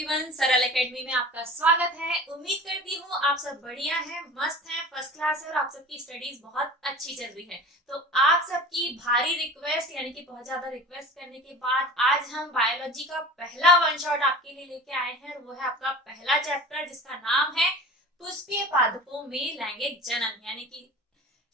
Everyone, सरल academy में आपका स्वागत है। उम्मीद करती हूँ आप सब बढ़िया हैं, मस्त हैं, फर्स्ट क्लास है और आप सबकी स्टडीज बहुत अच्छी चल रही है। तो आप सबकी भारी रिक्वेस्ट यानी कि बहुत ज्यादा रिक्वेस्ट करने के बाद आज हम बायोलॉजी का पहला वन शॉट आपके लिए लेके आए हैं। वो है आपका पहला चैप्टर जिसका नाम है पुष्पीय पादपों में लैंगिक जनन यानी कि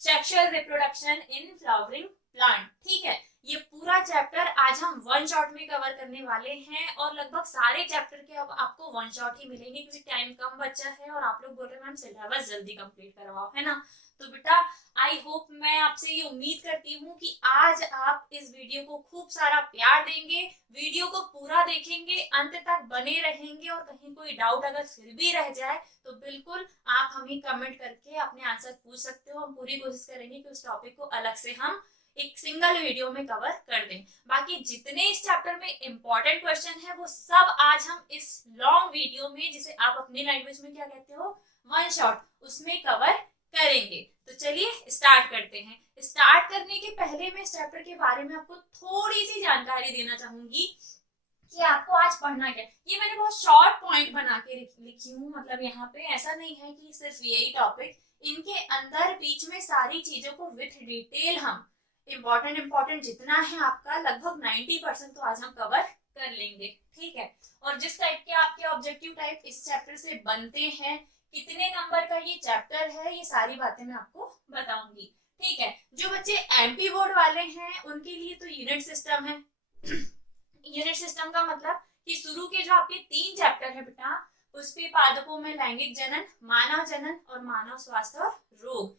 sexual reproduction in flowering plant. ठीक है, ये पूरा चैप्टर आज हम वन शॉट में कवर करने वाले हैं और लगभग सारे चैप्टर के अब आपको वन शॉट ही मिलेंगे क्योंकि टाइम कम बचा है और आप लोग बोल रहे हैं मैम सिलेबस जल्दी कंप्लीट करवाओ, है ना। तो बेटा आई होप, मैं आपसे ये उम्मीद करती हूँ कि आज आप इस वीडियो को खूब सारा प्यार देंगे, वीडियो को पूरा देखेंगे, अंत तक बने रहेंगे और कहीं कोई डाउट अगर फिर भी रह जाए तो बिल्कुल आप हमें कमेंट करके अपने आंसर पूछ सकते हो। हम पूरी कोशिश करेंगे कि उस टॉपिक को अलग से हम एक सिंगल वीडियो में कवर कर दें। बाकी जितने इस चैप्टर में इंपॉर्टेंट क्वेश्चन है वो सब आज हम इस लॉन्ग वीडियो में, जिसे आप अपनी लैंग्वेज में क्या कहते हो, वन शॉट, उसमें कवर करेंगे। तो चलिए स्टार्ट करते हैं। स्टार्ट करने के पहले मैं इस चैप्टर के बारे में आपको थोड़ी सी जानकारी देना चाहूंगी कि आपको आज पढ़ना क्या। ये मैंने बहुत शॉर्ट पॉइंट बना के लिखी हूँ, मतलब यहाँ पे ऐसा नहीं है कि सिर्फ यही टॉपिक, इनके अंदर बीच में सारी चीजों को विथ डिटेल हम इम्पोर्टेंट जितना है आपका लगभग 90% तो आज हम कवर कर लेंगे। ठीक है, और जिस टाइप के आपके ऑब्जेक्टिव टाइप इस चैप्टर से बनते हैं, कितने नंबर का ये चैप्टर है, ये सारी बातें मैं आपको बताऊंगी। ठीक है, जो बच्चे एमपी बोर्ड वाले हैं उनके लिए तो यूनिट सिस्टम है। यूनिट सिस्टम का मतलब कि शुरू के जो आपके 3 चैप्टर है बेटा, पुष्पीय पादपों में लैंगिक जनन, मानव जनन और मानव स्वास्थ्य और रोग,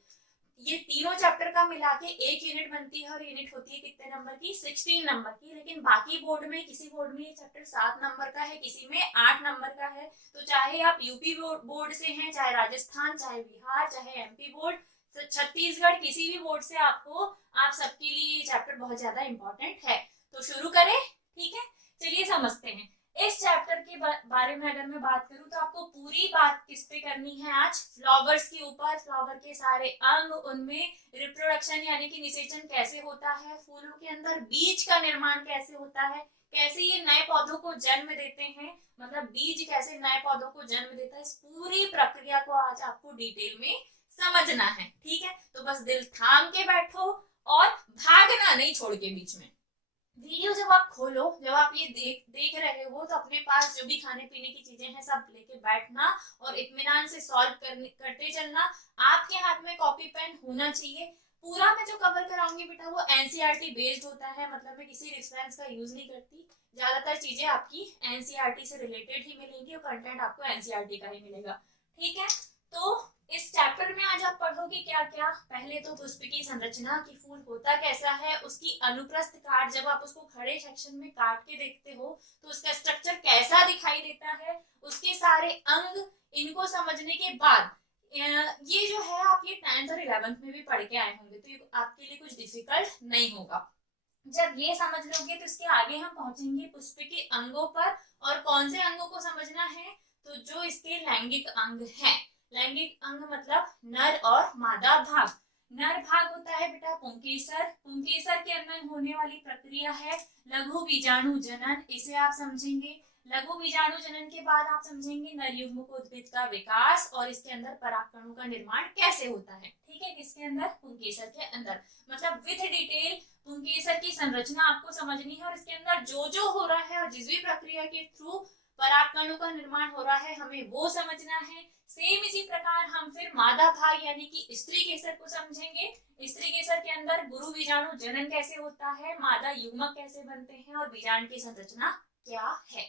ये तीनों चैप्टर का मिला के एक यूनिट बनती है और यूनिट होती है कितने नंबर की, 16 नंबर की। लेकिन बाकी बोर्ड में, किसी बोर्ड में ये चैप्टर 7 नंबर का है, किसी में 8 नंबर का है। तो चाहे आप यूपी बोर्ड से हैं, चाहे राजस्थान, चाहे बिहार, चाहे एमपी बोर्ड, छत्तीसगढ़, किसी भी बोर्ड से आपको, आप सबके लिए ये चैप्टर बहुत ज्यादा इंपॉर्टेंट है। तो शुरू करें, ठीक है, चलिए समझते हैं। इस चैप्टर के बारे में अगर मैं बात करूं तो आपको पूरी बात किस पे करनी है आज, फ्लावर्स के ऊपर, फ्लावर के सारे अंग, उनमें रिप्रोडक्शन यानी कि निषेचन कैसे होता है, फूलों के अंदर बीज का निर्माण कैसे होता है, कैसे ये नए पौधों को जन्म देते हैं, मतलब बीज कैसे नए पौधों को जन्म देता है, इस पूरी प्रक्रिया को आज आपको डिटेल में समझना है। ठीक है, तो बस दिल थाम के बैठो और भागना नहीं छोड़ के बीच में। वीडियो जब आप खोलो, जब आप ये देख रहे हो तो अपने पास जो भी खाने पीने की चीजें हैं सब लेके बैठना और इत्मीनान से सॉल्व करते चलना। आपके हाथ में कॉपी पेन होना चाहिए। पूरा मैं जो कवर कराऊंगी बेटा वो एनसीईआरटी बेस्ड होता है, मतलब मैं किसी रेफरेंस का यूज नहीं करती। ज्यादातर चीजें आपकी एनसीईआरटी से रिलेटेड ही मिलेंगी और कंटेंट आपको एनसीईआरटी का ही मिलेगा। ठीक है, तो इस चैप्टर में आज आप पढ़ोगे क्या क्या, पहले तो पुष्प की संरचना, की फूल होता कैसा है, उसकी अनुप्रस्थ काट, जब आप उसको खड़े सेक्शन में काट के देखते हो तो उसका स्ट्रक्चर कैसा दिखाई देता है, उसके सारे अंग, इनको समझने के बाद ये जो है आप ये 10th और 11th में भी पढ़ के आए होंगे तो ये आपके लिए कुछ डिफिकल्ट नहीं होगा। जब ये समझ लोगे तो इसके आगे हम पहुंचेंगे पुष्प के अंगों पर, और कौन से अंगों को समझना है, तो जो इसके लैंगिक अंग हैं। लैंगिक अंग मतलब नर और मादा भाग। नर भाग होता है बेटा पुंकेसर, पुंकेसर के अंदर होने वाली प्रक्रिया है लघु बीजाणु जनन, इसे आप समझेंगे। लघु बीजाणु जनन के बाद आप समझेंगे नर युग्मक उद्भिद का विकास और इसके अंदर परागकणों का निर्माण कैसे होता है। ठीक है, किसके अंदर, पुंकेसर के अंदर, मतलब विथ डिटेल पुंकेसर की संरचना आपको समझनी है और इसके अंदर जो जो हो रहा है और जिस भी प्रक्रिया के थ्रू परागकणों का निर्माण हो रहा है हमें वो समझना है। सेम इसी प्रकार हम फिर मादा भाग यानी कि स्त्री केसर को समझेंगे। स्त्री केसर के अंदर गुरु बीजाणु जनन कैसे होता है, मादा युग्मक कैसे बनते हैं और बीजाणु की संरचना क्या है।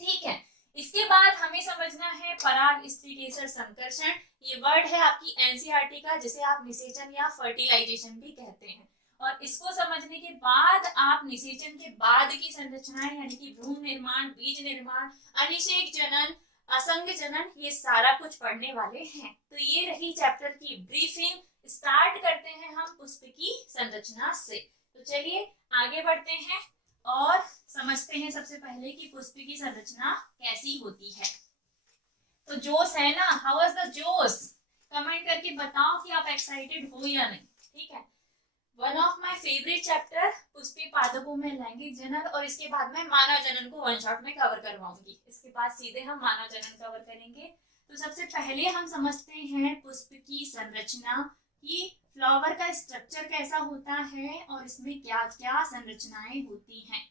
ठीक है, इसके बाद हमें समझना है पराग स्त्री केसर संकर्षण। ये वर्ड है आपकी एनसीईआरटी का, जिसे आप निषेचन या फर्टिलाइजेशन भी कहते हैं। और इसको समझने के बाद आप निषेचन के बाद की संरचनाएं यानी कि भ्रूण निर्माण, बीज निर्माण, अनिषेक जनन, असंग जनन, ये सारा कुछ पढ़ने वाले हैं। तो ये रही चैप्टर की ब्रीफिंग। स्टार्ट करते हैं हम पुष्प की संरचना से। तो चलिए आगे बढ़ते हैं और समझते हैं सबसे पहले कि पुष्प की संरचना कैसी होती है। तो जोश है ना, हाउ इज द जोश, कमेंट करके बताओ कि आप एक्साइटेड हो या नहीं। ठीक है, one of my favourite chapter Pushpi पादपों में लैंगिक जनन, और इसके बाद में मानव जनन को वन शॉट में कवर करवाऊंगी। इसके बाद सीधे हम मानव जनन कवर करेंगे। तो सबसे पहले हम समझते हैं पुष्प की संरचना, कि फ्लावर का स्ट्रक्चर कैसा होता है और इसमें क्या क्या संरचनाएं होती हैं।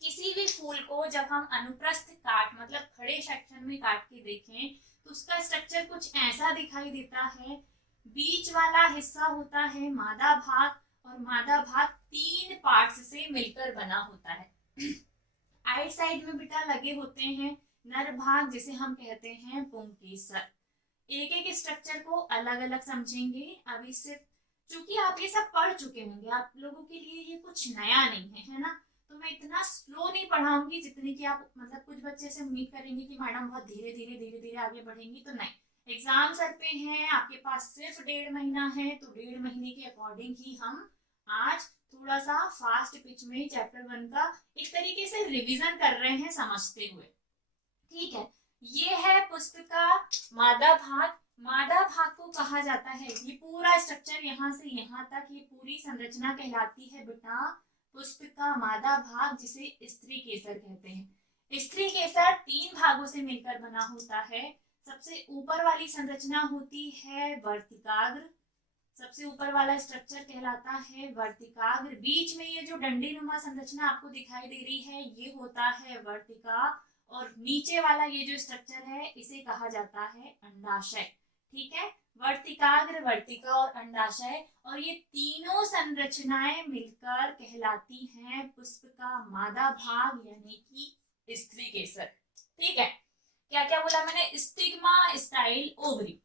किसी भी फूल को जब हम अनुप्रस्थ काट मतलब खड़े सेक्शन में काट के देखें तो उसका स्ट्रक्चर कुछ ऐसा दिखाई देता है। बीच वाला हिस्सा होता है मादा भाग, और मादा भाग 3 पार्ट्स से मिलकर बना होता है। आइट साइड में बेटा लगे होते हैं नर भाग, जिसे हम कहते हैं पुंकेसर। एक एक स्ट्रक्चर को अलग अलग समझेंगे। अभी सिर्फ चूंकि आप ये सब पढ़ चुके होंगे, आप लोगों के लिए ये कुछ नया नहीं है ना, तो मैं इतना स्लो नहीं पढ़ाऊंगी जितनी कि आप मतलब कुछ बच्चे से उम्मीद करेंगे कि मैडम बहुत धीरे धीरे धीरे धीरे आगे बढ़ेंगी। तो नहीं, एग्जाम सर पे हैं, आपके पास सिर्फ 1.5 महीना है, तो 1.5 महीने के अकॉर्डिंग ही हम आज थोड़ा सा फास्ट पिच में चैप्टर 1 का एक तरीके से रिवीजन कर रहे हैं समझते हुए। ठीक है, ये है पुष्प का मादा भाग। मादा भाग को कहा जाता है, ये पूरा स्ट्रक्चर यहाँ से यहाँ तक, ये पूरी संरचना कहलाती है बेटा पुष्प का मादा भाग, जिसे स्त्री केसर कहते हैं। स्त्री केसर 3 भागों से मिलकर बना होता है। सबसे ऊपर वाली संरचना होती है वर्तिकाग्र, सबसे ऊपर वाला स्ट्रक्चर कहलाता है वर्तिकाग्र। बीच में ये जो डंडी नुमा संरचना आपको दिखाई दे रही है ये होता है वर्तिका, और नीचे वाला ये जो स्ट्रक्चर है इसे कहा जाता है अंडाशय। ठीक है, वर्तिकाग्र, वर्तिका और अंडाशय, और ये तीनों संरचनाएं मिलकर कहलाती हैं पुष्प का मादा भाग यानी कि स्त्री केसर। ठीक है, क्या क्या बोला मैंने, स्टिग्मा स्टाइल ओवरी,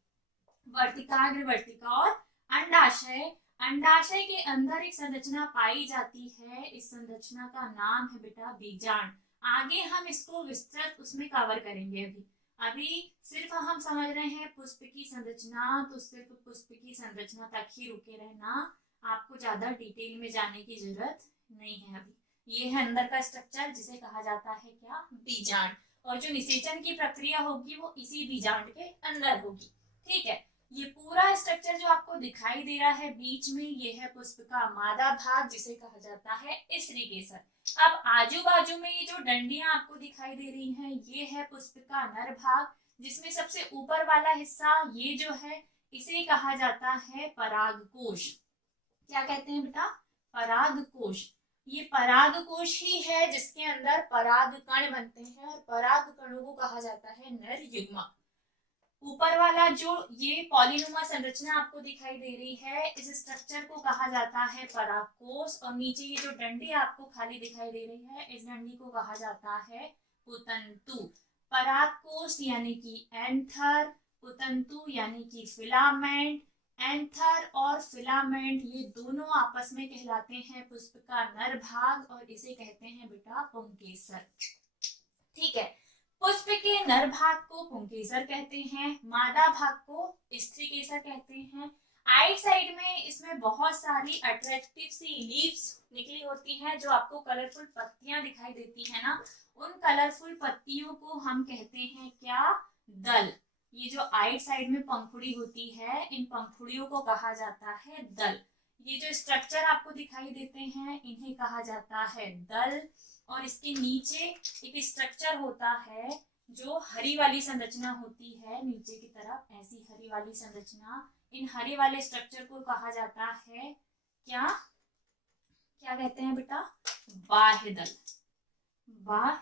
वर्तिकाग्र, वर्तिका और अंडाशय। अंडाशय के अंदर एक संरचना पाई जाती है, इस संरचना का नाम है बेटा बीजांड। आगे हम इसको विस्तृत उसमें कवर करेंगे। अभी सिर्फ हम समझ रहे हैं पुष्प की संरचना, तो सिर्फ पुष्प की संरचना तक ही रुके रहना, आपको ज्यादा डिटेल में जाने की जरूरत नहीं है। अभी ये है अंदर का स्ट्रक्चर जिसे कहा जाता है क्या, बीजांड, और जो निषेचन की प्रक्रिया होगी वो इसी बीजांड के अंदर होगी। ठीक है, ये पूरा स्ट्रक्चर जो आपको दिखाई दे रहा है बीच में, ये है पुष्प का मादा भाग जिसे कहा जाता है स्त्री केसर। अब आजू बाजू में ये जो डंडियां आपको दिखाई दे रही हैं ये है पुष्प का नर भाग, जिसमें सबसे ऊपर वाला हिस्सा ये जो है इसे कहा जाता है परागकोश। क्या कहते हैं बेटा, परागकोश। ये परागकोश ही है जिसके अंदर पराग कण बनते हैं, और पराग कणों को कहा जाता है नर युग्मक। ऊपर वाला जो ये पॉलीनुमा संरचना आपको दिखाई दे रही है इस स्ट्रक्चर को कहा जाता है परागकोश, और नीचे ये जो डंडी आपको खाली दिखाई दे रही है इस डंडी को कहा जाता है पुतंतु। परागकोश यानी कि एंथर, पुतंतु यानी कि फिलामेंट। एंथर और फिलामेंट ये दोनों आपस में कहलाते हैं पुष्प का नर भाग, और इसे कहते हैं बेटा पुंकेसर। ठीक है, पुष्प के नर भाग को पुंकेसर कहते हैं, मादा भाग को स्त्री केसर कहते हैं। आइट साइड में इसमें बहुत सारी अट्रैक्टिव सी लीव्स निकली होती हैं, जो आपको कलरफुल पत्तियां दिखाई देती है ना, उन कलरफुल पत्तियों को हम कहते हैं क्या, दल। ये जो आइट साइड में पंखुड़ी होती है इन पंखुड़ियों को कहा जाता है दल। ये जो स्ट्रक्चर आपको दिखाई देते हैं इन्हें कहा जाता है दल, और इसके नीचे एक स्ट्रक्चर होता है जो हरी वाली संरचना होती है, नीचे की तरफ ऐसी हरी वाली संरचना, इन हरे वाले स्ट्रक्चर को कहा जाता है क्या, क्या कहते हैं बेटा, बाह्य दल। बाह्य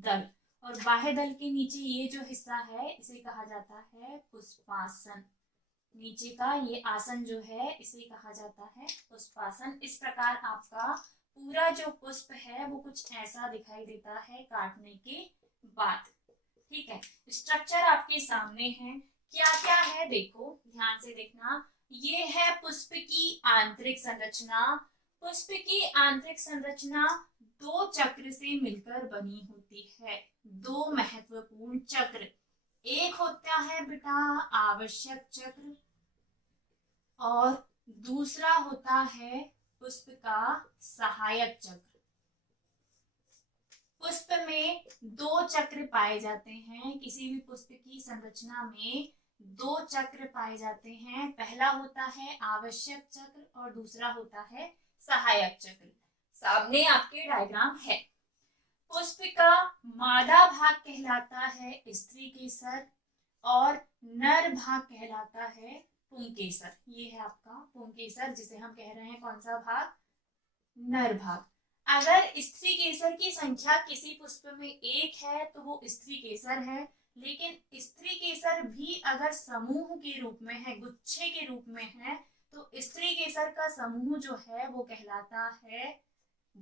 दल, और बाह्य दल के नीचे ये जो हिस्सा है इसे कहा जाता है पुष्पासन। नीचे का ये आसन जो है इसे कहा जाता है पुष्पासन। इस प्रकार आपका पूरा जो पुष्प है वो कुछ ऐसा दिखाई देता है काटने के बाद। ठीक है, स्ट्रक्चर आपके सामने है, क्या क्या है देखो, ध्यान से देखना। ये है पुष्प की आंतरिक संरचना। पुष्प की आंतरिक संरचना 2 चक्र से मिलकर बनी होती है, 2 महत्वपूर्ण चक्र। एक होता है बेटा आवश्यक चक्र, और दूसरा होता है पुष्प का सहायक चक्र। पुष्प में 2 चक्र पाए जाते हैं, किसी भी पुष्प की संरचना में दो चक्र पाए जाते हैं। पहला होता है आवश्यक चक्र और दूसरा होता है सहायक चक्र। सामने आपके डायग्राम है। पुष्प का मादा भाग कहलाता है स्त्री केसर और नर भाग कहलाता है पुंकेसर। ये है आपका पुंकेसर, जिसे हम कह रहे हैं कौन सा भाग, नर भाग। अगर स्त्री केसर की संख्या किसी पुष्प में एक है तो वो स्त्री केसर है, लेकिन स्त्री केसर भी अगर समूह के रूप में है, गुच्छे के रूप में है, तो स्त्री केसर का समूह जो है वो कहलाता है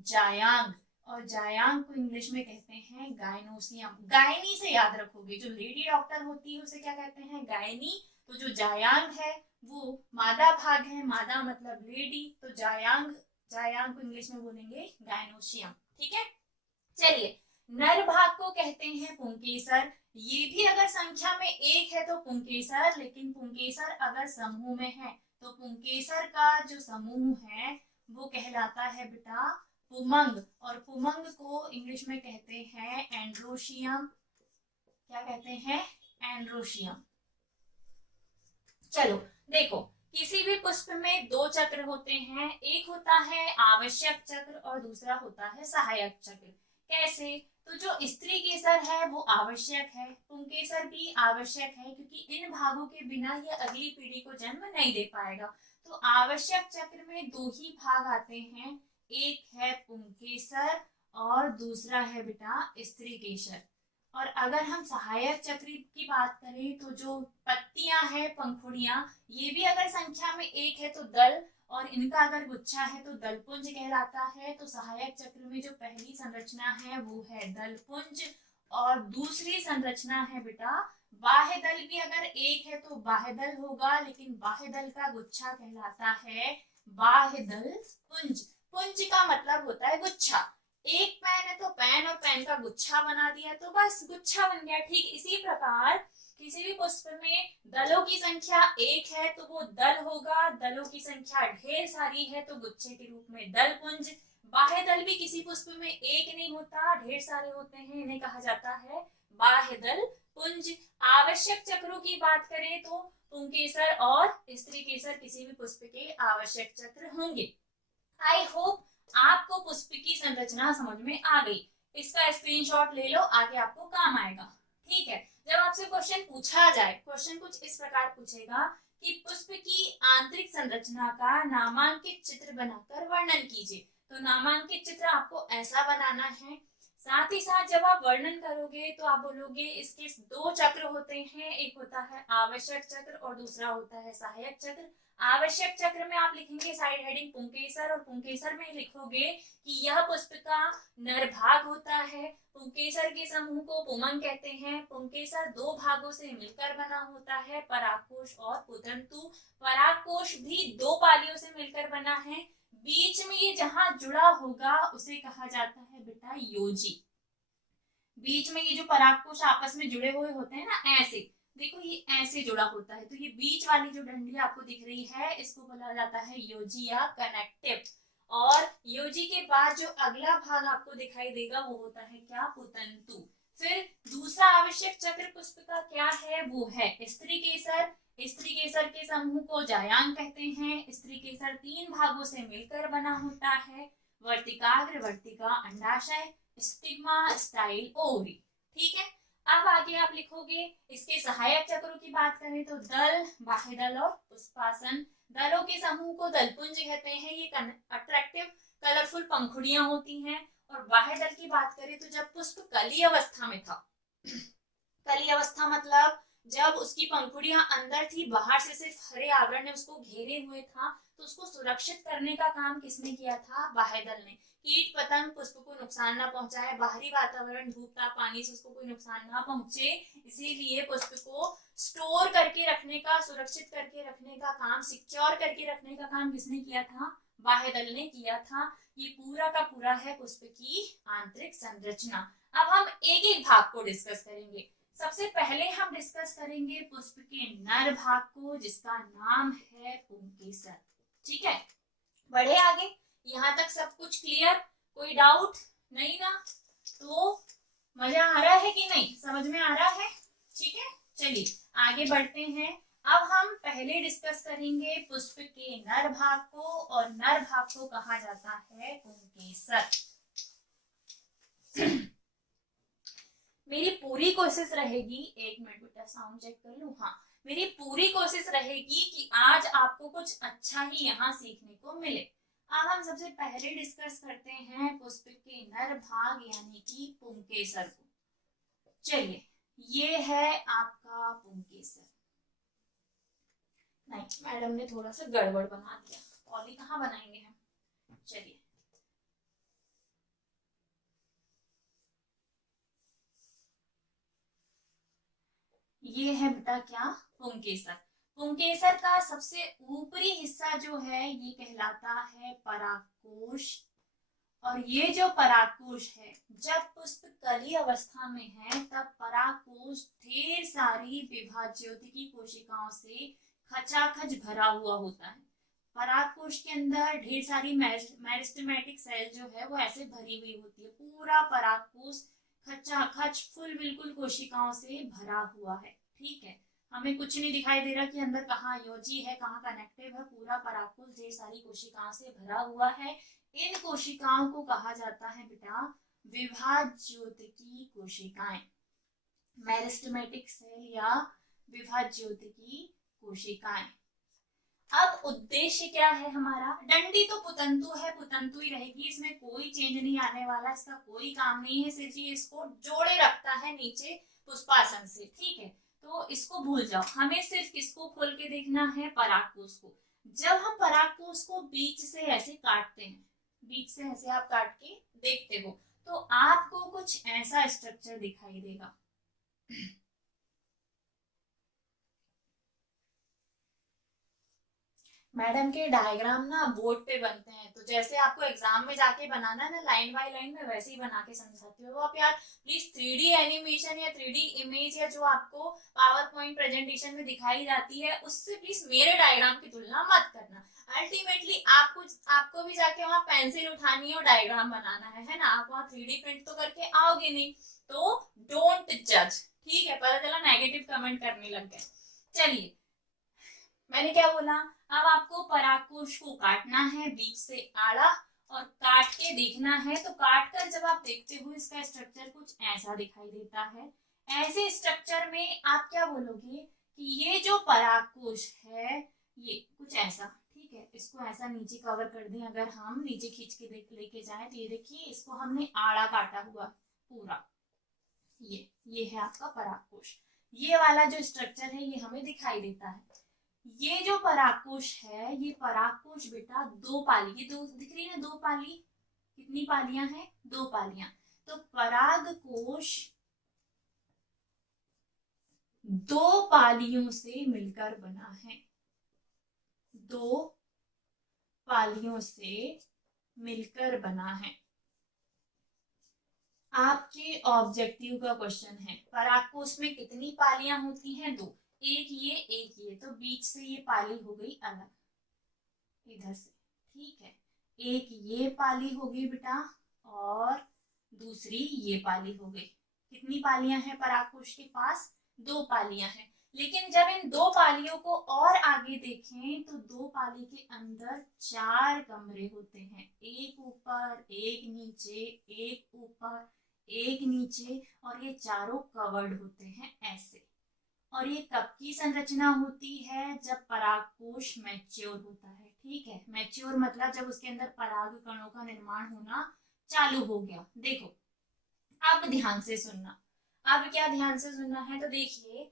जायांग, और जायांग को इंग्लिश में कहते हैं गायनोसियम। गायनी से याद रखोगे, जो लेडी डॉक्टर होती है उसे क्या कहते हैं, गायनी। तो जो जायांग है वो मादा भाग है, मादा मतलब लेडी, तो जायांग, जायांग को इंग्लिश में बोलेंगे गायनोसियम। ठीक है, चलिए नर भाग को कहते हैं पुंकेसर। ये भी अगर संख्या में एक है तो पुंकेसर, लेकिन पुंकेसर अगर समूह में है तो पुंकेसर का जो समूह है वो कहलाता है बेटा पुमंग, और पुमंग को इंग्लिश में कहते हैं एंड्रोशियम। क्या कहते हैं, एंड्रोशियम। चलो देखो, किसी भी पुष्प में दो चक्र होते हैं, एक होता है आवश्यक चक्र और दूसरा होता है सहायक चक्र। कैसे, तो जो स्त्री केसर है वो आवश्यक है, पुंकेसर भी आवश्यक है, क्योंकि इन भागों के बिना ये अगली पीढ़ी को जन्म नहीं दे पाएगा। तो आवश्यक चक्र में दो ही भाग आते हैं, एक है पुंकेसर और दूसरा है बेटा स्त्री केसर। और अगर हम सहायक चक्र की बात करें तो जो पत्तियां हैं, पंखुड़ियां, ये भी अगर संख्या में एक है तो दल, और इनका अगर गुच्छा है तो दलपुंज कहलाता है। तो सहायक चक्र में जो पहली संरचना है वो है दलपुंज, और दूसरी संरचना है बेटा बाह्य दल। भी अगर एक है तो बाह्य दल होगा, लेकिन बाह्य दल का गुच्छा कहलाता है बाह्य दल पुंज। पुंज का मतलब होता है गुच्छा। एक पेन है तो पेन और पेन का गुच्छा बना दिया तो बस गुच्छा बन गया। ठीक इसी प्रकार किसी भी पुष्प में दलों की संख्या एक है तो वो दल होगा, दलों की संख्या ढेर सारी है तो गुच्छे के रूप में दल पुंज। बाह्य दल भी किसी पुष्प में एक नहीं होता, ढेर सारे होते हैं, इन्हें कहा जाता है बाह्य दल पुंज। आवश्यक चक्रों की बात करें तो पुंकेसर और स्त्री केसर किसी भी पुष्प के आवश्यक चक्र होंगे। आई होप आपको पुष्प की संरचना समझ में आ गई। इसका स्क्रीनशॉट ले लो, आगे आपको काम आएगा। ठीक है, जब आपसे क्वेश्चन पूछा जाए, क्वेश्चन कुछ इस प्रकार पूछेगा कि पुष्प की आंतरिक संरचना का नामांकित चित्र बनाकर वर्णन कीजिए। तो नामांकित चित्र आपको ऐसा बनाना है। साथ ही साथ जब आप वर्णन करोगे तो आप बोलोगे इसके दो चक्र होते हैं, एक होता है आवश्यक चक्र और दूसरा होता है सहायक चक्र। आवश्यक चक्र में आप लिखेंगे साइड हेडिंग पुंकेसर, और पुंकेसर में लिखोगे कि यह पुष्प का नर भाग होता है। पुंकेसर के समूह को पुमंग कहते हैं। पुंकेसर दो भागों से मिलकर बना होता है, परागकोश और पुतंतु। परागकोश भी दो पालियों से मिलकर बना है। बीच में ये जहां जुड़ा होगा उसे कहा जाता है बेटा योजी। बीच में ये जो परागकोश आपस में जुड़े हुए होते हैं ना, ऐसे देखो ये ऐसे जुड़ा होता है, तो ये बीच वाली जो डंडी आपको दिख रही है इसको बोला जाता है योजी या कनेक्टिव। और योजी के बाद जो अगला भाग आपको दिखाई देगा वो होता है क्या, पुतंतु। फिर दूसरा आवश्यक चक्र पुष्प का क्या है, वो है स्त्री केसर। स्त्री केसर के समूह को जायांग कहते हैं। स्त्री केसर तीन भागों से मिलकर बना होता है, वर्तिकाग्र, वर्तिका, अंडाशय, स्टिग्मा, स्टाइल, ओवरी। ठीक है, अब आगे आप लिखोगे इसके सहायक चक्रों की बात करें तो दल, बाह्य दल और पुष्पासन। दलों के समूह को दलपुंज कहते हैं, ये अट्रैक्टिव कलरफुल पंखुड़ियां होती हैं। और बाह्य दल की बात करें तो जब पुष्प कली अवस्था में था, कली अवस्था मतलब जब उसकी पंखुड़ियां अंदर थी, बाहर से सिर्फ हरे आवरण ने उसको घेरे हुए था, तो उसको सुरक्षित करने का काम किसने किया था, बाह्य दल ने। कीट पतंग पुष्प को नुकसान ना पहुंचाए, बाहरी वातावरण धूप ताप पानी से उसको कोई नुकसान ना पहुंचे, इसीलिए पुष्प को स्टोर करके रखने का, सुरक्षित करके रखने का काम, सिक्योर करके रखने का काम किसने किया था, बाह्य दल ने किया था। ये पूरा का पूरा है पुष्प की आंतरिक संरचना। अब हम एक एक भाग को डिस्कस करेंगे। सबसे पहले हम डिस्कस करेंगे पुष्प के नर भाग को, जिसका नाम है पुंकेसर। ठीक है, बढ़े आगे, यहाँ तक सब कुछ क्लियर, कोई डाउट नहीं ना? तो मजा आ रहा है कि नहीं, समझ में आ रहा है? ठीक है, चलिए आगे बढ़ते हैं। अब हम पहले डिस्कस करेंगे पुष्प के नर भाग को, और नर भाग को कहा जाता है पुंकेसर। मेरी पूरी कोशिश रहेगी, एक मिनट बेटा साउंड चेक कर लूं। हाँ, मेरी पूरी कोशिश रहेगी कि आज आपको कुछ अच्छा ही यहाँ सीखने को मिले। अब हम सबसे पहले डिस्कस करते हैं पुष्प के नर भाग यानी कि पुंकेसर को। चलिए, ये है आपका पुंकेसर। नहीं, मैडम ने थोड़ा सा गड़बड़ बना दिया, पॉली कहाँ बनाएंगे हम। चलिए, ये है बेटा क्या, पुंकेसर। पुंकेसर का सबसे ऊपरी हिस्सा जो है ये कहलाता है परागकोश। और ये जो परागकोश है, जब पुष्प कली अवस्था में है तब परागकोश ढेर सारी विभाज्योतिकी कोशिकाओं से खचाखच भरा हुआ होता है। परागकोश के अंदर ढेर सारी मेरिस्टेमेटिक सेल जो है वो ऐसे भरी हुई होती है। पूरा परागकोश खचाखच फुल बिल्कुल कोशिकाओं से भरा हुआ है। ठीक है, हमें कुछ नहीं दिखाई दे रहा कि अंदर कहाँ योजी है, कहाँ कनेक्टिव है। पूरा परागकोश ढेर सारी कोशिकाओं से भरा हुआ है। इन कोशिकाओं को कहा जाता है बेटा विभाज्योतिकी कोशिकाएं, मेरिस्टेमेटिक सेल या विभाज्योतिकी कोशिकाएं। अब उद्देश्य क्या है हमारा, डंडी तो पुतंतु है, पुतंतु ही रहेगी, इसमें कोई चेंज नहीं आने वाला, इसका कोई काम नहीं है, सिर्फ ये इसको जोड़े रखता है नीचे पुष्पासन से। ठीक है, तो इसको भूल जाओ, हमें सिर्फ किसको खोल के देखना है, परागकोश को। जब हम परागकोश को बीच से ऐसे काटते हैं, बीच से ऐसे आप काट के देखते हो तो आपको कुछ ऐसा स्ट्रक्चर दिखाई देगा। मैडम के डायग्राम ना बोर्ड पे बनते हैं, तो जैसे आपको एग्जाम में जाके बनाना है ना लाइन बाय लाइन में, वैसे ही बना के समझाती हो आप यार। प्लीज 3D एनिमेशन या 3D इमेज या जो आपको पावर पॉइंट प्रेजेंटेशन में दिखाई जाती है उससे प्लीज मेरे डायग्राम की तुलना मत करना। अल्टीमेटली आपको भी जाके वहाँ पेंसिल उठानी है और डायग्राम बनाना है ना। आप वहाँ 3D प्रिंट तो करके आओगे नहीं, तो डोंट जज। ठीक है, पता चला नेगेटिव कमेंट करने लग गए। चलिए, मैंने क्या बोला, अब आपको परागकोश को काटना है बीच से आड़ा, और काट के देखना है। तो काट कर जब आप देखते हो इसका स्ट्रक्चर कुछ ऐसा दिखाई देता है। ऐसे स्ट्रक्चर में आप क्या बोलोगे कि ये जो परागकोश है ये कुछ ऐसा। ठीक है, इसको ऐसा नीचे कवर कर दें, अगर हम नीचे खींच के लेके जाए तो ये देखिए, इसको हमने आड़ा काटा हुआ पूरा। ये है आपका परागकोश। ये वाला जो स्ट्रक्चर है ये हमें दिखाई देता है। ये जो परागकोश है, ये परागकोश बेटा दो पाली की, दो दिख रही है ना, दो पाली। कितनी पालियां हैं, दो पालियां। तो परागकोश दो पालियों से मिलकर बना है, दो पालियों से मिलकर बना है। आपके ऑब्जेक्टिव का क्वेश्चन है, परागकोश में कितनी पालियां होती हैं, दो, एक ये, तो बीच से ये पाली हो गई अलग इधर से। ठीक है, एक ये पाली हो गई बेटा और दूसरी ये पाली हो गई। कितनी पालियां हैं परागकोश के पास, दो पालियां हैं। लेकिन जब इन दो पालियों को और आगे देखें तो दो पाली के अंदर चार कमरे होते हैं, एक ऊपर, एक नीचे, एक ऊपर, एक नीचे, और ये चारों कवर्ड होते हैं ऐसे। और ये कब की संरचना होती है, जब परागकोश मैच्योर होता है। ठीक है, मैच्योर मतलब जब उसके अंदर पराग कणों का निर्माण होना चालू हो गया। देखो, अब ध्यान से सुनना, अब क्या ध्यान से सुनना है, तो देखिए,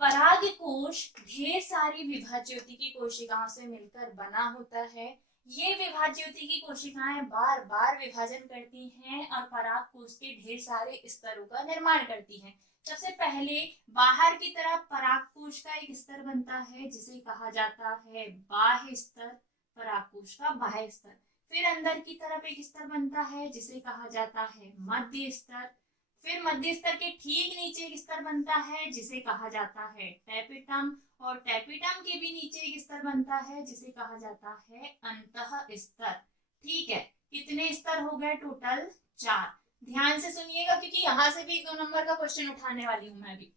परागकोश ढेर सारी विभाज्योतिकी कोशिकाओं से मिलकर बना होता है। ये विभाज्योतिकी कोशिकाएं बार बार विभाजन करती हैं और परागकोश के ढेर सारे स्तरों का निर्माण करती हैं। सबसे पहले बाहर की तरफ परागकोश का एक स्तर बनता है जिसे कहा जाता है बाह्य स्तर, परागकोश का बाह्य स्तर। फिर अंदर की तरफ एक स्तर बनता है जिसे कहा जाता है मध्य स्तर। फिर मध्य स्तर के ठीक नीचे एक स्तर बनता है जिसे कहा जाता है टैपेटम, और टैपेटम के भी नीचे एक स्तर बनता है जिसे कहा जाता है अंतः स्तर। ठीक है, कितने स्तर हो गए टोटल, चार। ध्यान से सुनिएगा क्योंकि यहाँ से भी 2 नंबर का क्वेश्चन उठाने वाली हूँ मैं भी।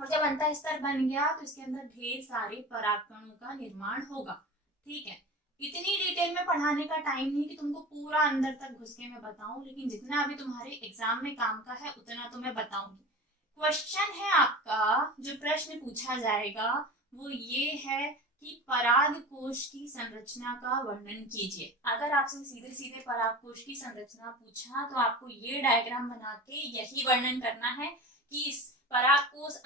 और जब अंतः स्तर बन गया तो इसके अंदर ढेर सारे परागकणों का निर्माण होगा। ठीक है, इतनी डिटेल में पढ़ाने का टाइम नहीं कि तुमको पूरा अंदर तक घुस के मैं बताऊं, लेकिन जितना अभी तुम्हारे एग्जाम में काम का है उतना तो मैं बताऊंगी। क्वेश्चन है आपका, जो प्रश्न पूछा जाएगा वो ये है कि पराग कोश की संरचना का वर्णन कीजिए। अगर आपसे सीधे सीधे पराग कोश की संरचना पूछा तो आपको ये डायग्राम बना के यही वर्णन करना है कि इस पराग कोश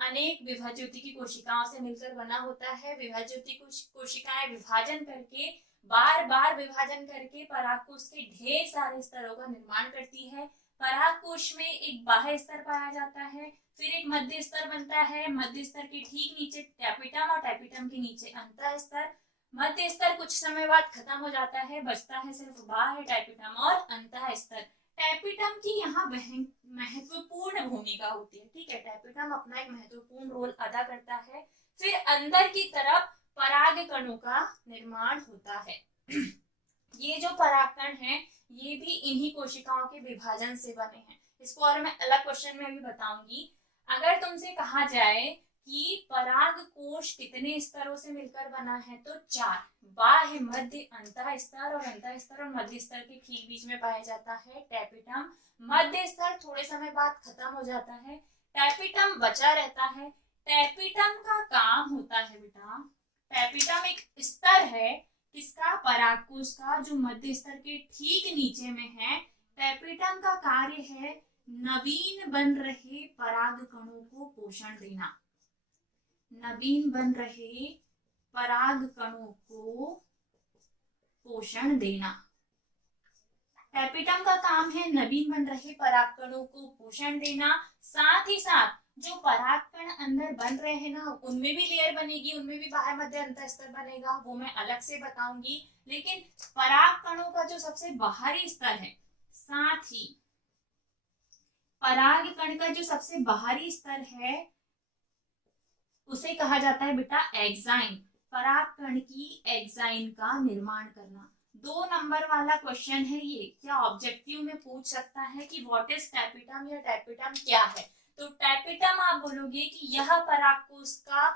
अनेक विभाज्योति की कोशिकाओं से मिलकर बना होता है। विभाज्योति कोशिकाएं विभाजन करके बार बार विभाजन करके परागकोश के ढेर सारे स्तरों का निर्माण करती है। परागकोश में एक बाह्य स्तर पाया जाता है, फिर एक मध्य स्तर बनता है, मध्य स्तर के ठीक नीचे टैपिटम और टैपिटम के नीचे अंतः स्तर। मध्य स्तर कुछ समय बाद खत्म हो जाता है, बचता है सिर्फ बाह्य टैपिटम और अंतः स्तर। टैपिटम की यहाँ महत्वपूर्ण भूमिका होती है। ठीक है, टैपिटम अपना एक महत्वपूर्ण रोल अदा करता है। फिर अंदर की तरफ पराग कणों का निर्माण होता है। ये जो परागकण है ये भी इन्हीं कोशिकाओं के विभाजन से बने हैं। इसको और मैं अलग क्वेश्चन में भी बताऊंगी। अगर तुमसे कहा जाए कि पराग कोश कितने स्तरों से मिलकर बना है तो 4, बाह्य मध्य अंतः स्तर, और अंतः स्तर और मध्य स्तर के ठीक बीच में पाया जाता है टैपिटम। मध्य स्तर थोड़े समय बाद खत्म हो जाता है, टैपिटम बचा रहता है। टैपिटम का काम होता है बेटा, टैपिटम एक स्तर है किसका, परागकोश का, जो मध्य स्तर के ठीक नीचे में है। टैपिटम का कार्य है नवीन बन रहे पराग कणों को पोषण देना, नवीन बन रहे पराग कणों को पोषण देना। टैपिटम का काम है नवीन बन रहे पराग कणों को पोषण देना। साथ ही साथ जो परागकण अंदर बन रहे हैं ना, उनमें भी लेयर बनेगी, उनमें भी बाह्य मध्य अंतः स्तर बनेगा, वो मैं अलग से बताऊंगी। लेकिन परागकणों का जो सबसे बाहरी स्तर है, साथ ही परागकण का जो सबसे बाहरी स्तर है उसे कहा जाता है बेटा एक्साइन। परागकण की एक्साइन का निर्माण करना। 2 नंबर वाला क्वेश्चन है ये, क्या ऑब्जेक्टिव में पूछ सकता है कि व्हाट इज टैपिटम या टैपिटम क्या है। तो टैपिटम आप बोलोगे कि यह परागकोश का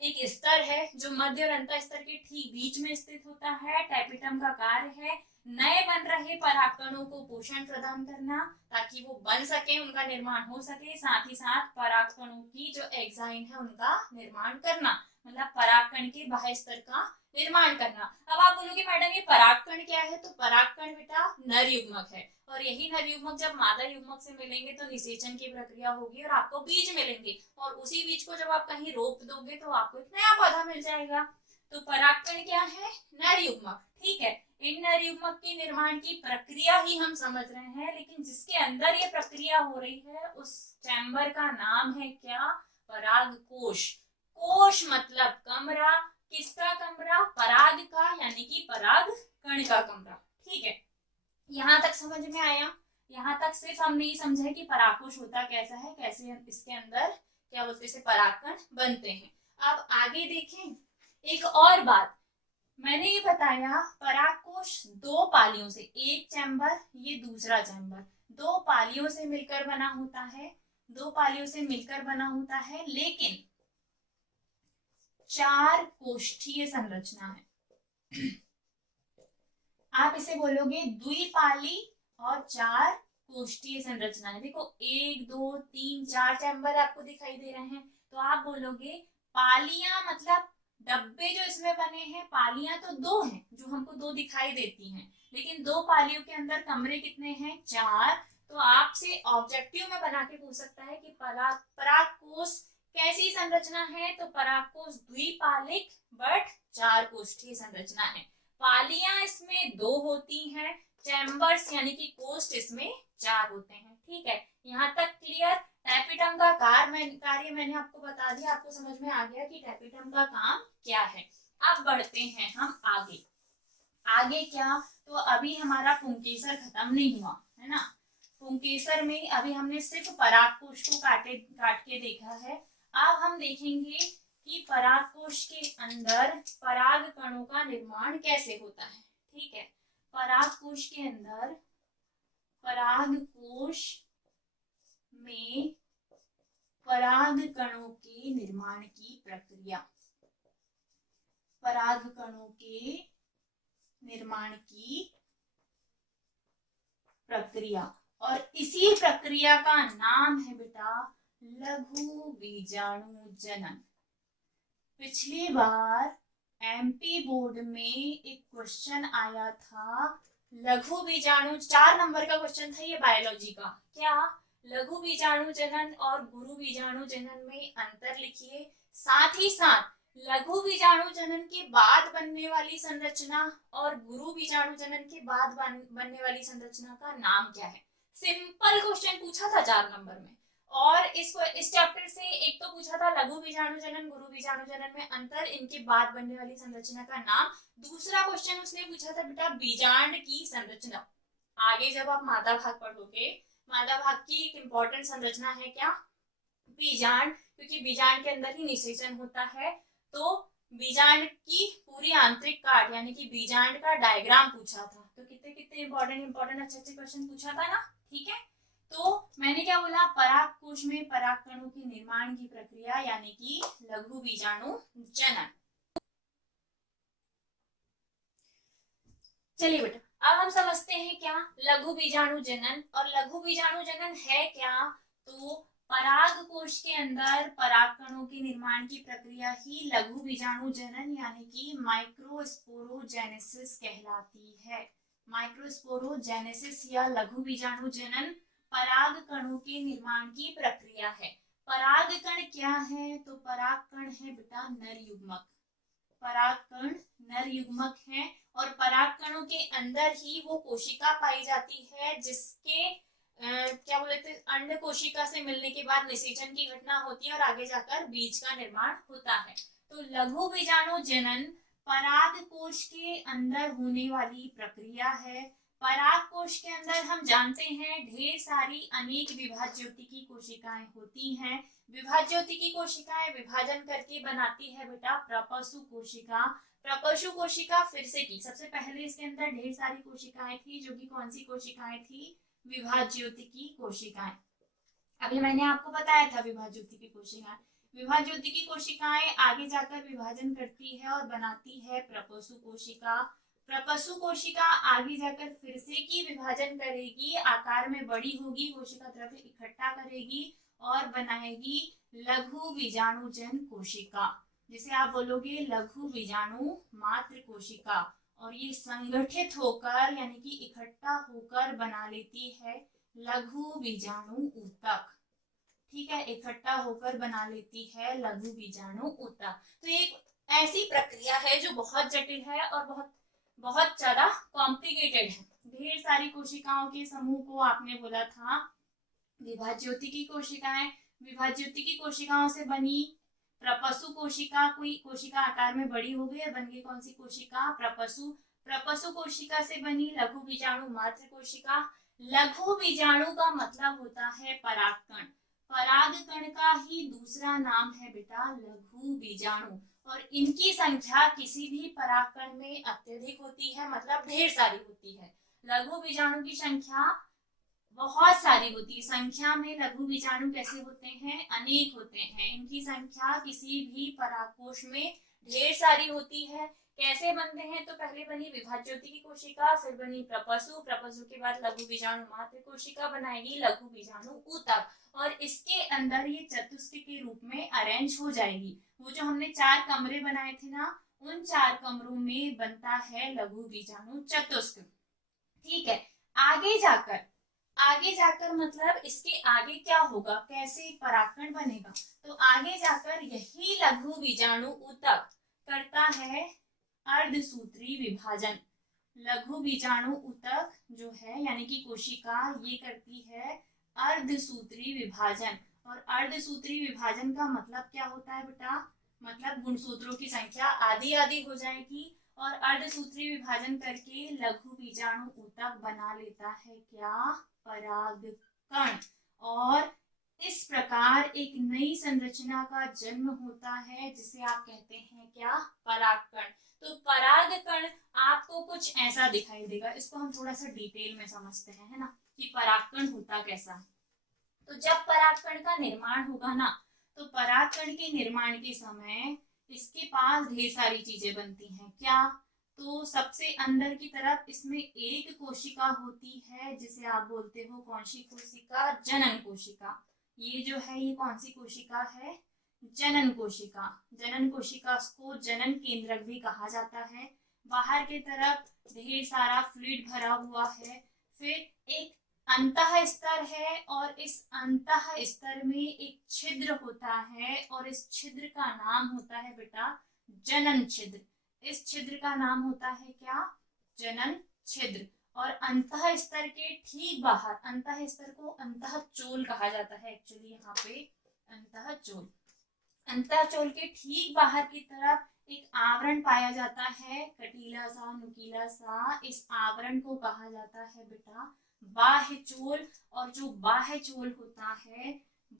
एक स्तर है जो मध्य और अंतः स्तर के ठीक बीच में स्थित होता है। टैपिटम का कार्य है नए बन रहे परागकणों को पोषण प्रदान करना ताकि वो बन सके, उनका निर्माण हो सके। साथ ही साथ परागकणों की जो एक्साइन है उनका निर्माण करना, मतलब परागकण के बाह्य स्तर का निर्माण करना। अब आप बोलोगे मैडम ये परागकण क्या है, तो परागकण बेटा नर युग्मक है, और यही नर युग्मक जब मादा युग्मक से मिलेंगे तो निषेचन की प्रक्रिया होगी और आपको बीज मिलेंगे, और उसी बीज को जब आप कहीं रोप दोगे तो आपको एक नया पौधा मिल जाएगा। तो परागकण क्या है, नर युग्मक। ठीक है, इन नर युग्मक के निर्माण की प्रक्रिया ही हम समझ रहे हैं, लेकिन जिसके अंदर ये प्रक्रिया हो रही है उस चैम्बर का नाम है क्या, परागकोश। कोश मतलब कमरा, किसका कमरा, पराग का, यानी कि पराग कण का कमरा। ठीक है, यहाँ तक समझ में आया। यहाँ तक सिर्फ हमने ये समझा है कि परागकोश होता कैसा है, कैसे इसके अंदर क्या बोलते हैं परागकण बनते हैं। अब आगे देखें, एक और बात मैंने ये बताया, परागकोश 2 पालियों से, एक चैम्बर ये दूसरा चैम्बर, 2 पालियों से मिलकर बना होता है, 2 पालियों से मिलकर बना होता है, लेकिन 4 कोष्ठीय संरचना है। आप इसे बोलोगे द्विपाली और 4 कोष्ठीय संरचना है। देखो 1 2 3 4 चैम्बर आपको दिखाई दे रहे हैं, तो आप बोलोगे पालियां मतलब डब्बे जो इसमें बने हैं, पालियां तो 2 हैं जो हमको 2 दिखाई देती हैं, लेकिन 2 पालियों के अंदर कमरे कितने हैं, 4। तो आपसे ऑब्जेक्टिव में बना के पूछ सकता है कि परागकोश कैसी संरचना है, तो परागकोश द्विपालिक बट 4 कोष्ठीय संरचना है। पालियां इसमें 2 होती हैं, चैम्बर्स यानी कि कोष्ठ इसमें 4 होते हैं। ठीक है, यहाँ तक क्लियर। टैपिटम का कार्य मैंने आपको बता दिया, आपको समझ में आ गया कि टैपिटम का काम क्या है। अब बढ़ते हैं हम आगे। आगे क्या, तो अभी हमारा पुंकेसर खत्म नहीं हुआ है ना। पुंकेसर में अभी हमने सिर्फ परागकोश को काट के देखा है। अब हम देखेंगे कि परागकोश के अंदर पराग कणों का निर्माण कैसे होता है। ठीक है, परागकोश के अंदर परागकोश में पराग कणों के निर्माण की प्रक्रिया, पराग कणों के निर्माण की प्रक्रिया, और इसी प्रक्रिया का नाम है बेटा लघु बीजाणु जनन। पिछली बार एमपी बोर्ड में एक क्वेश्चन आया था लघु बीजाणु, 4 नंबर का क्वेश्चन था ये बायोलॉजी का। क्या? लघु बीजाणु जनन और गुरु बीजाणु जनन में अंतर लिखिए, साथ ही साथ लघु बीजाणु जनन के बाद बनने वाली संरचना और गुरु बीजाणु जनन के बाद बनने वाली संरचना का नाम क्या है। सिंपल क्वेश्चन पूछा था 4 नंबर में। और इस चैप्टर से एक तो पूछा था लघु बीजाणु जनन गुरु बीजाणु जनन में अंतर, इनके बाद बनने वाली संरचना का नाम। दूसरा क्वेश्चन उसने पूछा था बेटा बीजांड की संरचना। आगे जब आप मादा भाग पढ़ोगे, मादा भाग की एक इंपॉर्टेंट संरचना है क्या? बीजांड, क्योंकि बीजांड के अंदर ही निषेचन होता है। तो बीजांड की पूरी आंतरिक काट यानी कि बीजांड का डायग्राम पूछा था। तो कितने कितने इंपॉर्टेंट अच्छे क्वेश्चन पूछा था ना। ठीक है, तो मैंने क्या बोला, पराग कोश में पराग कणों के निर्माण की प्रक्रिया यानी कि लघु बीजाणु जनन। चलिए बेटा, अब हम समझते हैं क्या लघु बीजाणु जनन। और लघु बीजाणु जनन है क्या? तो पराग कोश के अंदर पराग कणों के निर्माण की प्रक्रिया ही लघु बीजाणु जनन यानी कि माइक्रोस्पोरोजेनेसिस कहलाती है। माइक्रोस्पोरोजेनेसिस या लघु बीजाणु जनन पराग कणों के निर्माण की प्रक्रिया है। पराग कण क्या है? तो पराग कण है बेटा नर युग्मक। पराग कण नर युग्मक है और पराग कणों के अंदर ही वो कोशिका पाई जाती है जिसके क्या बोलते हैं, अंड कोशिका से मिलने के बाद निषेचन की घटना होती है और आगे जाकर बीज का निर्माण होता है। तो लघु बीजाणु जनन पराग कोश के अंदर होने वाली प्रक्रिया है। पराग कोश के अंदर हम जानते हैं ढेर सारी अनेक विभाज्योतिकी कोशिकाएं होती हैं। विभाज्योतिकी कोशिकाएं विभाजन करके बनाती है बेटा प्रपशु कोशिका। प्रपशु कोशिका फिर से की, सबसे पहले इसके अंदर ढेर सारी कोशिकाएं थी जो कि कौन सी कोशिकाएं थी? विभाज्योतिकी कोशिकाएं। अभी मैंने आपको बताया था विभाज्योतिकी कोशिकाएं। विभाज्योतिकी कोशिकाएं आगे जाकर विभाजन करती है और बनाती है प्रपशु कोशिका। प्रपशु कोशिका आगे जाकर फिर से की विभाजन करेगी, आकार में बड़ी होगी, कोशिका द्रव्य इकट्ठा करेगी और बनाएगी लघु बीजाणुजन कोशिका, जिसे आप बोलोगे लघु बीजाणु मात्र कोशिका। और ये संगठित होकर यानी कि इकट्ठा होकर बना लेती है लघु बीजाणु ऊतक। ठीक है, इकट्ठा होकर बना लेती है लघु बीजाणु ऊतक। तो एक ऐसी प्रक्रिया है जो बहुत जटिल है और बहुत ज्यादा कॉम्प्लिकेटेड है। ढेर सारी कोशिकाओं के समूह को आपने बोला था विभाज्योतिकी कोशिकाएं। विभाज्योतिकी कोशिकाओं से बनी प्रपशु कोशिका, कोई कोशिका आकार में बड़ी हो गई, बन गई कौन सी कोशिका? प्रपशु। प्रपशु कोशिका से बनी लघु बीजाणु मात्र कोशिका। लघु बीजाणु का मतलब होता है परागकण। परागकण का ही दूसरा नाम है बेटा लघु बीजाणु। और इनकी संख्या किसी भी परागकण में अत्यधिक होती है, मतलब ढेर सारी होती है। लघु बीजाणु की संख्या बहुत सारी होती है। संख्या में लघु बीजाणु कैसे होते हैं? अनेक होते हैं। इनकी संख्या किसी भी परागकोश में ढेर सारी होती है। कैसे बनते हैं? तो पहले बनी विभाज्योतिकी कोशिका, फिर बनी प्रपशु, प्रपशु के बाद लघु बीजाणु मात्र कोशिका बनाएगी लघु बीजाणु ऊतक, और इसके अंदर ये चतुष्क के रूप में अरेंज हो जाएगी। वो जो हमने 4 कमरे बनाए थे ना, उन 4 कमरों में बनता है लघु बीजाणु चतुष्क। ठीक है, आगे जाकर मतलब इसके आगे क्या होगा, कैसे परागकण बनेगा? तो आगे जाकर यही लघु बीजाणु ऊतक करता है अर्धसूत्री विभाजन। लघु बीजाणु ऊतक जो है यानी कि कोशिका, ये करती है अर्धसूत्री विभाजन। और अर्धसूत्री विभाजन का मतलब क्या होता है बेटा? मतलब गुणसूत्रों की संख्या आधी आधी हो जाएगी और अर्धसूत्री विभाजन करके लघु बीजाणु ऊतक बना लेता है क्या? परागकण। और इस प्रकार एक नई संरचना का जन्म होता है जिसे आप कहते हैं क्या? परागकण। तो परागकण आपको कुछ ऐसा दिखाई देगा। इसको हम थोड़ा सा डिटेल में समझते हैं, है ना, कि परागकण होता कैसा है। तो जब परागकण का निर्माण होगा ना, तो परागकण के निर्माण के समय इसके पास ढेर सारी चीजें बनती हैं। क्या? तो सबसे अंदर की तरफ इसमें एक कोशिका होती है जिसे आप बोलते हो कौन सी कोशिका? जनन कोशिका। ये जो है ये कौन सी कोशिका है? जनन कोशिका। जनन कोशिका को जनन केंद्रक भी कहा जाता है। बाहर की तरफ ढेर सारा फ्लूइड भरा हुआ है। फिर एक अंतः स्तर है और इस अंतः स्तर में एक छिद्र होता है और इस छिद्र का नाम होता है बेटा जनन छिद्र। इस छिद्र का नाम होता है क्या? जनन छिद्र। और अंतः स्तर के ठीक बाहर, अंतः स्तर को अंतः चोल कहा जाता है एक्चुअली, यहाँ पे अंतः चोल, अंतः चोल के ठीक बाहर की तरफ एक आवरण पाया जाता है, कटीला सा नुकीला सा। इस आवरण को कहा जाता है बेटा बाह्य चोल। और जो बाह्य चोल होता है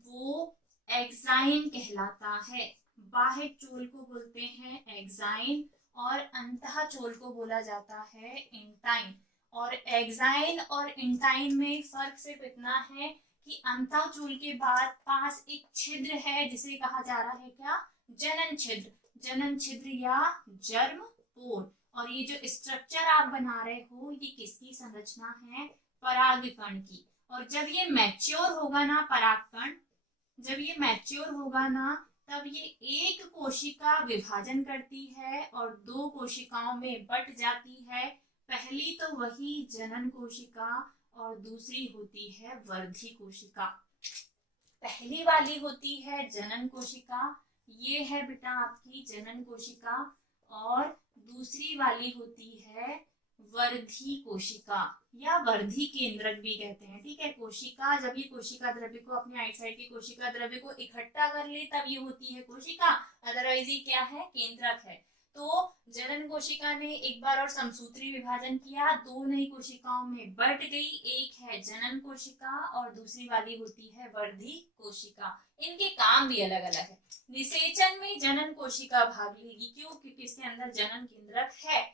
वो एक्साइन कहलाता है। बाह्य चोल को बोलते हैं एक्साइन और अंतः चोल को बोला जाता है इंटाइन। और एक्साइन और इंटाइन में फर्क सिर्फ इतना है कि अंतः चोल के बाद पास एक छिद्र है जिसे कहा जा रहा है क्या? जनन छिद्र। जनन छिद्र या जर्म पोर। और ये जो स्ट्रक्चर आप बना रहे हो ये किसकी संरचना है? परागकण की। और जब ये मैच्योर होगा ना परागकण, जब ये मैच्योर होगा ना तब ये एक कोशिका विभाजन करती है और दो कोशिकाओं में बट जाती है। पहली तो वही जनन कोशिका और दूसरी होती है वर्धी कोशिका। पहली वाली होती है जनन कोशिका, ये है बेटा आपकी जनन कोशिका। और दूसरी वाली होती है वर्धी कोशिका या वर्धी केंद्रक भी कहते हैं। ठीक है, कोशिका जब ये कोशिका द्रव्य को अपने आइट साइड के कोशिका द्रव्य को इकट्ठा कर ले तब ये होती है कोशिका, अदरवाइज ये क्या है? केंद्रक है। तो जनन कोशिका ने एक बार और समसूत्री विभाजन किया, दो नई कोशिकाओं में बढ़ गई, एक है जनन कोशिका और दूसरी वाली होती है वर्धी कोशिका। इनके काम भी अलग अलग है। निषेचन में जनन कोशिका भाग लेगी, क्यों? क्योंकि इसके अंदर जनन केंद्रक है।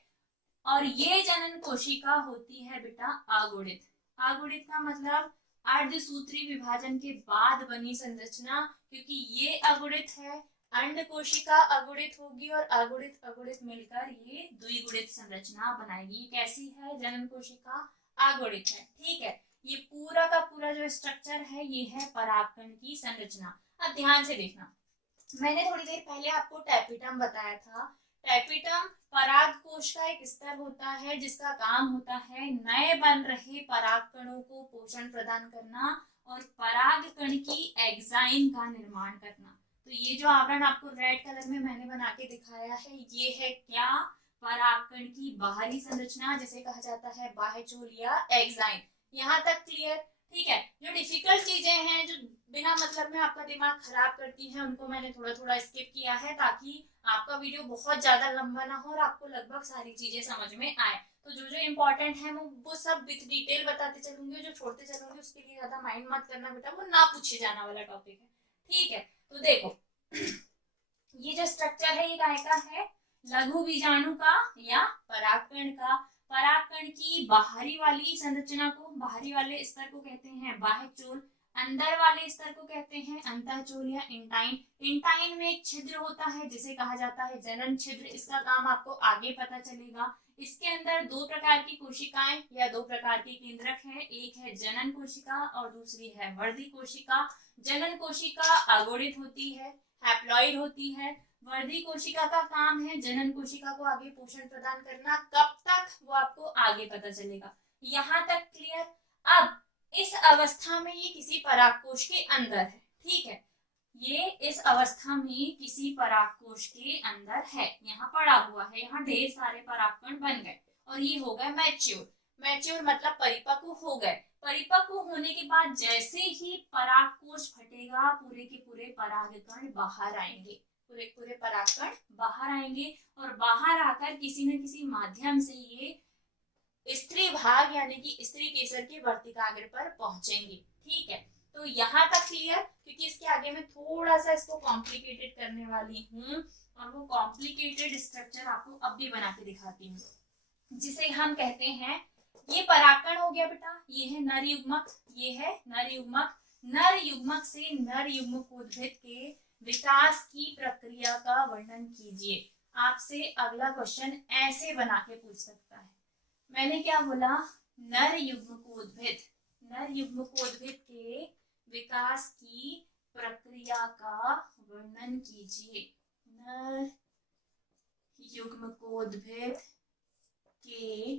और ये जनन कोशिका होती है बेटा अगुणित। अगुणित का मतलब अर्धसूत्री विभाजन के बाद बनी संरचना, क्योंकि ये अगुणित है। अंड कोशिका अगुणित होगी और अगुणित अगुणित मिलकर ये द्विगुणित संरचना बनाएगी। ये कैसी है? जनन कोशिका अगुणित है। ठीक है, ये पूरा का पूरा जो स्ट्रक्चर है ये है परागकण की संरचना। अब ध्यान से देखना, मैंने थोड़ी देर पहले आपको टैपिटम बताया था। टैपिटम पराग कोश का एक स्तर होता है जिसका काम होता है नए बन रहे परागकणों को पोषण प्रदान करना और परागकण की एक्साइन का निर्माण करना। तो ये जो आवरण आपको रेड कलर में मैंने बना के दिखाया है ये है क्या? परागकण की बाहरी संरचना जिसे कहा जाता है बाह्य चोल या एक्साइन। यहाँ तक क्लियर? ठीक है, जो डिफिकल्ट चीजें हैं जो बिना मतलब में आपका दिमाग खराब करती हैं उनको मैंने थोड़ा थोड़ा स्किप किया है ताकि आपका वीडियो बहुत ज्यादा लंबा ना हो और आपको लगभग सारी चीजें समझ में आए। तो जो जो इम्पोर्टेंट है वो सब विथ डिटेल बताते चलूंगी, जो छोड़ते चलूंगी उसके लिए ज्यादा माइंड मत करना बेटा, वो ना पूछे जाना वाला टॉपिक है। ठीक है, तो देखो ये जो स्ट्रक्चर है ये काय का है? लघु बीजाणु का या परागकण का। परागकण की बाहरी वाली संरचना को, बाहरी वाले स्तर को कहते हैं बाह्य चोल, अंदर वाले स्तर को कहते हैं अंतः चोल या इंटाइन। इंटाइन में एक छिद्र होता है जिसे कहा जाता है जनन छिद्र। इसका काम आपको आगे पता चलेगा। इसके अंदर दो प्रकार की कोशिकाएं या दो प्रकार के केंद्रक हैं, एक है जनन कोशिका और दूसरी है वर्धी कोशिका। जनन कोशिका अगुणित होती है, हैप्लॉइड होती है। वर्धी कोशिका का काम है जनन कोशिका को आगे पोषण प्रदान करना। कब तक? वो आपको आगे पता चलेगा। यहाँ तक क्लियर? अब इस अवस्था में ये किसी परागकोश के अंदर है। ठीक है, ये इस अवस्था में किसी परागकोश के अंदर है, यहाँ पड़ा हुआ है, यहाँ ढेर सारे परागकण बन गए और ये हो गए मैच्योर। मैच्योर मतलब परिपक्व हो गए। परिपक्व होने के बाद जैसे ही परागकोश फटेगा पूरे के पूरे परागकण बाहर आएंगे, पूरे पूरे परागकण बाहर आएंगे और बाहर आकर किसी न किसी माध्यम से ये स्त्री भाग यानी कि स्त्री केसर के वर्तिकाग्र पर पहुंचेंगे। ठीक है, तो यहाँ तक क्लियर? क्योंकि इसके आगे मैं थोड़ा सा इसको कॉम्प्लिकेटेड करने वाली हूँ और वो कॉम्प्लिकेटेड स्ट्रक्चर आपको अब भी बना के दिखाती हूँ, जिसे हम कहते हैं, ये परागकण हो गया बेटा, ये है नर युग्मक, ये है नर युग्मक। नर युग्मक से नर युग्मकोद्भिद के विकास की प्रक्रिया का वर्णन कीजिए। आपसे अगला क्वेश्चन ऐसे बना के पूछ सकता है। मैंने क्या बोला? नर युग्मकोद्भिद, नर युग्मकोद्भिद के विकास की प्रक्रिया का वर्णन कीजिए। नर युग्मकोद्भिद के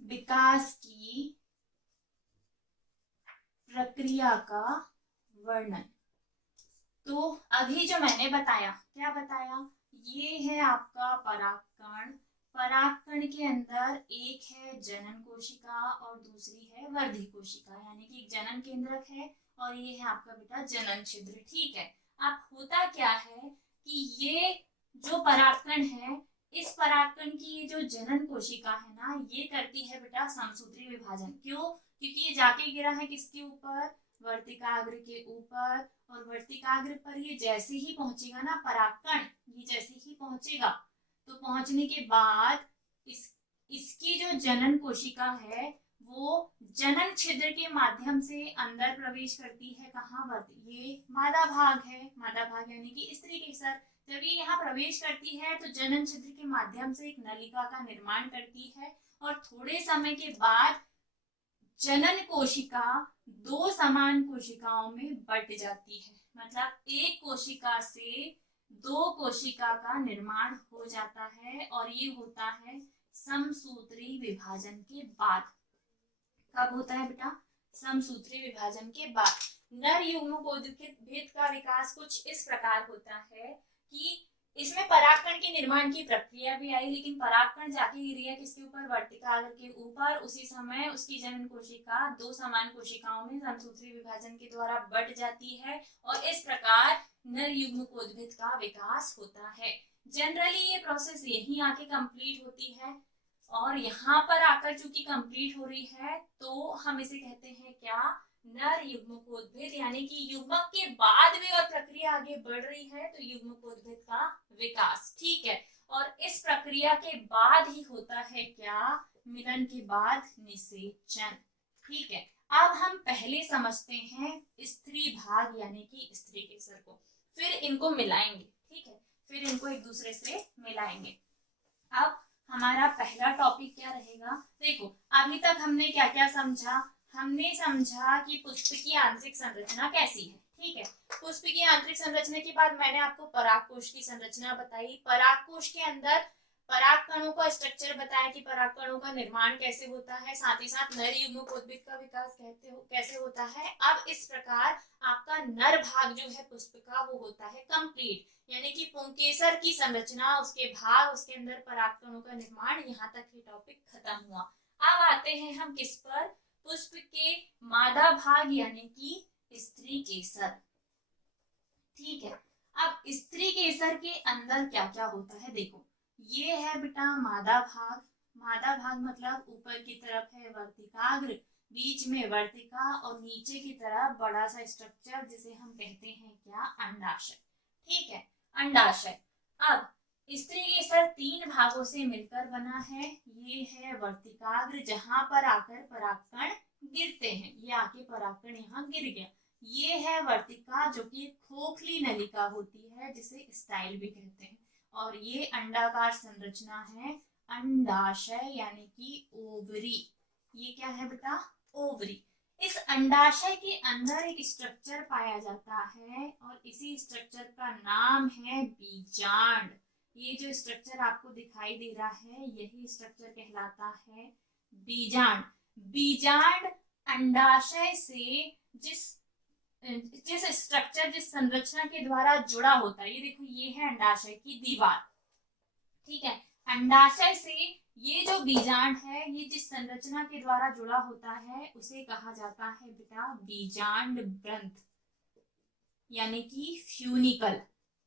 विकास की प्रक्रिया का वर्णन। तो अभी जो मैंने बताया, क्या बताया? ये है आपका परागकण। परागकण के अंदर एक है जनन कोशिका और दूसरी है वर्धी कोशिका, यानी कि एक जनन केंद्रक है और ये है आपका बेटा जनन छिद्र। ठीक है। अब होता क्या है कि ये जो परागकण है, इस परागकण की ये जो जनन कोशिका है ना, ये करती है बेटा समसूत्री विभाजन। क्यों? क्योंकि ये जाके गिरा है किसके ऊपर? वर्तिकाग्र के ऊपर। और वर्तिकाग्र पर ये जैसे ही पहुंचेगा ना परागकण, ये जैसे ही पहुंचेगा तो पहुंचने के बाद इसकी जो जनन कोशिका है वो जनन छिद्र के माध्यम से अंदर प्रवेश करती है। कहाँ? ये मादा भाग है, मादा भाग यानी कि स्त्री केसर। जब ये यहाँ प्रवेश करती है तो जनन छिद्र के माध्यम से एक नलिका का निर्माण करती है और थोड़े समय के बाद जनन कोशिका दो समान कोशिकाओं में बट जाती है। मतलब एक कोशिका से दो कोशिका का निर्माण हो जाता है और ये होता है समसूत्री विभाजन के बाद। कब होता है बेटा? समसूत्री विभाजन के बाद। नर युग्मकोद्भिद का विकास कुछ इस प्रकार होता है कि इसमें परागकण के निर्माण की प्रक्रिया भी आई, लेकिन परागकण जाके गिरी है किसके ऊपर? वर्तिकाग्र के ऊपर। उसी समय उसकी जनन कोशिका दो समान कोशिकाओं में समसूत्री विभाजन के द्वारा बट जाती है और इस प्रकार नर युग्मकोद्भिद का विकास होता है। जनरली ये प्रोसेस यहीं आके कंप्लीट होती है और यहाँ पर आकर चूंकि कंप्लीट हो रही है तो हम इसे कहते हैं क्या? नर युग्मकोद्भिद। यानी कि युग्मक के बाद भी और प्रक्रिया आगे बढ़ रही है तो युग्मकोद्भिद का विकास। ठीक है। और इस प्रक्रिया के बाद ही होता है क्या? मिलन के बाद निषेचन। ठीक है। अब हम पहले समझते हैं स्त्री भाग यानी कि स्त्री केसर को, फिर इनको मिलाएंगे। ठीक है, फिर इनको एक दूसरे से मिलाएंगे। अब हमारा पहला टॉपिक क्या रहेगा? देखो अभी तक हमने क्या क्या समझा? हमने समझा कि पुष्प की आंतरिक संरचना कैसी है। ठीक है। पुष्प की आंतरिक संरचना के बाद मैंने आपको परागकोश की संरचना बताई। परागकोश के अंदर परागकणों का स्ट्रक्चर बताया कि परागकणों का निर्माण कैसे होता है, साथ ही साथ नर युग्मकोद्भिद का विकास कैसे होता है। अब इस प्रकार आपका नर भाग जो है पुष्प का वो होता है कंप्लीट, यानी कि पुंकेसर की संरचना, उसके भाग, उसके अंदर परागकणों का निर्माण, यहाँ तक ये टॉपिक खत्म हुआ। अब आते हैं हम किस पर? पुष्प के मादा भाग यानी कि स्त्री केसर। ठीक है। अब स्त्री केसर के अंदर क्या क्या होता है? देखो ये है बेटा मादा भाग। मादा भाग मतलब ऊपर की तरफ है वर्तिकाग्र, बीच में वर्तिका और नीचे की तरफ बड़ा सा स्ट्रक्चर जिसे हम कहते हैं क्या? अंडाशय। ठीक है, अंडाशय। अब स्त्री केसर तीन भागों से मिलकर बना है। ये है वर्तिकाग्र जहां पर आकर परागकण गिरते हैं, ये आके परागकण यहाँ गिर गया। ये है वर्तिका जो कि खोखली नलिका होती है जिसे स्टाइल भी कहते हैं। और ये अंडाकार संरचना है अंडाशय यानी कि ओवरी। ये क्या है बेटा? ओवरी। इस अंडाशय के अंदर एक स्ट्रक्चर पाया जाता है और इसी स्ट्रक्चर का नाम है बीजांड। ये जो स्ट्रक्चर आपको दिखाई दे रहा है यही स्ट्रक्चर कहलाता है बीजांड। बीजांड अंडाशय से जिस स्ट्रक्चर, जिस संरचना के द्वारा जुड़ा होता है, ये देखो ये है अंडाशय की दीवार। ठीक है। अंडाशय से ये जो बीजांड है, ये जिस संरचना के द्वारा जुड़ा होता है उसे कहा जाता है बेटा बीजांड ग्रंथ यानी कि फ्यूनिकल।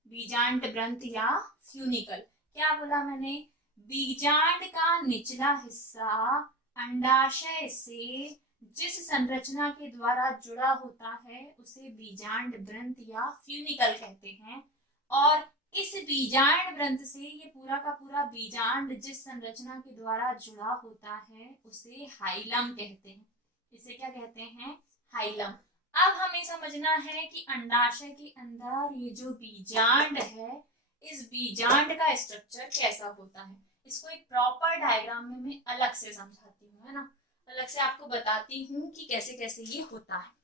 बीजांड ग्रंथ या फ्यूनिकल। क्या बोला मैंने? बीजांड का निचला हिस्सा अंडाशय से जिस संरचना के द्वारा जुड़ा होता है उसे बीजांड ग्रंथ या फ्यूनिकल कहते हैं। और इस बीजांड ग्रंथ से ये पूरा का पूरा बीजांड जिस संरचना के द्वारा जुड़ा होता है उसे हाइलम कहते हैं। इसे क्या कहते हैं, हाइलम। अब हमें समझना है कि अंडाशय के अंदर ये जो बीजांड है, इस बीजांड का स्ट्रक्चर कैसा होता है। इसको एक प्रॉपर डायग्राम में मैं अलग से समझाती हूँ, है ना, अलग से आपको बताती हूँ कि कैसे कैसे ये होता है।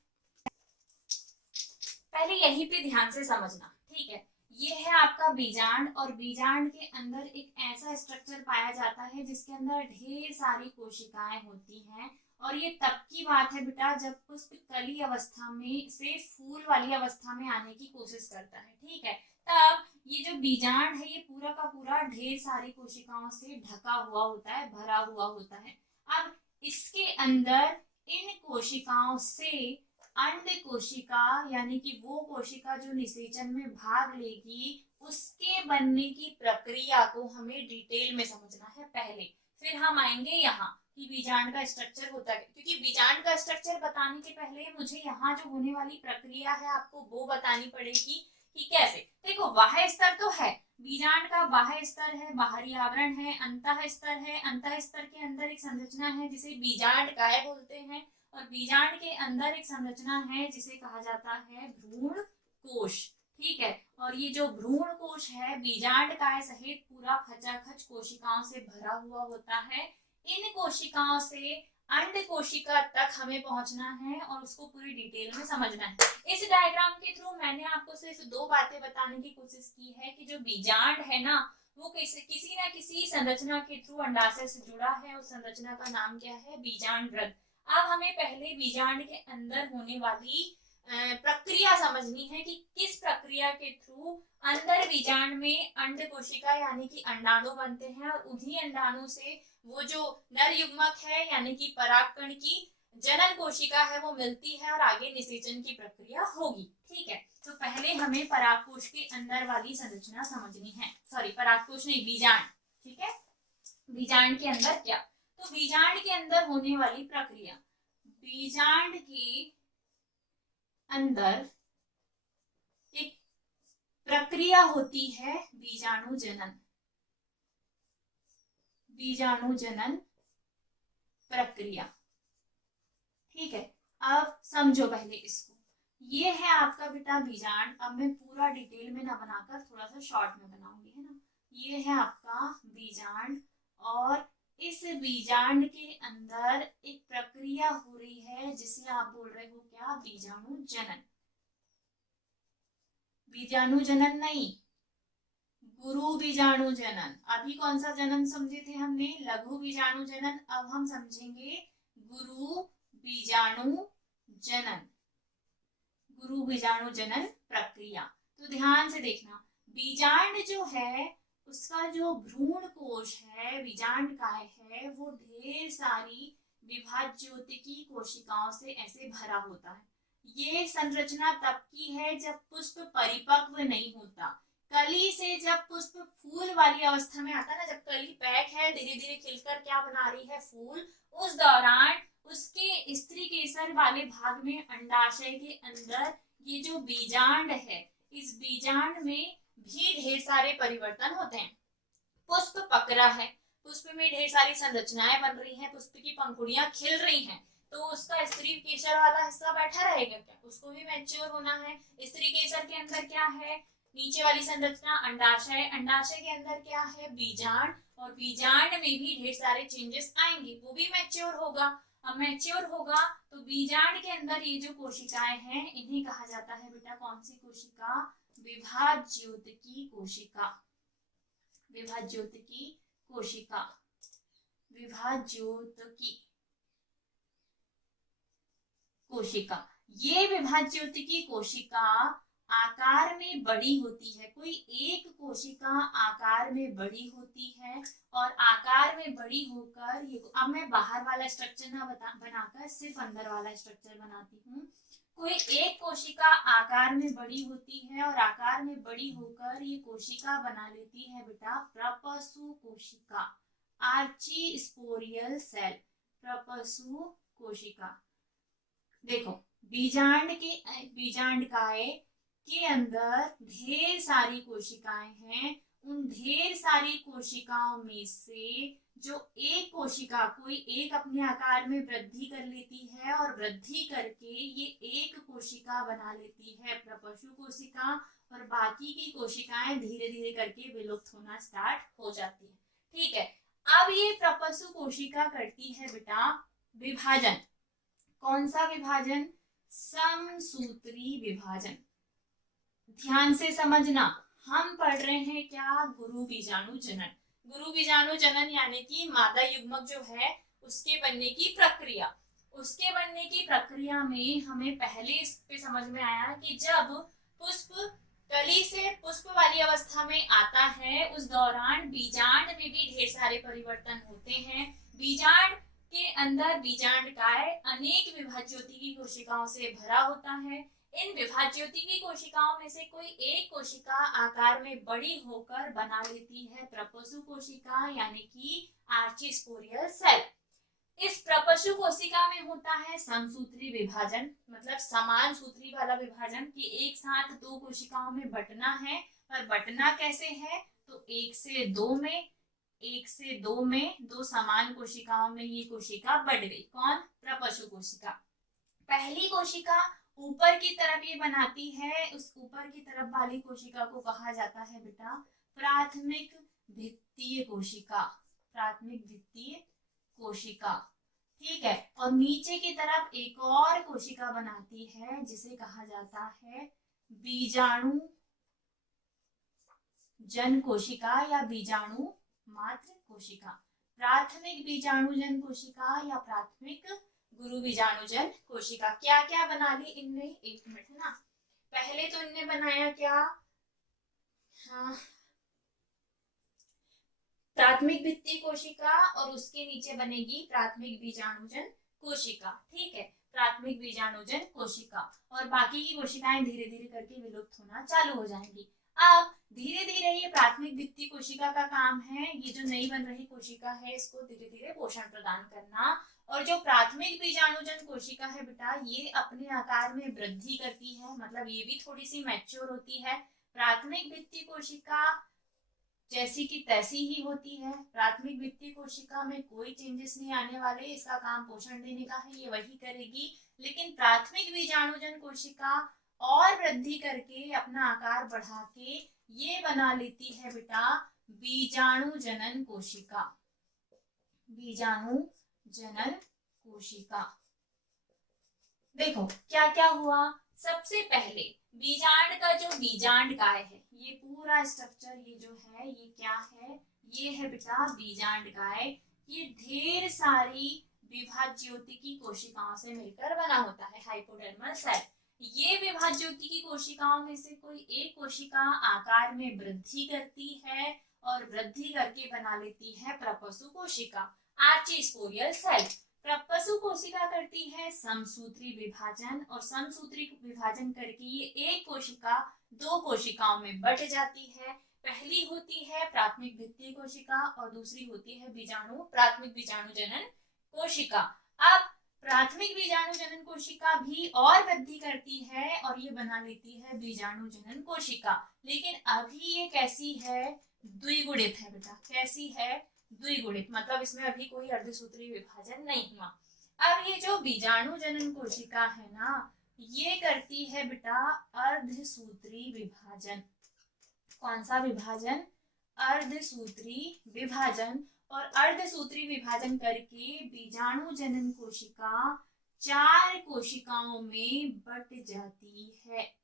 पहले यहीं पे ध्यान से समझना, ठीक है। ये है आपका बीजांड, और बीजांड के अंदर एक ऐसा स्ट्रक्चर पाया जाता है जिसके अंदर ढेर सारी कोशिकाएं होती हैं। और ये तब की बात है बेटा जब पुष्प कली अवस्था में से फूल वाली अवस्था में आने की कोशिश करता है, ठीक है। तब ये जो बीजांड है ये पूरा का पूरा ढेर सारी कोशिकाओं से ढका हुआ होता है, भरा हुआ होता है। अब इसके अंदर इन कोशिकाओं से अंड कोशिका, यानी कि वो कोशिका जो निषेचन में भाग लेगी, उसके बनने की प्रक्रिया को हमें डिटेल में समझना है पहले। फिर हम आएंगे यहाँ कि बीजांड का स्ट्रक्चर होता है, क्योंकि बीजांड का स्ट्रक्चर बताने के पहले मुझे यहाँ जो होने वाली प्रक्रिया है आपको वो बतानी पड़ेगी कि कैसे। देखो, बाह्य स्तर तो है, बीजांड का बाह्य स्तर है, बाहरी आवरण है, अंतः स्तर है। अंतः स्तर के अंदर एक संरचना है जिसे बीजांड काय बोलते हैं, और बीजांड के अंदर एक संरचना है जिसे कहा जाता है भ्रूण कोश, ठीक है। और ये जो भ्रूण कोश है बीजांड काय सहित पूरा खचाखच कोशिकाओं से भरा हुआ होता है। इन कोशिकाओं से अंड कोशिका तक हमें पहुंचना है और उसको पूरी डिटेल में समझना है। इस डायग्राम के थ्रू मैंने आपको सिर्फ दो बातें बताने की कोशिश की है कि जो बीजांड है ना, वो किसी ना किसी संरचना के थ्रू अंडाशय से जुड़ा है। उस संरचना का नाम क्या है, बीजांड रंध्र। अब हमें पहले बीजांड के अंदर होने वाली प्रक्रिया समझनी है कि किस प्रक्रिया के थ्रू अंदर बीजांड में अंड कोशिका यानी कि अंडाणु बनते हैं, और उन्हीं अंडाणु से वो जो नर युग्मक है यानी कि परागकण की जनन कोशिका है वो मिलती है और आगे निषेचन की प्रक्रिया होगी, ठीक है। तो पहले हमें परागकोश के अंदर वाली संरचना समझनी है, सॉरी परागकोश नहीं, बीजांड, ठीक है। बीजांड के अंदर क्या, तो बीजांड के अंदर होने वाली प्रक्रिया, बीजांड के अंदर एक प्रक्रिया होती है बीजाणु जनन, बीजाणु जनन प्रक्रिया, ठीक है। अब समझो पहले इसको, ये है आपका बेटा बीजांड। अब मैं पूरा डिटेल में ना बनाकर थोड़ा सा शॉर्ट में बनाऊंगी, है ना। ये है आपका बीजांड, और इस बीजांड के अंदर एक प्रक्रिया हो रही है जिसे आप बोल रहे हो क्या, बीजाणु जनन। बीजाणु जनन नहीं, गुरु बीजाणु जनन। अभी कौन सा जनन समझे थे हमने, लघु बीजाणु जनन। अब हम समझेंगे गुरु बीजाणु जनन, गुरु बीजाणु जनन प्रक्रिया। तो ध्यान से देखना, बीजांड जो है उसका जो भ्रूण कोश है, बीजांड काय है, वो ढेर सारी विभाज्योतिकी कोशिकाओं से ऐसे भरा होता है। ये संरचना तब की है जब पुष्प परिपक्व नहीं होता। कली से जब पुष्प फूल वाली अवस्था में आता है ना, जब कली पैक है धीरे धीरे खिलकर क्या बना रही है, फूल, उस दौरान उसके स्त्री केसर वाले भाग में अंडाशय के अंदर ये जो बीजांड है, इस बीजांड में भी ढेर सारे परिवर्तन होते हैं। पुष्प पक रहा है, पुष्प में ढेर सारी संरचनाएं बन रही हैं, पुष्प की पंखुड़ियां खिल रही हैं, तो उसका स्त्री केसर वाला हिस्सा बैठा रहेगा क्या, उसको भी मैच्योर होना है। स्त्री केसर के अंदर क्या है, नीचे वाली संरचना अंडाशय, अंडाशय के अंदर क्या है, बीजांड, और बीजांड में भी ढेर सारे चेंजेस आएंगे, वो भी मैच्योर होगा। अब मैच्योर होगा तो बीजांड के अंदर ये जो कोशिकाएं हैं इन्हें कहा जाता है बेटा कौन सी कोशिका, विभाज्योतिकी कोशिका, विभाज्योतिकी कोशिका, विभाज्योतिकी कोशिका। ये विभाज्योतिकी कोशिका आकार में बड़ी होती है, कोई एक कोशिका आकार में बड़ी होती है, और आकार में बड़ी होकर ये, अब मैं बाहर वाला स्ट्रक्चर ना बनाकर सिर्फ अंदर वाला स्ट्रक्चर बनाती हूँ। कोई एक कोशिका आकार में बड़ी होती है और आकार में बड़ी होकर ये कोशिका बना लेती है बेटा प्रपसु कोशिका, आर्चीस्पोरियल सेल, प्रपसु कोशिका। देखो, बीजांड काय के अंदर ढेर सारी कोशिकाएं हैं, उन ढेर सारी कोशिकाओं में से जो एक कोशिका कोई एक अपने आकार में वृद्धि कर लेती है और वृद्धि करके ये एक कोशिका बना लेती है प्रपशु कोशिका, और बाकी की कोशिकाएं धीरे धीरे करके विलुप्त होना स्टार्ट हो जाती है। ठीक है, अब ये प्रपशु कोशिका करती है बेटा विभाजन। कौन सा विभाजन? समसूत्री विभाजन। ध्यान से समझना, हम पढ़ रहे हैं क्या? गुरु बीजाणु जनन। गुरु बीजाणु जनन यानी कि मादा युग्मक जो है उसके बनने की प्रक्रिया। उसके बनने की प्रक्रिया में हमें पहले इस पे समझ में आया कि जब पुष्प कली से पुष्प वाली अवस्था में आता है उस दौरान बीजांड में भी ढेर सारे परिवर्तन होते हैं। बीजांड के अंदर बीजांडकाय अनेक विभाज्योतिकी कोशिकाओं से भरा होता है। इन विभाज्योतिकी कोशिकाओं में से कोई एक कोशिका आकार में बड़ी होकर बना लेती है प्रपशु कोशिका यानी कि आर्चिस्पोरियल सेल। इस प्रपशु कोशिका में होता है समसूत्री विभाजन, मतलब समान सूत्री वाला विभाजन कि एक साथ दो कोशिकाओं में बंटना है। पर बंटना कैसे है? तो एक से दो में दो समान कोशिकाओं में ये कोशिका बढ़ गई। कौन? प्रपशु कोशिका। पहली कोशिका ऊपर की तरफ ये बनाती है, उस ऊपर की तरफ वाली कोशिका को कहा जाता है बेटा प्राथमिक भित्तीय कोशिका। प्राथमिक भित्तीय कोशिका, ठीक है। और नीचे की तरफ एक और कोशिका बनाती है जिसे कहा जाता है बीजाणु जन कोशिका या बीजाणु मात्र कोशिका। प्राथमिक बीजाणुजन कोशिका या प्राथमिक गुरु बीजाणुजन कोशिका। क्या क्या बना ली इनने? एक मिनट ना, पहले तो इनने बनाया क्या? हाँ, प्राथमिक भित्ति कोशिका और उसके नीचे बनेगी प्राथमिक बीजाणुजन कोशिका। ठीक है, प्राथमिक बीजाणुजन कोशिका, और बाकी की कोशिकाएं धीरे धीरे करके विलुप्त होना चालू हो जाएंगी। अब धीरे धीरे ये प्राथमिक भित्ति कोशिका का काम है, ये जो नई बन रही कोशिका है इसको धीरे धीरे पोषण प्रदान करना। और जो प्राथमिक बीजाणुजन कोशिका है बेटा ये अपने आकार में वृद्धि करती है, मतलब ये भी थोड़ी सी मैच्योर होती है। प्राथमिक भित्ति कोशिका जैसी की तैसी ही होती है। प्राथमिक भित्ति कोशिका में कोई चेंजेस नहीं आने वाले, इसका काम पोषण देने का है, ये वही करेगी। लेकिन प्राथमिक बीजाणुजन कोशिका और वृद्धि करके अपना आकार बढ़ा के ये बना लेती है बेटा बीजाणु जनन कोशिका। बीजाणु जनन कोशिका। देखो क्या क्या हुआ। सबसे पहले बीजांड का जो बीजांडकाय है, ये पूरा स्ट्रक्चर ये जो है ये क्या है? ये है बेटा बीजांडकाय। ये ढेर सारी विभाज्योतिकी कोशिकाओं से मिलकर बना होता है, हाइपोडर्मल सेल। ये विभाज्योतिकी कोशिकाओं में से कोई एक कोशिका आकार में वृद्धि करती है और वृद्धि करके बना लेती है प्रपशु कोशिका, आर्चिस्पोरियल सेल। प्रपशु कोशिका करती है समसूत्री विभाजन, और समसूत्री विभाजन करके ये एक कोशिका दो कोशिकाओं में बट जाती है। पहली होती है प्राथमिक भित्ति कोशिका और दूसरी होती है प्राथमिक बीजाणु जनन कोशिका। अब प्राथमिक बीजाणु जनन कोशिका भी और वृद्धि करती है और ये बना लेती है बीजाणु जनन कोशिका। लेकिन अभी ये कैसी है? द्विगुणित है बेटा। कैसी है? द्विगुणित, मतलब इसमें अभी कोई अर्धसूत्री विभाजन नहीं हुआ। अब ये जो बीजाणु जनन कोशिका है ना ये करती है बेटा अर्धसूत्री विभाजन। कौन सा विभाजन? अर्धसूत्री विभाजन। और अर्धसूत्री विभाजन करके बीजाणु जनन कोशिका 4 कोशिकाओं में बट जाती है,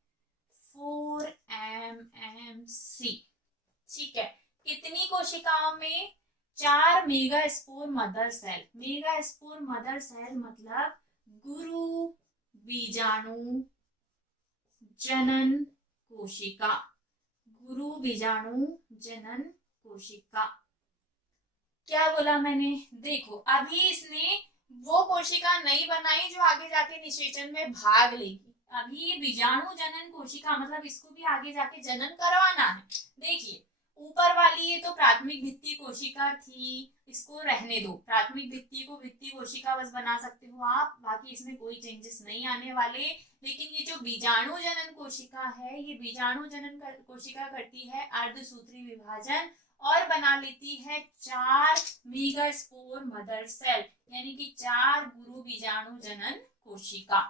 4MMC। ठीक है, कितनी कोशिकाओं में? 4 megaspore mother cell. Megaspore mother cell मतलब गुरु बीजाणु जनन कोशिका। गुरु बीजाणु जनन कोशिका। क्या बोला मैंने? देखो अभी इसने वो कोशिका नहीं बनाई जो आगे जाके निषेचन में भाग लेगी। अभी ये बीजाणु जनन कोशिका मतलब इसको भी आगे जाके जनन करवाना है। देखिए ऊपर वाली ये तो प्राथमिक भित्ति कोशिका थी, इसको रहने दो। प्राथमिक भित्ति को भित्ति कोशिका बस बना सकते हो आप, बाकी इसमें कोई चेंजेस नहीं आने वाले। लेकिन ये जो बीजाणु जनन कोशिका है ये बीजाणु जनन कोशिका करती है अर्धसूत्री विभाजन और बना लेती है 4 मेगास्पोर मदर सेल, यानी कि 4 गुरु बीजाणु जनन कोशिका।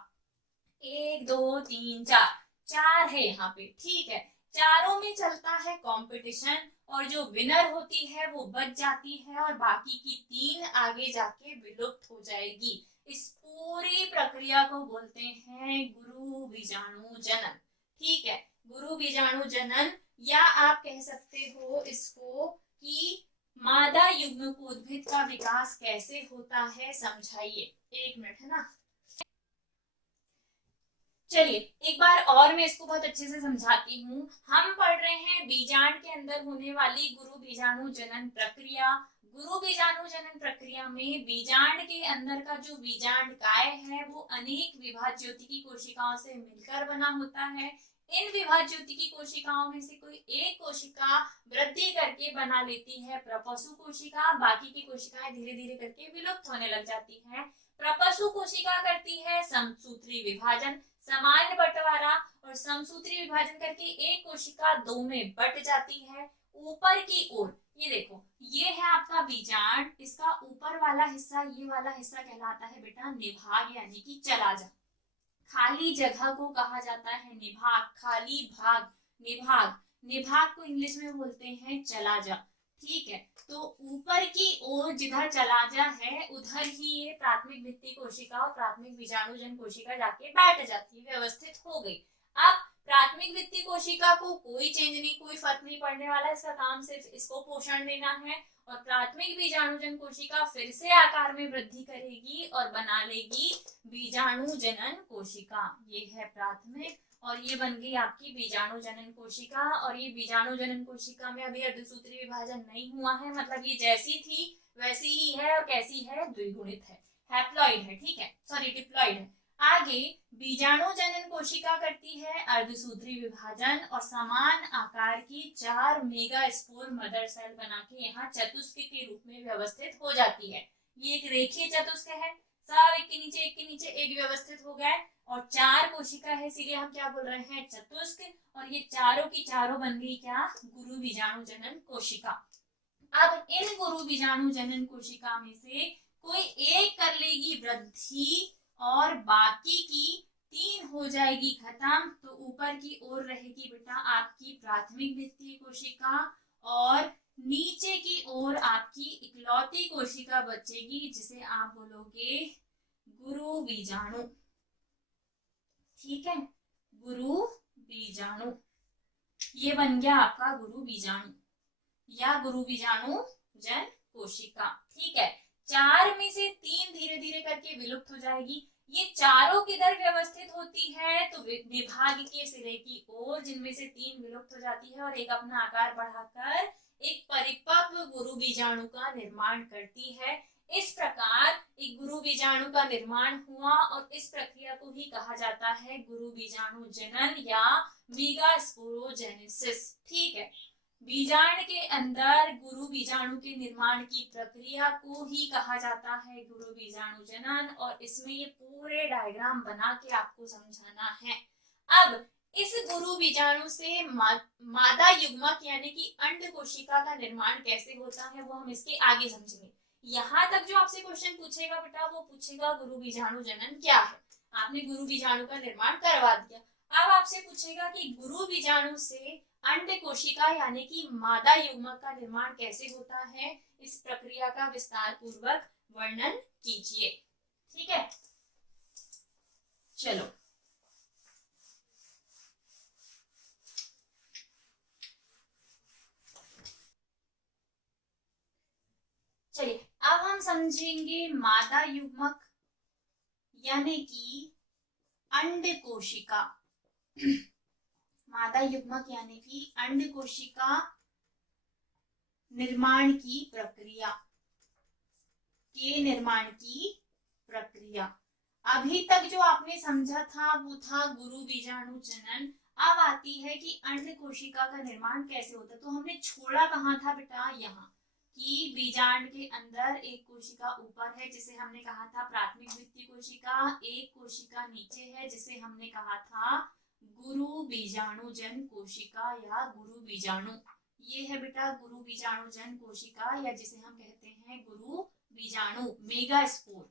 1 2 3 4, 4 है यहाँ पे, ठीक है। चारों में चलता है कंपटीशन और जो विनर होती है वो बच जाती है और बाकी की 3 आगे जाके विलुप्त हो जाएगी। इस पूरी प्रक्रिया को बोलते हैं गुरु बीजाणु जनन, ठीक है। गुरु बीजाणु जनन, या आप कह सकते हो इसको कि मादा युग्मक उद्भिद का विकास कैसे होता है, समझाइए। 1 मिनट, है ना। चलिए एक बार और मैं इसको बहुत अच्छे से समझाती हूँ। हम पढ़ रहे हैं बीजांड के अंदर होने वाली गुरु बीजाणु जनन प्रक्रिया। गुरु बीजाणु जनन प्रक्रिया में बीजांड के अंदर का जो बीजांड काय है वो अनेक विभाज्योतिकी कोशिकाओं से मिलकर बना होता है। इन विभाज्योतिकी कोशिकाओं में से कोई एक कोशिका वृद्धि करके बना लेती है प्रपशु कोशिका, बाकी की कोशिकाएं धीरे धीरे करके विलुप्त होने लग जाती है। प्रपशु कोशिका करती है समसूत्री विभाजन, सामान्य बंटवारा, और समसूत्री विभाजन करके एक कोशिका 2 में बट जाती है। ऊपर की ओर ये देखो, ये है आपका बीजांड, इसका ऊपर वाला हिस्सा, ये वाला हिस्सा कहलाता है बेटा निभाग, यानी कि चला जा। खाली जगह को कहा जाता है निभाग, खाली भाग निभाग। निभाग को इंग्लिश में बोलते हैं चला जा, ठीक है। तो ऊपर की ओर जिधर चला जा है उधर ही ये प्राथमिक भित्ति कोशिका और प्राथमिक बीजाणुजन कोशिका जाके बैठ जाती है, व्यवस्थित हो गई। अब प्राथमिक भित्ति कोशिका को कोई चेंज नहीं, कोई फर्क नहीं पड़ने वाला, इसका काम सिर्फ इसको पोषण देना है। और प्राथमिक बीजाणुजन कोशिका फिर से आकार में वृद्धि करेगी और बना लेगी बीजाणु जनन कोशिका। ये है प्राथमिक और ये बन गई आपकी बीजाणु जनन कोशिका। और ये बीजाणु जनन कोशिका में अभी अर्धसूत्री विभाजन नहीं हुआ है, मतलब ये जैसी थी वैसी ही है। और कैसी है, द्विगुणित है, हैप्लॉइड है, ठीक है, सॉरी डिप्लॉइड है। आगे बीजाणु जनन कोशिका करती है अर्धसूत्री विभाजन और समान आकार की 4 मेगास्पोर मदर सेल बना के यहाँ चतुष्क के रूप में व्यवस्थित हो जाती है। ये एक रेखीय चतुष्क है, सब एक के नीचे एक व्यवस्थित हो गया और 4 कोशिका है, इसीलिए हम क्या बोल रहे हैं, चतुष्क। और ये चारों की चारों बन गई क्या, गुरु बीजाणु जनन कोशिका। अब इन गुरु बीजाणु जनन कोशिका में से कोई एक कर लेगी वृद्धि और बाकी की 3 हो जाएगी खत्म। तो ऊपर की ओर रहेगी बेटा आपकी प्राथमिक भित्ति कोशिका और नीचे की ओर आपकी इकलौती कोशिका बचेगी जिसे आप बोलोगे गुरु बीजाणु, ठीक है, गुरु बीजाणु। ये बन गया आपका गुरु बीजाणु या गुरु बीजाणु जन कोशिका, ठीक है। 4 में से 3 धीरे धीरे करके विलुप्त हो जाएगी। ये चारों किधर व्यवस्थित होती है, तो विभाग के सिरे की ओर, जिनमें से 3 विलुप्त हो जाती है और एक अपना आकार बढ़ाकर एक परिपक्व गुरु बीजाणु का निर्माण करती है। इस प्रकार एक गुरु बीजाणु का निर्माण हुआ और इस प्रक्रिया को ही कहा जाता है गुरु बीजाणु जनन या मेगास्पोरोजेनेसिस, ठीक है। बीजांड के अंदर गुरु बीजाणु के निर्माण की प्रक्रिया को ही कहा जाता है गुरु बीजाणु जनन और इसमें ये पूरे डायग्राम बना के आपको समझाना है। अब इस गुरु बीजाणु से मादा युग्मक यानी कि अंड कोशिका का निर्माण कैसे होता है वो हम इसके आगे समझेंगे। यहाँ तक जो आपसे क्वेश्चन पूछेगा बेटा वो पूछेगा गुरु बीजाणु जनन क्या है, आपने गुरु बीजाणु का निर्माण करवा दिया। अब आपसे पूछेगा कि गुरु बीजाणु से अंड कोशिका यानी कि मादा युग्मक का निर्माण कैसे होता है, इस प्रक्रिया का विस्तार पूर्वक वर्णन कीजिए, ठीक है। चलो चलिए अब हम समझेंगे मादा युग्मक यानी कि अंड कोशिका। मादा युग्मक यानी कि अंड कोशिका निर्माण की प्रक्रिया के निर्माण की प्रक्रिया। अभी तक जो आपने समझा था वो था गुरु बीजाणु जनन। अब आती है कि अंड कोशिका का निर्माण कैसे होता है। तो हमने छोड़ा कहाँ था बेटा, यहाँ कि बीजांड के अंदर एक कोशिका ऊपर है जिसे हमने कहा था प्राथमिक भित्ति कोशिका, एक कोशिका नीचे है जिसे हमने कहा था गुरु बीजाणु जन कोशिका या गुरु बीजाणु। ये है बेटा गुरु बीजाणु जन कोशिका, या जिसे हम कहते हैं गुरु बीजाणु, मेगास्पोर।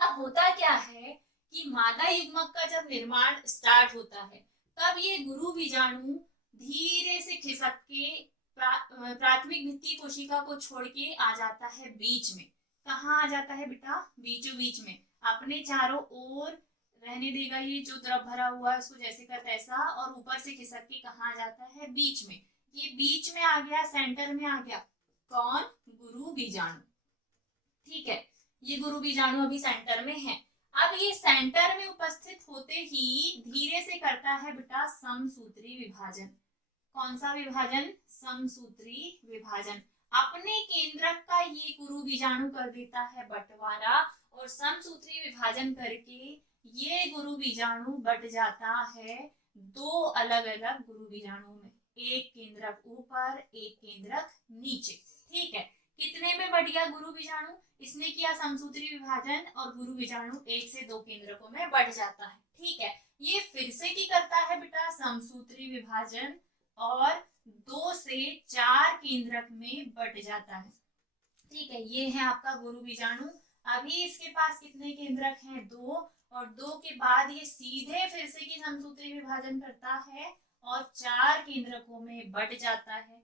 अब होता क्या है कि मादा युग्मक का जब निर्माण स्टार्ट होता है तब ये गुरु बीजाणु धीरे से खिसक के प्राथमिक भित्ति कोशिका को छोड़ के आ जाता है बीच में। कहाँ आ जाता है बेटा? बीचों बीच में, अपने चारों ओर रहने देगा ये जो द्रव भरा हुआ है उसको जैसे का तैसा, और ऊपर से खिसक के कहाँ आ जाता है? बीच में। ये बीच में आ गया, सेंटर में आ गया। कौन? गुरु बीजाणु। ठीक है, ये गुरु बीजाणु अभी सेंटर में है। अब ये सेंटर में उपस्थित होते ही धीरे से करता है बेटा समसूत्री विभाजन। कौन सा विभाजन? समसूत्री विभाजन। अपने केंद्रक का ये गुरु बीजाणु कर देता है बंटवारा, और समसूत्री विभाजन करके ये गुरु बीजाणु बट जाता है दो अलग अलग गुरु बीजाणुओं में, एक केंद्रक ऊपर, एक केंद्रक नीचे। ठीक है, कितने में बढ़ गया गुरु बीजाणु? इसने किया समसूत्री विभाजन और गुरु बीजाणु एक से दो केंद्रकों में बढ़ जाता है। ठीक है, ये फिर से की करता है बेटा समसूत्री विभाजन और 2 से 4 केंद्रक में बट जाता है। ठीक है, ये है आपका गुरु बीजाणु। अभी इसके पास कितने केंद्रक हैं? 2, और 2 के बाद ये सीधे फिर से की समसूत्री विभाजन करता है और 4 केंद्रकों में बट जाता है।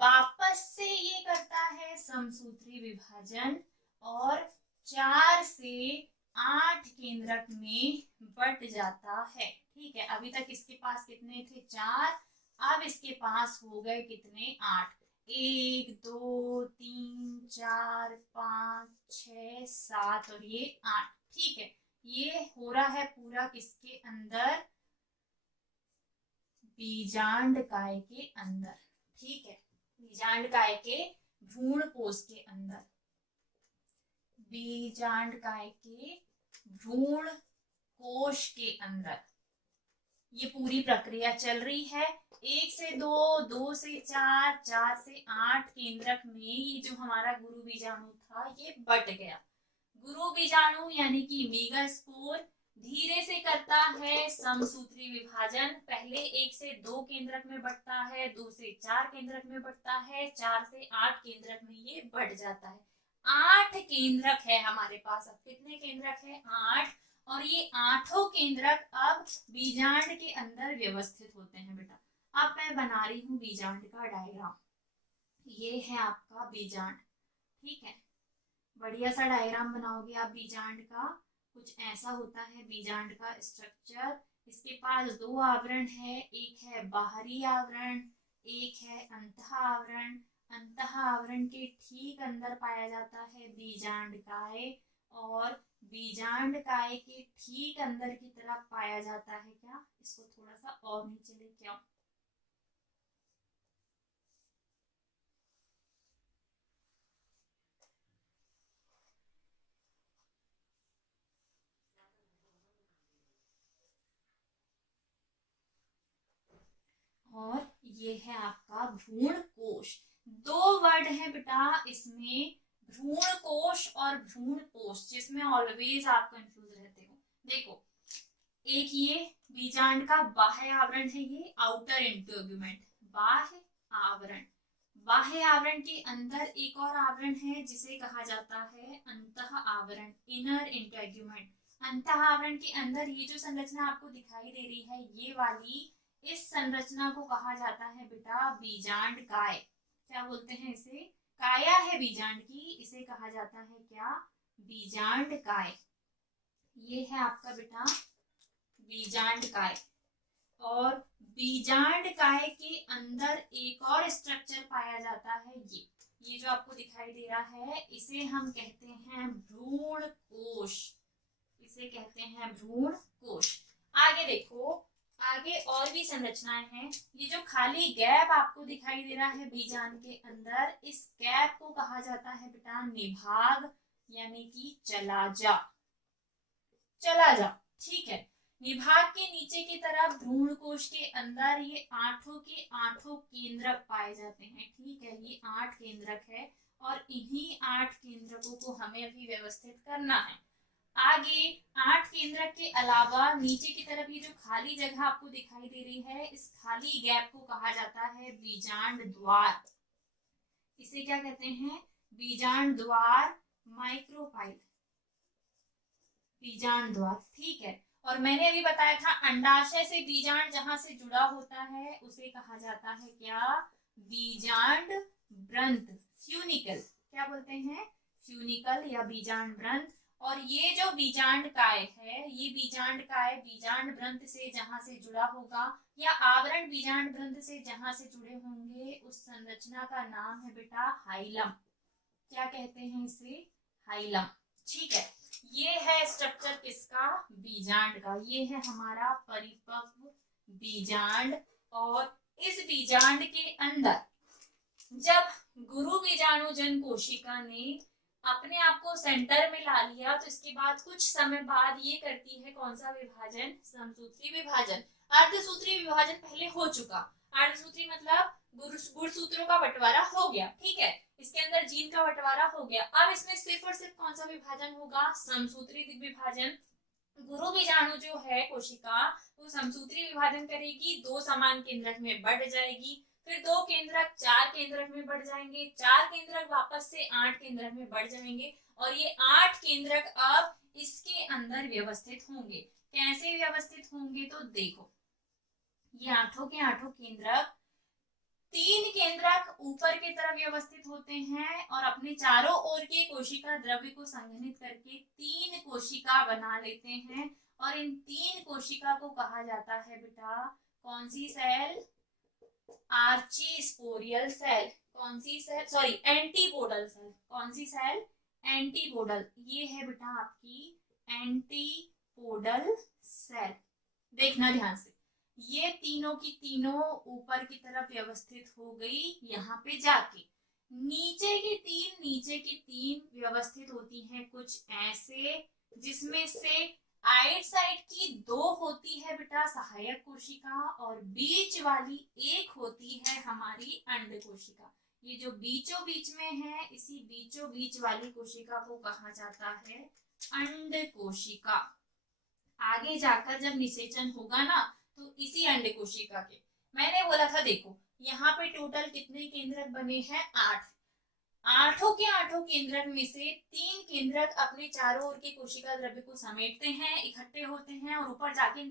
वापस से ये करता है समसूत्री विभाजन और 4 से 8 केंद्रक में बट जाता है। ठीक है, अभी तक इसके पास कितने थे? 4, अब इसके पास हो गए कितने? 8। 1 2 3 4 5 6 7 और ये 8। ठीक है, ये हो रहा है पूरा किसके अंदर? बीजांडकाय के अंदर। ठीक है, बीजांडकाय के भ्रूण कोश के अंदर, बीजांडकाय के भ्रूण कोश के अंदर ये पूरी प्रक्रिया चल रही है। 1 से 2, 2 से 4, 4 से 8 केंद्रक में ये जो हमारा गुरु बीजाणु था ये बट गया। गुरु बीजाणु यानी कि मेगास्पोर धीरे से करता है समसूत्री विभाजन। पहले 1 से 2 केंद्रक में बढ़ता है, 2 से 4 केंद्रक में बढ़ता है, 4 से 8 केंद्रक में ये बढ़ जाता है। 8 केंद्रक है हमारे पास। अब कितने केंद्रक है? 8। और ये 8 केंद्रक अब बीजांड के अंदर व्यवस्थित होते हैं बेटा। अब मैं बना रही हूँ बीजांड का डायग्राम। ये है आपका बीजांड। ठीक है, बढ़िया सा डायग्राम बनाओगे आप बीजांड का। कुछ ऐसा होता है बीजांड का स्ट्रक्चर। इसके पास 2 आवरण है, एक है बाहरी आवरण, एक है अंतः आवरण। अंतः आवरण के ठीक अंदर पाया जाता है बीजांडकाय, और बीजांडकाय के ठीक अंदर की तरफ पाया जाता है क्या? इसको थोड़ा सा और नीचे लेके आओ। और ये है आपका भ्रूण कोश। 2 वर्ड है बेटा इसमें, भ्रूण कोश और भ्रूण कोश, जिसमें ऑलवेज आप कंफ्यूज रहते हो। देखो, एक ये बीजांड का बाह्य आवरण है, ये आउटर इंटेग्यूमेंट, बाह्य आवरण। बाह्य आवरण के अंदर एक और आवरण है जिसे कहा जाता है अंतः आवरण, इनर इंटेग्यूमेंट। अंतः आवरण के अंदर ये जो संरचना आपको दिखाई दे रही है ये वाली, इस संरचना को कहा जाता है बेटा बीजांडकाय। क्या बोलते हैं इसे? काया है बीजांड की, इसे कहा जाता है क्या? बीजांडकाय। ये है आपका बेटा बीजांडकाय। और बीजांडकाय के अंदर एक और स्ट्रक्चर पाया जाता है, ये जो आपको दिखाई दे रहा है इसे हम कहते हैं भ्रूण कोश। इसे कहते हैं भ्रूण कोश। आगे देखो, आगे और भी संरचनाएं हैं। ये जो खाली गैप आपको दिखाई दे रहा है बीजांड के अंदर, इस गैप को कहा जाता है बेटा निभाग, यानी कि चला जा, चला जा। ठीक है, निभाग के नीचे की तरफ भ्रूण कोश के अंदर ये 8 के 8 केंद्रक पाए जाते हैं। ठीक है, ये 8 केंद्रक है और इन्हीं 8 केंद्रकों को हमें अभी व्यवस्थित करना है। आगे 8 केंद्रक के अलावा नीचे की तरफ ये जो खाली जगह आपको दिखाई दे रही है, इस खाली गैप को कहा जाता है बीजांड द्वार। इसे क्या कहते हैं? बीजांड द्वार, माइक्रोपाइल, बीजांड द्वार। ठीक है। और मैंने अभी बताया था अंडाशय से बीजांड जहां से जुड़ा होता है उसे कहा जाता है क्या? बीजांड ब्रंथ, फ्यूनिकल। क्या बोलते हैं? फ्यूनिकल या बीजांड ब्रंथ। और ये जो बीजांड काय है, ये बीजांड काय बीजांड ब्रंथ से जहां से जुड़ा होगा या आवरण बीजांड ब्रंथ से जहां से जुड़े होंगे उस संरचना का नाम है बेटा हाइलम। क्या कहते हैं इसे? हाइलम। ठीक है। ये है स्ट्रक्चर किसका? बीजांड का। ये है हमारा परिपक्व बीजांड। और इस बीजांड के अंदर जब गुरु बीजाणुजन कोशिका ने अपने आप को सेंटर में ला लिया तो इसके बाद कुछ समय बाद ये करती है कौन सा विभाजन? समसूत्री विभाजन। अर्धसूत्री विभाजन पहले हो चुका। अर्धसूत्री मतलब गुणसूत्रों का बंटवारा हो गया। ठीक है। इसके अंदर जीन का बंटवारा हो गया। अब इसमें सिर्फ और सिर्फ कौन सा विभाजन होगा? समसूत्री विभाजन। गुरु बीजाणु जो है कोशिका वो समसूत्री विभाजन करेगी, 2 समान केंद्रक में बढ़ जाएगी, फिर 2 केंद्रक 4 केंद्रक में बढ़ जाएंगे, 4 केंद्रक वापस से 8 केंद्रक में बढ़ जाएंगे और ये 8 केंद्रक अब इसके अंदर व्यवस्थित होंगे। कैसे व्यवस्थित होंगे? तो देखो, ये 8 के 8 केंद्रक, 3 केंद्रक ऊपर की तरफ व्यवस्थित होते हैं और अपने चारों ओर के कोशिका द्रव्य को संघनित करके 3 कोशिका बना लेते हैं। और इन 3 कोशिका को कहा जाता है बेटा कौन सी सेल? Archesporial cell. कौन सी सेल? Sorry, antipodal cell. कौन सी सेल? एंटीपोडल। ये है बेटा आपकी एंटीपोडल सेल। देखना ध्यान से, ये तीनों की तीनों ऊपर की तरफ व्यवस्थित हो गई। यहाँ पे जाके नीचे की तीन व्यवस्थित होती हैं कुछ ऐसे, जिसमें से आइट साइड की 2 होती है बेटा सहायक कोशिका और बीच वाली 1 होती है हमारी अंड कोशिका। ये जो बीचों बीच में है, इसी बीचों बीच वाली कोशिका को कहा जाता है अंड कोशिका। आगे जाकर जब निषेचन होगा ना तो इसी अंड कोशिका के, मैंने बोला था देखो यहाँ पे टोटल कितने केंद्रक बने हैं? 8। 8 के 8 केंद्रक में से 3 केंद्रक अपने चारों ओर के कोशिका द्रव्य को समेटते हैं, इकट्ठे होते हैं और ऊपर जाके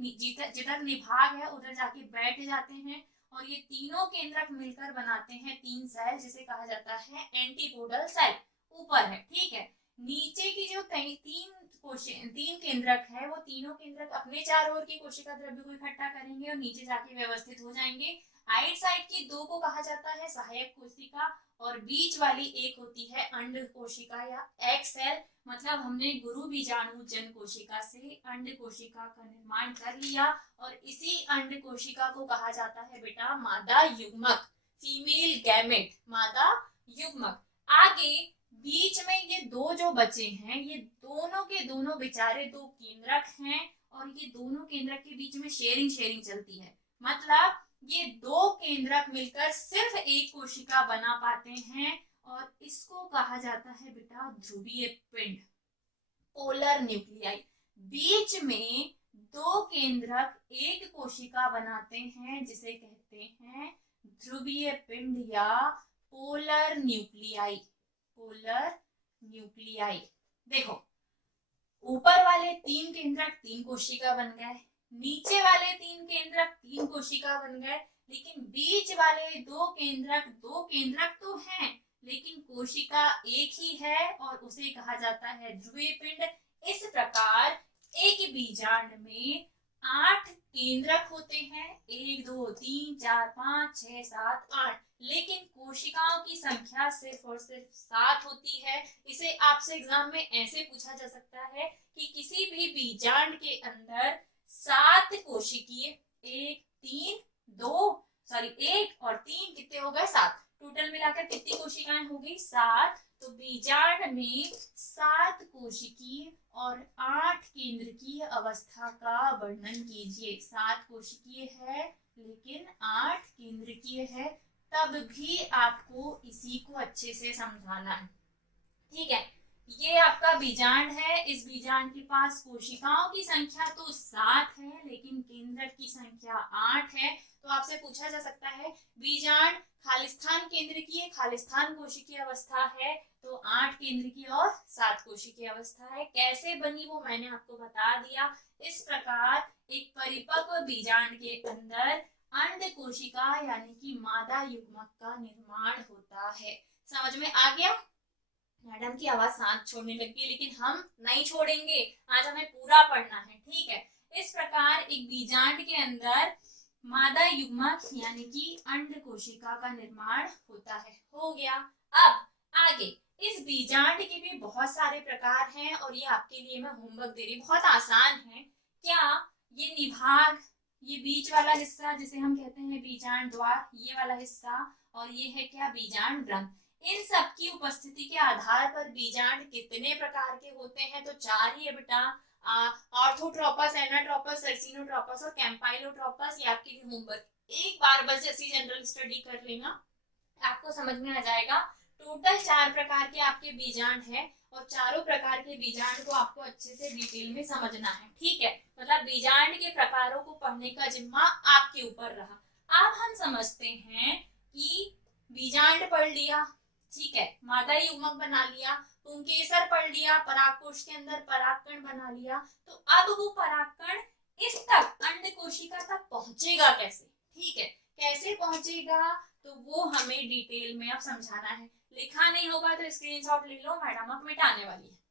जिधर निभाग है उधर जाके बैठ जाते हैं और ये तीनों केंद्रक मिलकर बनाते हैं 3 सेल, जिसे कहा जाता है एंटीपोडल सेल। ऊपर है। ठीक है। नीचे की जो 3 केंद्रक है वो तीनों केंद्रक अपने चारों ओर की कोशिका द्रव्य को इकट्ठा करेंगे और नीचे जाके व्यवस्थित हो जाएंगे। आइट साइड की 2 को कहा जाता है सहायक कोशिका और बीच वाली 1 होती है अंड कोशिका या एग सेल। मतलब हमने गुरु बीजाणुजन कोशिका से अंड कोशिका का निर्माण कर लिया और इसी अंड कोशिका को कहा जाता है बेटा मादा युग्मक, फीमेल गैमेट, मादा युग्मक। आगे बीच में ये 2 जो बचे हैं, ये दोनों के दोनों बेचारे 2 केंद्रक हैं और ये दोनों केंद्रक के बीच में शेयरिंग चलती है। मतलब ये 2 केंद्रक मिलकर सिर्फ 1 कोशिका बना पाते हैं और इसको कहा जाता है बेटा ध्रुवीय पिंड, पोलर न्यूक्लियाई। बीच में 2 केंद्रक 1 कोशिका बनाते हैं जिसे कहते हैं ध्रुवीय पिंड या पोलर न्यूक्लियाई, पोलर न्यूक्लियाई। देखो, ऊपर वाले 3 केंद्रक 3 कोशिका बन गए, नीचे वाले 3 केंद्रक 3 कोशिका बन गए, लेकिन बीच वाले 2 केंद्रक तो हैं लेकिन कोशिका 1 ही है और उसे कहा जाता है ध्रुवीय पिंड। इस प्रकार एक बीजांड में 8 केंद्रक होते हैं, 1 2 3 4 5 6 7 8, लेकिन कोशिकाओं की संख्या सिर्फ और सिर्फ 7 होती है। इसे आपसे एग्जाम में ऐसे पूछा जा सकता है कि किसी भी बीजांड के अंदर 7 कोशिकीय, 1 और 3 कितने हो गए? 7। टोटल मिलाकर कितनी कोशिकाएं हो गई? 7। तो बीजांड में 7 कोशिकीय और 8 केंद्रकीय अवस्था का वर्णन कीजिए। 7 कोशिकीय है लेकिन 8 केंद्रकीय है, तब भी आपको इसी को अच्छे से समझाना है। ठीक है। ये आपका बीजांड है। इस बीजांड के पास कोशिकाओं की संख्या तो 7 है, लेकिन केंद्रक की संख्या 8 है। तो आपसे पूछा जा सकता है बीजांड खालिस्तान केंद्र की है, खालिस्तान कोशिकीय अवस्था है, तो 8 केंद्र की और 7 कोशिकीय अवस्था है। कैसे बनी वो मैंने आपको बता दिया। इस प्रकार एक परिपक्व बीजांड के अंदर अंड कोशिका यानी कि मादा युग्मक का निर्माण होता है। समझ में आ गया? मैडम की आवाज शांत छोड़ने लगी है, लेकिन हम नहीं छोड़ेंगे, आज हमें पूरा पढ़ना है, ठीक है। इस प्रकार एक बीजांड के अंदर मादा युग्मक यानी कि अंड कोशिका का निर्माण होता है। हो गया। अब आगे, इस बीजांड के भी बहुत सारे प्रकार हैं और ये आपके लिए मैं होमवर्क दे रही, बहुत आसान है। क्या ये निभाग, ये बीच वाला हिस्सा जिसे हम कहते हैं बीजांड द्वार, ये वाला हिस्सा, और ये है क्या बीजांड ग्रंथ। इन सब की उपस्थिति के आधार पर बीजांड कितने प्रकार के होते हैं? तो 4 ही है बेटा, ऑर्थोट्रोपस, एनाट्रोपस, सर्सिनोट्रोपस और कैंपाइलोट्रोपस। ये आपके लिए होमवर्क, एक बार बस ऐसी जनरल स्टडी कर लेना, आपको समझ में आ जाएगा। टोटल 4 प्रकार के आपके बीजांड है और चारों प्रकार के बीजांड को आपको अच्छे से डिटेल में समझना है, ठीक है। मतलब बीजांड के प्रकारों को पढ़ने का जिम्मा आपके ऊपर रहा। अब हम समझते हैं कि बीजांड पढ़ लिया, ठीक है, मादा युग्मक बना लिया, पुंकेसर पढ़ लिया, परागकोश के अंदर परागकण बना लिया। तो अब वो परागकण इस तक अंड कोशिका तक पहुंचेगा कैसे? ठीक है, कैसे पहुंचेगा तो वो हमें डिटेल में अब समझाना है। लिखा नहीं होगा तो स्क्रीनशॉट ले लो, मैडम अब मिटाने वाली है।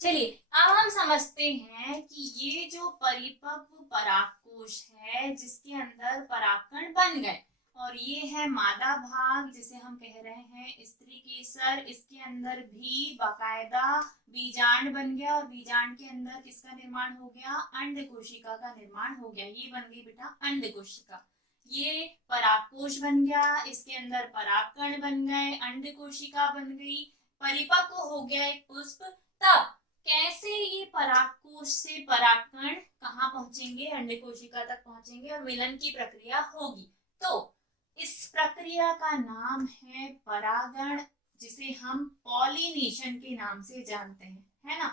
चलिए अब हम समझते हैं कि ये जो परिपक्व परागकोश है जिसके अंदर परागकण बन गए, और ये है मादा भाग जिसे हम कह रहे हैं स्त्री केसर, इसके अंदर भी बाकायदा बीजांड बन गया और बीजांड के अंदर किसका निर्माण हो गया? अंड कोशिका का निर्माण हो गया। ये बन गई बेटा अंड कोशिका। ये परागकोश बन गया, इसके अंदर परागकण बन गए, अंड कोशिका बन गई, परिपक्व हो गया एक पुष्प। तब कैसे ये परागकोश से परागकण कहाँ पहुंचेंगे? अंड कोशिका तक पहुंचेंगे और मिलन की प्रक्रिया होगी। तो इस प्रक्रिया का नाम है परागण, जिसे हम पॉलिनेशन के नाम से जानते हैं, है ना।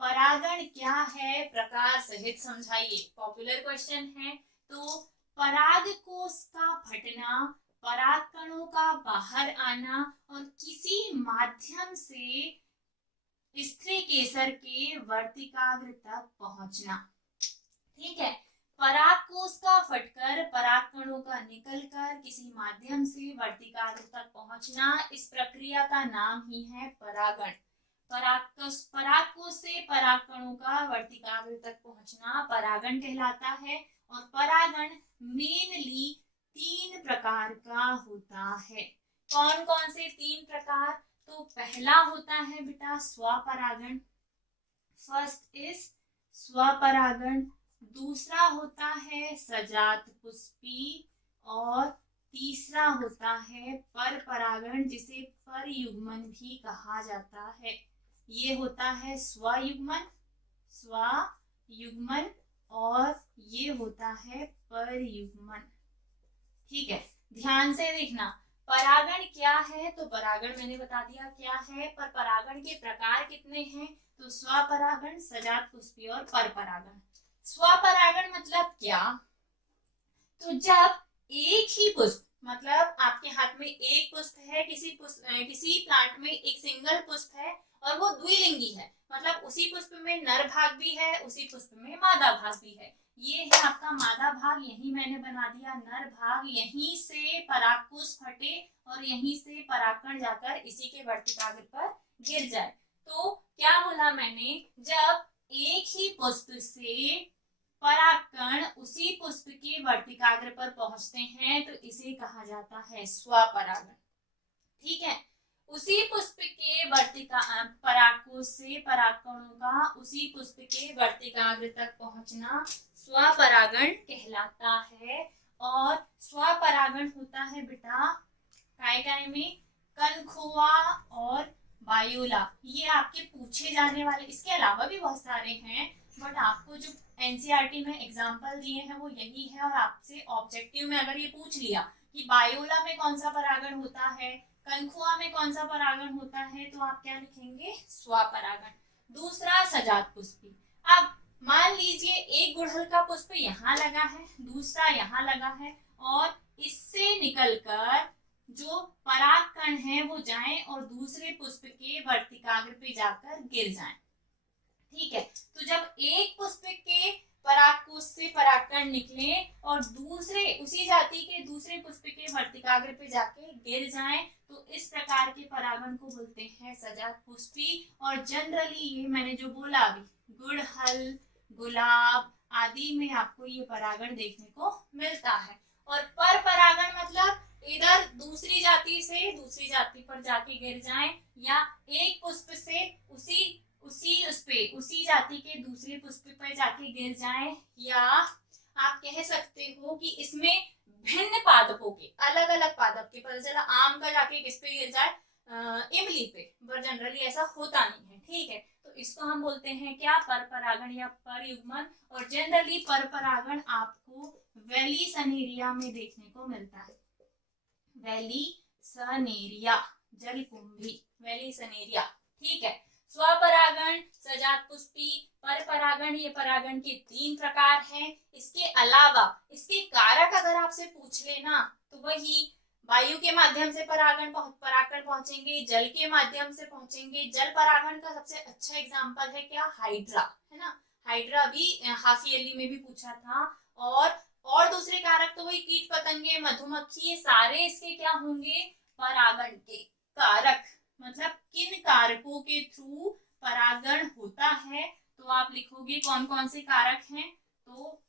परागण क्या है? प्रकार सहित समझाइए, पॉपुलर क्वेश्चन है। तो परागकोश का फटना, परागकणों का बाहर आना और किसी माध्यम से स्त्री केसर के वर्तिकाग्र तक पहुंचना, ठीक है। परागकोश का फटकर परागकणों का निकलकर किसी माध्यम से वर्तिकाग्र तक पहुंचना, इस प्रक्रिया का नाम ही है परागण। परागकोश से परागकणों का वर्तिकाग्र तक पहुंचना परागण कहलाता है। और परागण मेनली 3 प्रकार का होता है। कौन कौन से 3 प्रकार? तो पहला होता है बेटा स्वपरागण, फर्स्ट इज स्वपरागण। दूसरा होता है सजात पुष्पी और तीसरा होता है परपरागण, जिसे परयुग्मन भी कहा जाता है। ये होता है स्वयुग्मन, स्वयुग्मन, और ये होता है परयुग्मन, ठीक है। ध्यान से देखना, परागण क्या है? तो परागण मैंने बता दिया क्या है, पर परागण के प्रकार कितने हैं? तो स्वपरागण, सजात पुष्पी और परपरागण। स्वपरागण मतलब क्या? तो जब एक ही पुष्प, मतलब आपके हाथ में एक पुष्प है, किसी प्लांट में एक सिंगल पुष्प है और वो द्विलिंगी है, मतलब उसी पुष्प में नर भाग भी है, उसी पुष्प में मादा भाग भी है। ये है आपका मादा भाग, यही मैंने बना दिया नर भाग, यहीं से परागकोश फटे और यहीं से परागकण जाकर इसी के वर्तिकाग्र पर गिर जाए। तो क्या बोला मैंने? जब एक ही पुष्प से परागकण उसी पुष्प के वर्तिकाग्र पर पहुंचते हैं तो इसे कहा जाता है स्वपरागण, ठीक है। उसी पुष्प के परागकोश से परागकणों का उसी पुष्प के वर्तिकाग्र तक पहुंचना स्वपरागण कहलाता है। और स्वपरागण होता है बेटा काय में कनखुआ और वायोला, ये आपके पूछे जाने वाले, इसके अलावा भी बहुत सारे हैं, बट आपको जो एनसीईआरटी में एग्जाम्पल दिए हैं वो यही है, और आपसे ऑब्जेक्टिव में अगर ये पूछ लिया कि बायोला में कौन सा परागण होता है, कनखुआ में कौन सा परागण होता है, तो आप क्या लिखेंगे, स्वपरागण। दूसरा सजात पुष्पी। अब मान लीजिए एक गुड़हल का पुष्प यहाँ लगा है, दूसरा यहाँ लगा है, और इससे निकलकर जो पराग कण है वो जाएं और दूसरे पुष्प के वर्तिकाग्र पे जाकर गिर जाएं। ठीक है, तो जब एक पुष्प के परागकोश से परागकण निकले और दूसरे उसी जाति के दूसरे पुष्प के वर्तिकाग्र पे जाके गिर जाएं, तो इस प्रकार के परागण को बोलते हैं सजात पुष्पी। और जनरली ये मैंने जो बोला अभी, गुड़हल, गुलाब आदि में आपको ये परागण देखने को मिलता है। और पर परागण मतलब इधर दूसरी जाति से दूसरी जाति पर जाके गिर जाएं, या एक पुष्प से उसी जाति के दूसरे पुष्प पर जाके गिर जाएं, या आप कह सकते हो कि इसमें भिन्न पादपों के अलग अलग पादप के, पता चला आम का जाके किस पे गिर जाए, इमली पे, पर जनरली ऐसा होता नहीं है। ठीक है, तो इसको हम बोलते हैं क्या, पर परागण या पर युग्मन। और जनरली पर परागण आपको वेलिसनेरिया में देखने को मिलता है, वेलिसनेरिया, जलकुंभी, वेलिसनेरिया। ठीक है, स्वपरागण, सजात पुष्पी, पर परागण, ये परागण के 3 प्रकार हैं। इसके अलावा इसके कारक अगर आपसे पूछ लेना तो वही वायु के माध्यम से परागण पहुंचेंगे, जल के माध्यम से पहुंचेंगे। जल परागण का सबसे अच्छा एग्जांपल है क्या, हाइड्रा, है ना, हाइड्रा भी हाफ ईयरली में भी पूछा था। और दूसरे कारक तो वही कीट पतंगे, मधुमक्खी, ये सारे इसके क्या होंगे, परागण के कारक। मतलब किन कारकों के थ्रू परागण होता है, तो आप लिखोगे कौन कौन से कारक हैं, तो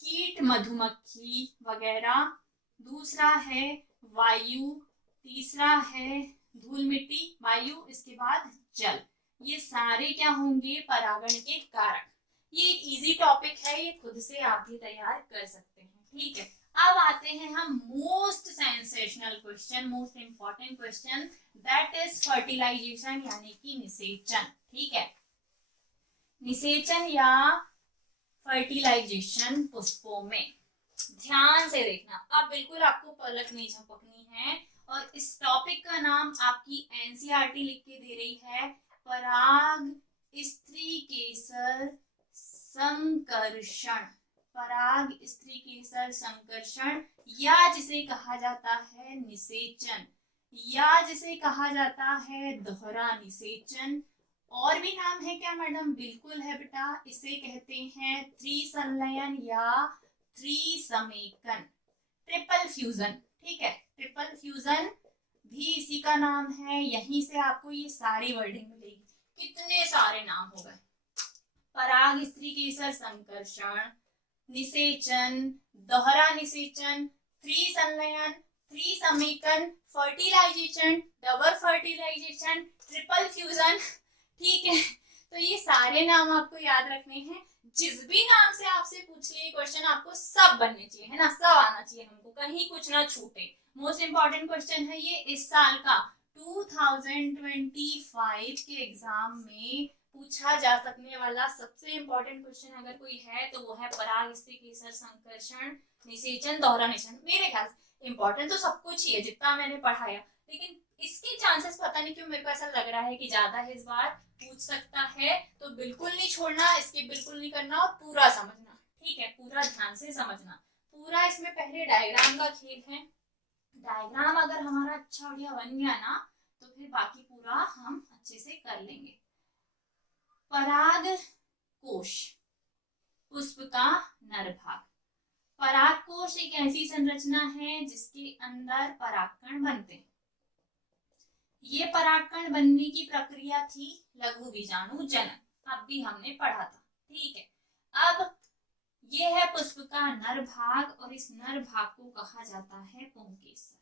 कीट, मधुमक्खी वगैरह, दूसरा है वायु, तीसरा है धूल मिट्टी, वायु, इसके बाद जल। ये सारे क्या होंगे, परागण के कारक। ये एक इजी टॉपिक है, ये खुद से आप भी तैयार कर सकते हैं। ठीक है, अब आते हैं हम most sensational question, most important question, that is fertilization यानी कि निषेचन। ठीक है, निषेचन या फर्टिलाइजेशन पुष्पों में। ध्यान से देखना, अब बिल्कुल आपको पलक नहीं झपकनी है, और इस टॉपिक का नाम आपकी एनसीईआरटी लिख के दे रही है, पराग स्त्री केसर संकर्षण, पराग स्त्री केसर संकर्षण, या जिसे कहा जाता है निषेचन, या जिसे कहा जाता है दोहरा निषेचन। और भी नाम है क्या मैडम, बिल्कुल है बेटा, इसे कहते हैं त्रिसंलयन या त्रिसमेकन, ट्रिपल फ्यूजन। ठीक है, ट्रिपल फ्यूजन भी इसी का नाम है। यहीं से आपको ये सारी वर्डिंग मिलेगी, कितने सारे नाम हो गए, पराग स्त्री केसर संकर्षण, निषेचन, दोहरा निषेचन, त्रिसंलयन, त्रिसमेकन, fertilisation, double fertilisation, triple fusion. ठीक है, तो ये सारे नाम आपको याद रखने हैं। जिस भी नाम से आपसे पूछ लिए क्वेश्चन आपको सब बनने चाहिए, है ना, सब आना चाहिए हमको, कहीं कुछ ना छूटे। मोस्ट इंपॉर्टेंट क्वेश्चन है ये इस साल का 2025 के एग्जाम में पूछा जा सकने वाला सबसे इंपॉर्टेंट क्वेश्चन अगर कोई है तो वो है पराग स्त्री केसर संकर्षण, निषेचन, दोहरा निषेचन। मेरे ख्याल से इंपॉर्टेंट तो सब कुछ ही है जितना मैंने पढ़ाया, लेकिन इसके चांसेस पता नहीं क्यों मेरे को ऐसा लग रहा है कि ज्यादा है, इस बार पूछ सकता है। तो बिल्कुल नहीं छोड़ना, इसके बिल्कुल नहीं करना, और पूरा समझना। ठीक है, पूरा ध्यान से समझना, पूरा इसमें पहले डायग्राम का खेल है। डायग्राम अगर हमारा अच्छा बढ़िया बन गया ना तो फिर बाकी पूरा हम अच्छे से कर लेंगे। पराग कोश, पुष्प का नर भाग। पराग कोश एक ऐसी संरचना है जिसके अंदर परागकण बनते हैं। ये परागकण बनने की प्रक्रिया थी लघु बीजाणु जनन, अब भी हमने पढ़ा था। ठीक है, अब ये है पुष्प का नर भाग, और इस नर भाग को कहा जाता है पुंकेसर।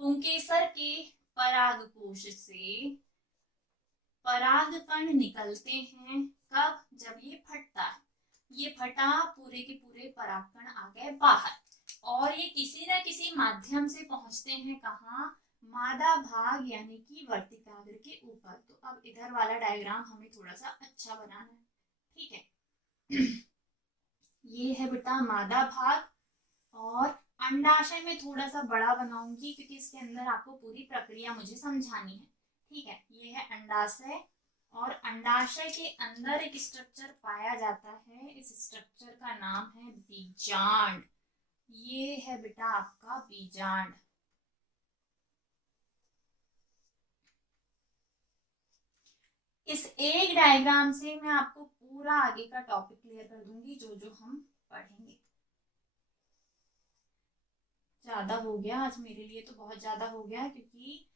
पुंकेसर के पराग कोश से परागकण निकलते हैं, कब, जब ये फटता है। ये फटा, पूरे के पूरे परागकण आ गए बाहर, और ये किसी न किसी माध्यम से पहुंचते हैं कहाँ, मादा भाग यानी कि वर्तिकाग्र के ऊपर। तो अब इधर वाला डायग्राम हमें थोड़ा सा अच्छा बनाना है। ठीक है, ये है बेटा मादा भाग, और अंडाशय में थोड़ा सा बड़ा बनाऊंगी क्योंकि इसके अंदर आपको पूरी प्रक्रिया मुझे समझानी है। ठीक है, ये है अंडाशय, और अंडाशय के अंदर एक स्ट्रक्चर पाया जाता है, इस स्ट्रक्चर का नाम है बीजांड। ये है बेटा आपका बीजांड। इस एक डायग्राम से मैं आपको पूरा आगे का टॉपिक क्लियर कर दूंगी, जो जो हम पढ़ेंगे। ज्यादा हो गया आज मेरे लिए, तो बहुत ज्यादा हो गया, क्योंकि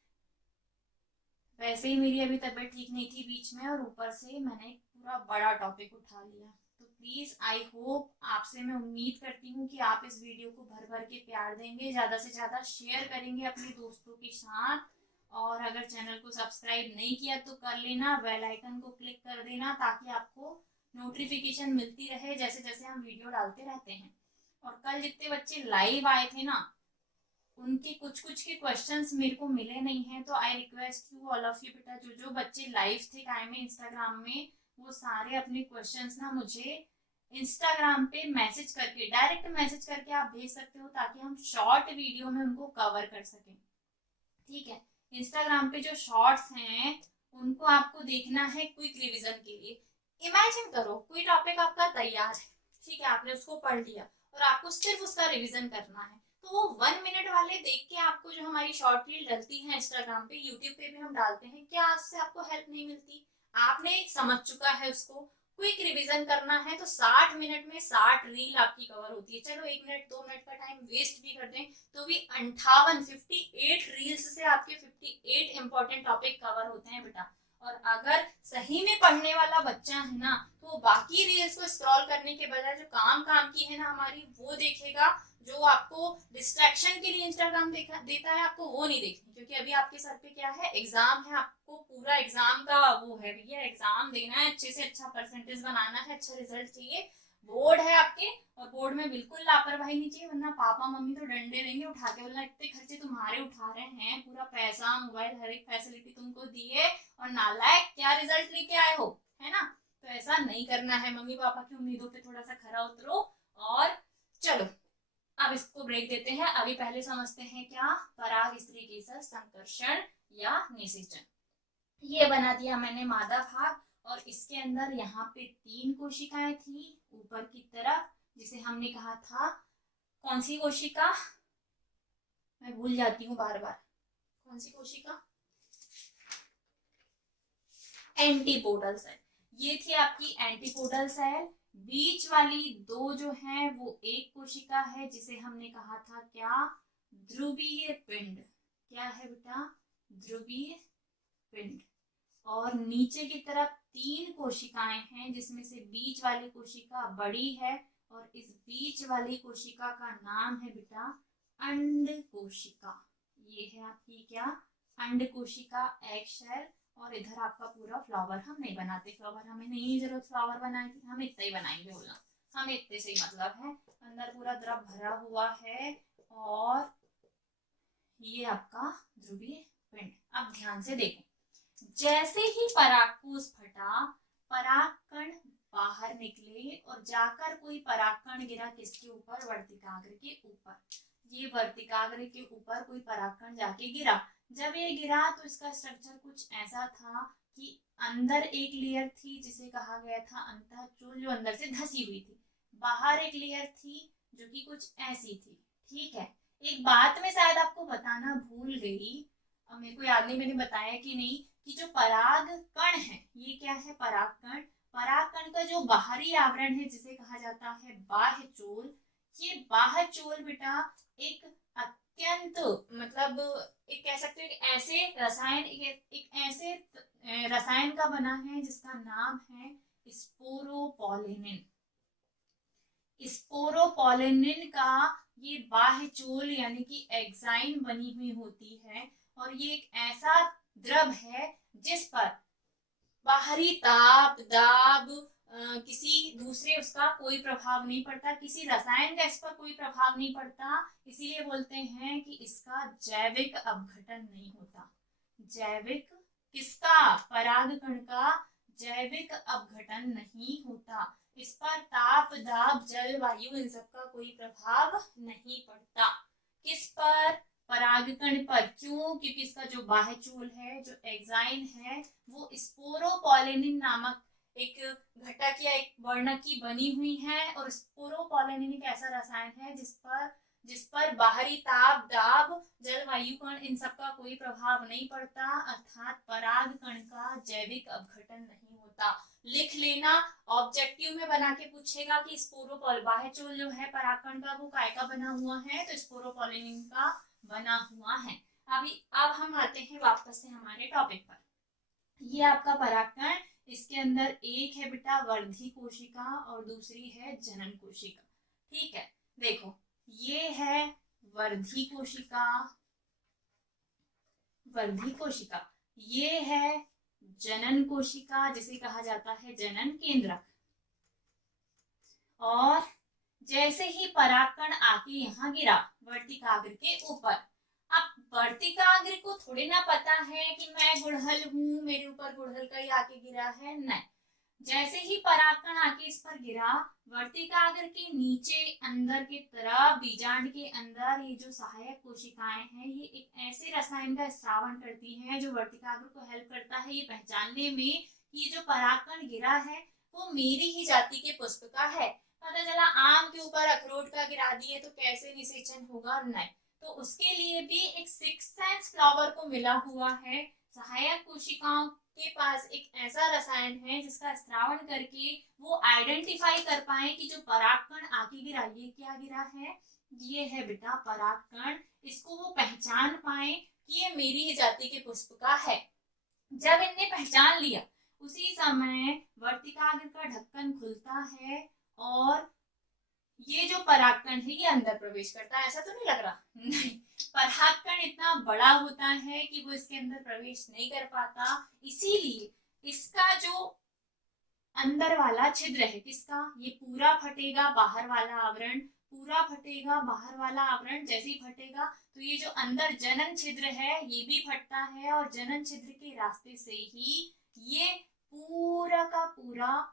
वैसे ही मेरी अभी तबीयत ठीक नहीं थी बीच में, और ऊपर से मैंने एक पूरा बड़ा टॉपिक उठा लिया। तो प्लीज आई होप, आपसे मैं उम्मीद करती हूँ कि आप इस वीडियो को भर भर के प्यार देंगे, ज्यादा से ज्यादा शेयर करेंगे अपने दोस्तों के साथ, और अगर चैनल को सब्सक्राइब नहीं किया तो कर लेना, बेल आइकन को क्लिक कर देना, ताकि आपको नोटिफिकेशन मिलती रहे जैसे जैसे हम वीडियो डालते रहते हैं। और कल जितने बच्चे लाइव आए थे ना, उनके कुछ कुछ के क्वेश्चंस मेरे को मिले नहीं हैं, तो I request you all of you बेटा, जो जो बच्चे लाइव थे टाइम में इंस्टाग्राम में, वो सारे अपने क्वेश्चंस ना मुझे इंस्टाग्राम पे मैसेज करके, डायरेक्ट मैसेज करके आप भेज सकते हो, ताकि हम शॉर्ट वीडियो में उनको कवर कर सकें। ठीक है, इंस्टाग्राम पे जो शॉर्ट्स हैं उनको आपको देखना है क्विक रिवीजन के लिए। इमेजिन करो कोई टॉपिक आपका तैयार है, ठीक है, आपने उसको पढ़ लिया और आपको सिर्फ उसका रिवीजन करना है, तो वो 1 मिनट वाले देख के आपको, जो हमारी शॉर्ट रील डलती है इंस्टाग्राम पे, यूट्यूब पे भी हम डालते हैं, क्या उससे आपको हेल्प नहीं मिलती? आपने समझ चुका है उसको, क्विक रिवीजन करना है, तो 60 मिनट में 60 रील आपकी कवर होती है। चलो 1 मिनट 2 मिनट का टाइम वेस्ट भी कर दें तो भी 58 रील्स से आपके 58 इंपॉर्टेंट टॉपिक कवर होते हैं बेटा। और अगर सही में पढ़ने वाला बच्चा है ना, तो वो बाकी रील्स को स्क्रॉल करने के बजाय जो काम काम की है ना हमारी, वो देखेगा। जो आपको डिस्ट्रैक्शन के लिए इंस्टाग्राम देता है, आपको वो नहीं देखनी, क्योंकि अभी आपके सर पे क्या है, एग्जाम है, आपको पूरा एग्जाम का वो है भैया, एग्जाम देना है, अच्छे से अच्छा परसेंटेज बनाना है, अच्छा रिजल्ट चाहिए, बोर्ड है आपके, और बोर्ड में बिल्कुल लापरवाही नहीं चाहिए, वरना पापा मम्मी तो डंडे देंगे उठा के, बोलना इतने खर्चे तुम्हारे उठा रहे हैं, पूरा पैसा मोबाइल हर एक फैसिलिटी तुमको दिए, और नालायक क्या रिजल्ट लेके आए हो, है ना? तो ऐसा नहीं करना है, मम्मी पापा की उम्मीदों पे थोड़ा सा खरा उतरो। और चलो अब इसको ब्रेक देते हैं, अभी पहले समझते हैं क्या पराग स्त्री केसर संकर्षण या निषेचन। ये बना दिया मैंने मादा भाग, और इसके अंदर यहाँ पे 3 कोशिकाएं थी ऊपर की तरफ, जिसे हमने कहा था, कौन सी कोशिका, मैं भूल जाती हूँ बार बार, कौन सी कोशिका, एंटीपोडल सेल। ये थी आपकी एंटीपोडल सेल। बीच वाली 2 जो है वो एक कोशिका है, जिसे हमने कहा था क्या, ध्रुवीय पिंड। क्या है बेटा, ध्रुवीय पिंड। और नीचे की तरफ 3 कोशिकाएं हैं, जिसमें से बीच वाली कोशिका बड़ी है, और इस बीच वाली कोशिका का नाम है बेटा अंड कोशिका। ये है आपकी क्या, अंड कोशिका, एग शेल। और इधर आपका पूरा फ्लावर, हम नहीं बनाते फ्लावर, हमें नहीं जरूरत फ्लावर बनाने की, हम इतना ही बनाएंगे, बोलना हमें इतने से ही मतलब है। अंदर पूरा द्रव भरा हुआ है, और ये आपका ध्रुवीय पिंड। अब ध्यान से देखो, जैसे ही परागकोश फटा, परागकण बाहर निकले, और जाकर कोई परागकण गिरा किसके ऊपर, वर्तिकाग्र के ऊपर। ये वर्तिकाग्र के ऊपर कोई परागकण जाके गिरा। जब ये गिरा तो इसका स्ट्रक्चर कुछ ऐसा था कि अंदर एक लेयर थी जिसे कहा गया था अंतःचूल, जो अंदर से धसी हुई थी, बाहर एक लेयर थी जो कि कुछ ऐसी थी। ठीक है, एक बात मैं शायद आपको बताना भूल गई, अब मेरे को याद नहीं मैंने बताया कि नहीं, कि जो पराग कण है, ये क्या है, परागकण। परागकण का जो बाहरी आवरण है, जिसे कहा जाता है बाह्य चोल, ये बाह्य चोल बेटा एक अत्यंत, मतलब एक कह सकते हो कि ऐसे रसायन, एक ऐसे रसायन का बना है जिसका नाम है स्पोरोपोलिनिन। स्पोरोपोलिनिन का ये बाह्य चोल यानी कि एग्जाइन बनी हुई होती है, और ये एक ऐसा द्रव है जिस पर बाहरी ताप, दाब, किसी दूसरे उसका कोई प्रभाव नहीं पड़ता, किसी रसायन का इस पर कोई प्रभाव नहीं पड़ता, इसीलिए बोलते हैं कि इसका जैविक अपघटन नहीं होता। जैविक किसका, परागकण का जैविक अपघटन नहीं होता। इस पर ताप, दाब, जल, वायु इन सब का कोई प्रभाव नहीं पड़ता। किस पर? परागकण पर। क्यों? क्योंकि इसका जो बाह्यचूल है, जो एग्जाइन है, वो स्पोरोपोलिनिन नामक एक घटक या एक वर्ण की बनी हुई है। और स्पोरोपोलिनिन एक ऐसा रसायन है जिस पर बाहरी ताप, दाब, जल, वायु कण इन सब का कोई प्रभाव नहीं पड़ता, अर्थात परागकण का जैविक अपघटन नहीं होता। लिख लेना, ऑब्जेक्टिव में बना के पूछेगा कि स्पोरोपोल बाह्यचूल जो है परागकण का, वो काय का बना हुआ है, तो स्पोरोपोलिनिन का बना हुआ है। अब हम आते हैं वापस से हमारे टॉपिक पर। ये आपका परागकण, इसके अंदर एक है बेटा वर्धी कोशिका और दूसरी है जनन कोशिका। ठीक है, देखो ये है वर्धी कोशिका, ये है जनन कोशिका जिसे कहा जाता है जनन केंद्रक। और जैसे ही परागकण आके यहाँ गिरा वर्तिकाग्र के ऊपर, अब वर्तिकाग्र को थोड़ी ना पता है कि मैं गुड़हल हूँ, मेरे ऊपर गुड़हल का ही आके गिरा है, नहीं। जैसे ही परागकण आके इस पर गिरा, वर्तिकाग्र के नीचे अंदर की तरफ बीजांड के अंदर ये जो सहायक कोशिकाएं हैं, ये एक ऐसे रसायन का स्रावन करती हैं जो वर्तिकाग्र को हेल्प करता है ये पहचानने में कि जो परागकण गिरा है वो मेरी ही जाति के पुष्प का है। पता चला आम के ऊपर अखरोट का गिरा दिए तो कैसे निषेचन होगा? नहीं। तो उसके लिए भी एक सिक्स सेंस फ्लावर को मिला हुआ है। सहायक कोशिकाओं के पास एक ऐसा रसायन है जिसका स्रावन करके वो आइडेंटिफाई कर पाए कि जो परागकण आके गिरा, ये क्या गिरा है? ये है बेटा परागकण। इसको वो पहचान पाए कि ये मेरी ही जाति के पुष्प का है। जब इनने पहचान लिया, उसी समय वर्तिकाग्र का ढक्कन खुलता है और ये जो परागकण है ये अंदर प्रवेश करता है। ऐसा तो नहीं लग रहा? नहीं, परागकण इतना बड़ा होता है कि वो इसके अंदर प्रवेश नहीं कर पाता, इसीलिए इसका जो अंदर वाला छिद्र है, किसका? ये पूरा फटेगा, बाहर वाला आवरण पूरा फटेगा, बाहर वाला आवरण जैसे ही फटेगा तो ये जो अंदर जनन छिद्र है ये भी फटता है, और जनन छिद्र के रास्ते से ही ये पूरा का पूरा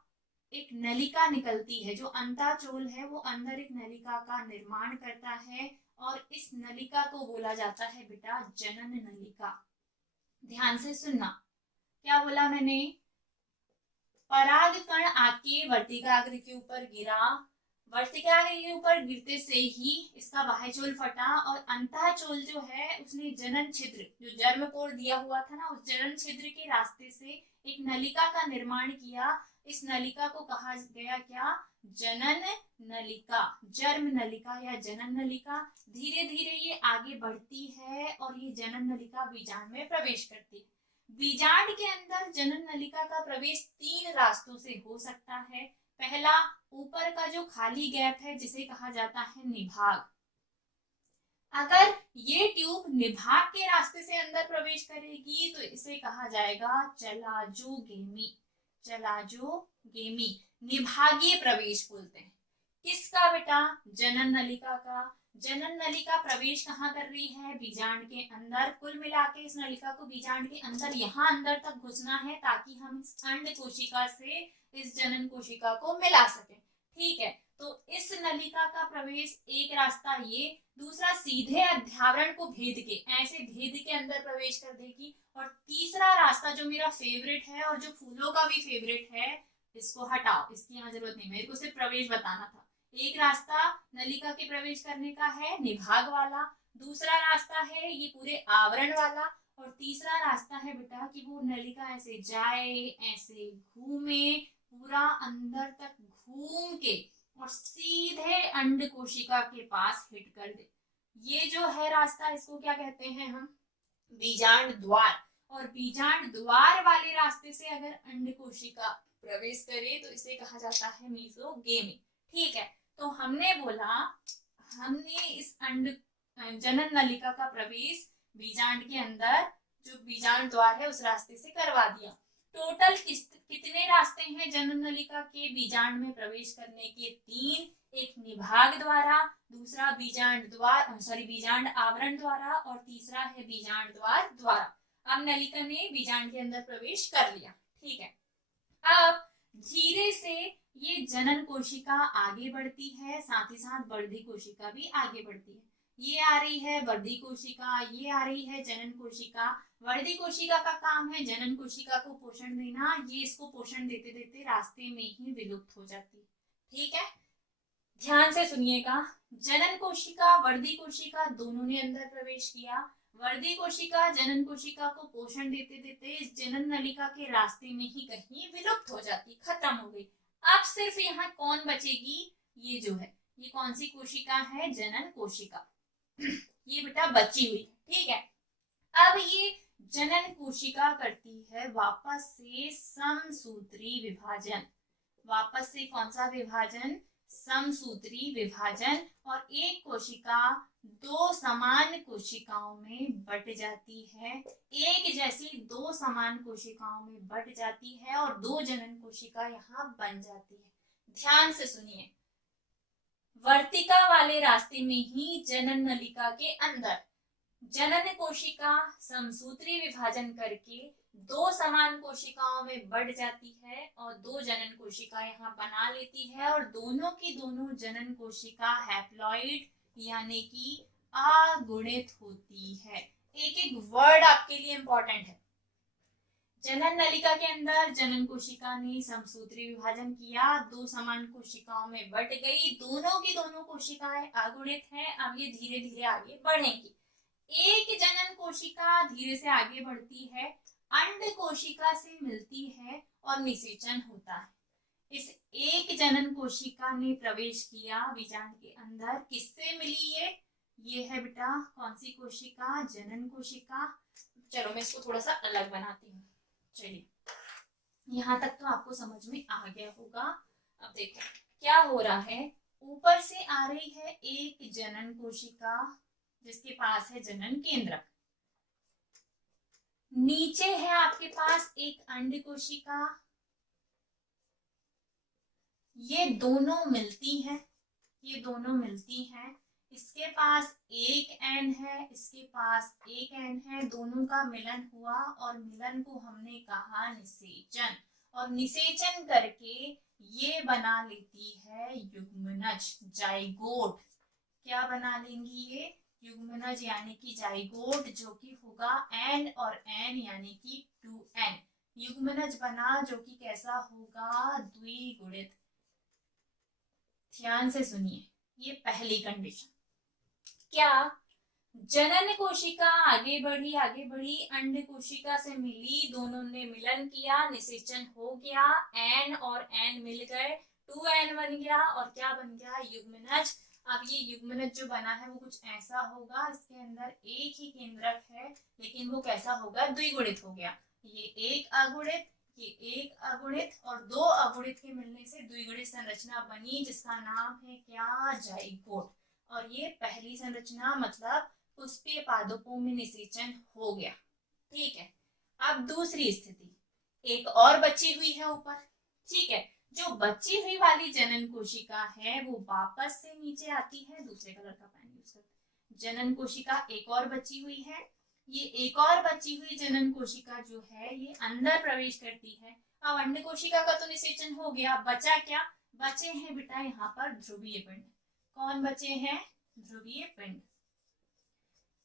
एक नलिका निकलती है। जो अंताचोल है वो अंदर एक नलिका का निर्माण करता है, और इस नलिका को बोला जाता है बेटा जनन नलिका। ध्यान से सुनना, क्या बोला मैंने? परागकण आके वर्तिकाग्र के ऊपर गिरा, वर्तिकाग्र के ऊपर गिरते से ही इसका बाह्यचोल फटा, और अंतःचोल जो है उसने जनन छिद्र, जो जर्म कोड दिया हुआ था ना, उस जनन छिद्र के रास्ते से एक नलिका का निर्माण किया। इस नलिका को कहा गया क्या? जनन नलिका, जर्म नलिका या जनन नलिका। धीरे धीरे ये आगे बढ़ती है और ये जनन नलिका बीजांड में प्रवेश करती है। बीजांड के अंदर जनन नलिका का प्रवेश 3 रास्तों से हो सकता है। पहला, ऊपर का जो खाली गैप है जिसे कहा जाता है निभाग। अगर ये ट्यूब निभाग के रास्ते से अंदर प्रवेश करेगी तो इसे कहा जाएगा चलाजोगेमी, चलाजोगेमी, निभागीय प्रवेश बोलते हैं। किसका बेटा? जनन नलिका का। जनन नलिका प्रवेश कहाँ कर रही है? बीजांड के अंदर। कुल मिला के इस नलिका को बीजांड के अंदर, यहाँ अंदर तक घुसना है ताकि हम इस अंड कोशिका से इस जनन कोशिका को मिला सके। ठीक है, तो इस नलिका का प्रवेश एक रास्ता ये, दूसरा सीधे अध्यावरण को भेद के, ऐसे भेद के अंदर प्रवेश कर देगी, और तीसरा रास्ता जो मेरा फेवरेट है और जो फूलों का भी फेवरेट है, इसको हटाओ, इसकी यहाँ जरूरत नहीं, मेरे को सिर्फ प्रवेश बताना था। एक रास्ता नलिका के प्रवेश करने का है निभाग वाला, दूसरा रास्ता है ये पूरे आवरण वाला, और तीसरा रास्ता है बेटा कि वो नलिका ऐसे जाए, ऐसे घूमे, पूरा अंदर तक घूम के और सीधे अंड कोशिका के पास हिट कर दे। ये जो है रास्ता, इसको क्या कहते हैं हम? बीजांड द्वार। और बीजांड द्वार वाले रास्ते से अगर अंड कोशिका प्रवेश करे तो इसे कहा जाता है मीजोगेमी। ठीक है, तो हमने बोला, हमने इस अंड जनन नलिका का प्रवेश बीजांड के अंदर, जो बीजांड द्वार है उस रास्ते से करवा दिया। टोटल कितने रास्ते हैं जनन नलिका के बीजांड में प्रवेश करने के? 3, एक निभाग द्वारा, दूसरा बीजांड द्वार, बीजांड आवरण द्वारा, और तीसरा है बीजांड द्वार द्वारा। अब नलिका ने बीजांड के अंदर प्रवेश कर लिया। ठीक है, अब धीरे से ये जनन कोशिका आगे बढ़ती है, साथ ही साथ वर्धी कोशिका भी आगे बढ़ती है। ये आ रही है वर्धी कोशिका, ये आ रही है जनन कोशिका। वर्धी कोशिका का काम है जनन कोशिका को पोषण देना, ये इसको पोषण देते देते रास्ते में ही विलुप्त हो जाती है। ठीक है, ध्यान से सुनिएगा। जनन कोशिका वर्धी कोशिका दोनों ने अंदर प्रवेश किया। वर्धी कोशिका जनन कोशिका को पोषण देते देते इस जनन नलिका के रास्ते में ही कहीं विलुप्त हो जाती, खत्म हो गई। अब सिर्फ यहाँ कौन बचेगी, ये जो है ये कौन सी कोशिका है, जनन कोशिका। ये बेटा बची हुई, ठीक है। अब ये जनन कोशिका करती है वापस से समसूत्री विभाजन। वापस से कौन सा विभाजन, समसूत्री विभाजन। और एक कोशिका दो समान कोशिकाओं में बट जाती है, एक जैसी दो समान कोशिकाओं में बट जाती है और दो जनन कोशिका यहाँ बन जाती है। ध्यान से सुनिए, वर्तिका वाले रास्ते में ही जनन नलिका के अंदर जनन कोशिका समसूत्री विभाजन करके दो समान कोशिकाओं में बढ़ जाती है और दो जनन कोशिका यहाँ बना लेती है और दोनों की दोनों जनन कोशिका हैप्लॉइड यानी कि अगुणित होती है। एक एक वर्ड आपके लिए इंपॉर्टेंट है। जनन नलिका के अंदर जनन कोशिका ने समसूत्री विभाजन किया, दो समान कोशिकाओं में बट गई, दोनों की दोनों कोशिकाएं अगुणित हैं। अब ये धीरे धीरे आगे बढ़ेंगी। एक जनन कोशिका धीरे से आगे बढ़ती है, अंड कोशिका से मिलती है और निषेचन होता है। इस एक जनन कोशिका ने प्रवेश किया बीजांड के अंदर, किससे मिली ये है बेटा कौन सी कोशिका, जनन कोशिका। चलो मैं इसको थोड़ा सा अलग बनाती हूँ। चलिए, यहाँ तक तो आपको समझ में आ गया होगा। अब देखो क्या हो रहा है, ऊपर से आ रही है एक जनन कोशिका जिसके पास है जनन केंद्रक, नीचे है आपके पास एक अंड कोशिका। ये दोनों मिलती हैं, ये दोनों मिलती हैं। इसके पास एक एन है, इसके पास एक एन है, दोनों का मिलन हुआ और मिलन को हमने कहा निषेचन। और निषेचन करके ये बना लेती है युग्मनज, जाइगोट। क्या बना लेंगी ये, युग्मनज यानी कि जाइगोट, जो कि होगा एन और एन यानी कि 2n। युग्मनज बना जो कि कैसा होगा, द्विगुणित। ध्यान से सुनिए, ये पहली कंडीशन। क्या जनन कोशिका आगे बढ़ी, आगे बढ़ी, अंड कोशिका से मिली, दोनों ने मिलन किया, निषेचन हो गया, एन और एन मिल गए, 2n बन गया और क्या बन गया, युग्मनज। अब ये युग्मनज जो बना है वो कुछ ऐसा होगा, इसके अंदर एक ही केंद्रक है लेकिन वो कैसा होगा, द्विगुणित हो गया। ये एक अगुणित, ये एक अगुणित और दो अगुणित के मिलने से द्विगुणित संरचना बनी जिसका नाम है क्या, जाइगोट। और ये पहली संरचना मतलब पुष्पीय पादपों में निषेचन हो गया। ठीक है, अब दूसरी स्थिति, एक और बची हुई है ऊपर। ठीक है, जो बची हुई वाली जनन कोशिका है वो वापस से नीचे आती है, दूसरे कलर का पेन यूज करते। जनन कोशिका एक और बची हुई है, ये एक और बची हुई जनन कोशिका जो है ये अंदर प्रवेश करती है। अब अंड कोशिका का तो निषेचन हो गया, बचा क्या, बचे हैं बेटा यहाँ पर ध्रुवीय पिंड। कौन बचे हैं, ध्रुवीय पिंड।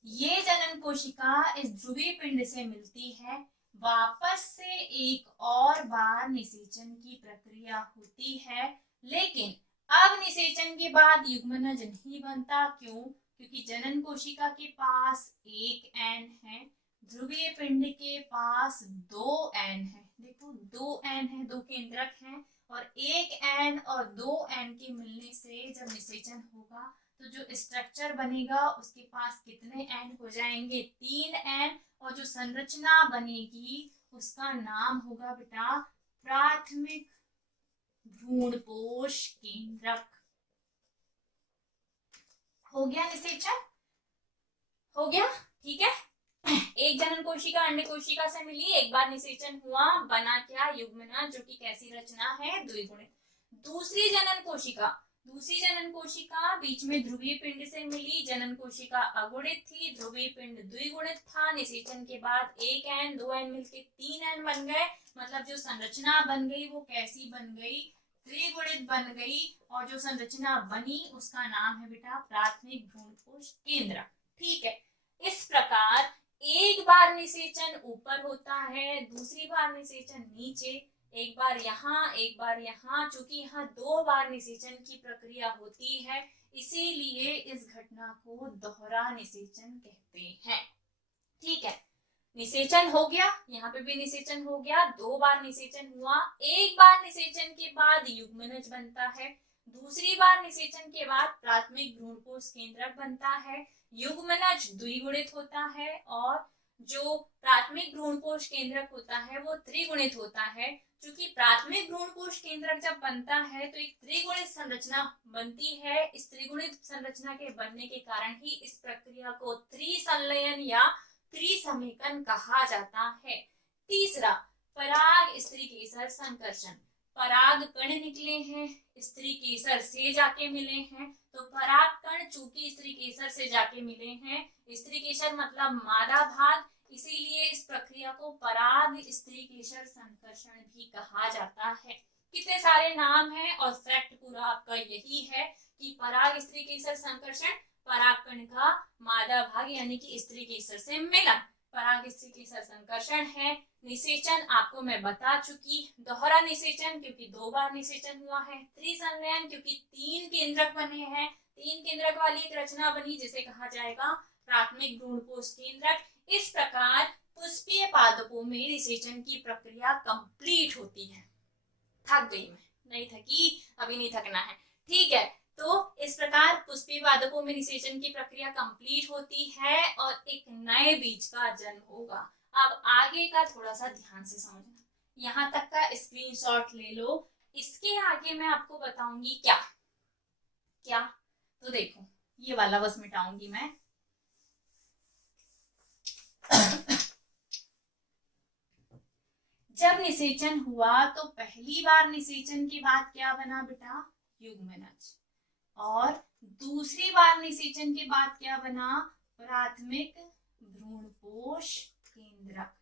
ये जनन कोशिका इस ध्रुवीय पिंड से मिलती है, वापस से एक और बार निषेचन की प्रक्रिया होती है, लेकिन अब निषेचन के बाद युग्मनज नहीं बनता। क्यों, क्योंकि जनन कोशिका के पास एक एन है, ध्रुवीय पिंड के पास 2 एन है। देखो 2 एन है, 2 केंद्रक हैं और एक एन और 2 एन के मिलने से जब निषेचन होगा तो जो स्ट्रक्चर बनेगा उसके पास कितने एन हो जाएंगे, 3 एन। और जो संरचना बनेगी उसका नाम होगा बेटा प्राथमिक भ्रूणपोष केंद्रक। हो गया निषेचन, हो गया। ठीक है, एक जनन कोशिका अंड कोशिका से मिली, एक बार निषेचन हुआ, बना क्या, युग्मनज, जो कि कैसी रचना है, द्विगुणित। दूसरी जनन कोशिका दूसरी जनन कोशिका बीच में ध्रुवीय पिंड से मिली। जनन कोशिका अगुणित थी, ध्रुवीय पिंड द्विगुणित था। निषेचन के बाद एक एन, दो एन मिलके 3 एन बन गए। मतलब जो संरचना बन गई वो कैसी बन गई, त्रिगुणित बन गई। और जो संरचना बनी उसका नाम है बेटा प्राथमिक भ्रूणपोष केंद्रक। ठीक है, इस प्रकार एक बार निषेचन ऊपर होता है, दूसरी बार निषेचन नीचे, एक बार यहाँ एक बार यहाँ। चूंकि यहाँ 2 बार निषेचन की प्रक्रिया होती है इसीलिए इस घटना को दोहरा निषेचन कहते हैं। ठीक है, निषेचन हो गया, यहाँ पे भी निषेचन हो गया, 2 बार निषेचन हुआ। एक बार निषेचन के बाद युग्मनज बनता है, दूसरी बार निषेचन के बाद प्राथमिक भ्रूणपोष केंद्रक बनता है। युग्मनज द्विगुणित होता है और जो प्राथमिक भ्रूणपोष केंद्रक होता है वो त्रिगुणित होता है। क्योंकि प्राथमिक भ्रूणपोष केंद्रक जब बनता है तो एक त्रिगुणित संरचना बनती है। इस त्रिगुणित संरचना के बनने के कारण ही इस प्रक्रिया को त्रिसंलयन या त्रिसमेकन कहा जाता है। तीसरा, पराग स्त्री केसर संकर्षण। पराग कण निकले हैं, स्त्री केसर से जाके मिले हैं। तो पराग कण चूंकि स्त्री केसर से जाके मिले हैं, स्त्री केसर मतलब मादा भाग, इसीलिए इस प्रक्रिया को पराग स्त्री केसर संकर्षण भी कहा जाता है। कितने सारे नाम हैं और फैक्ट पूरा आपका यही है कि पराग स्त्री केसर संकर्षण, पराग कण का मादा भाग यानी कि स्त्री केसर से मिलन, पराग स्त्री केसर संकर्षण है। निषेचन आपको मैं बता चुकी, दोहरा निषेचन क्योंकि 2 बार निषेचन हुआ है। त्रिसंलयन क्योंकि 3 केंद्रक बने हैं, 3 केंद्रक वाली एक रचना बनी जिसे कहा जाएगा प्राथमिक भ्रूणपोष केंद्रक। इस प्रकार पुष्पीय पादपों में निषेचन की प्रक्रिया कंप्लीट होती है। थक गई मैं, नहीं थकी, अभी नहीं थकना है। ठीक है, तो इस प्रकार पुष्पीय पादपों में निषेचन की प्रक्रिया कंप्लीट होती है और एक नए बीज का जन्म होगा। अब आगे का थोड़ा सा ध्यान से समझना, यहाँ तक का स्क्रीनशॉट ले लो। इसके आगे मैं आपको बताऊंगी क्या क्या, तो देखो ये वाला बस मिटाऊंगी मैं। जब निषेचन हुआ तो पहली बार निषेचन के बाद क्या बना बेटा, युग्मनज। और दूसरी बार निषेचन के बाद क्या बना, प्राथमिक भ्रूणपोष केंद्रक।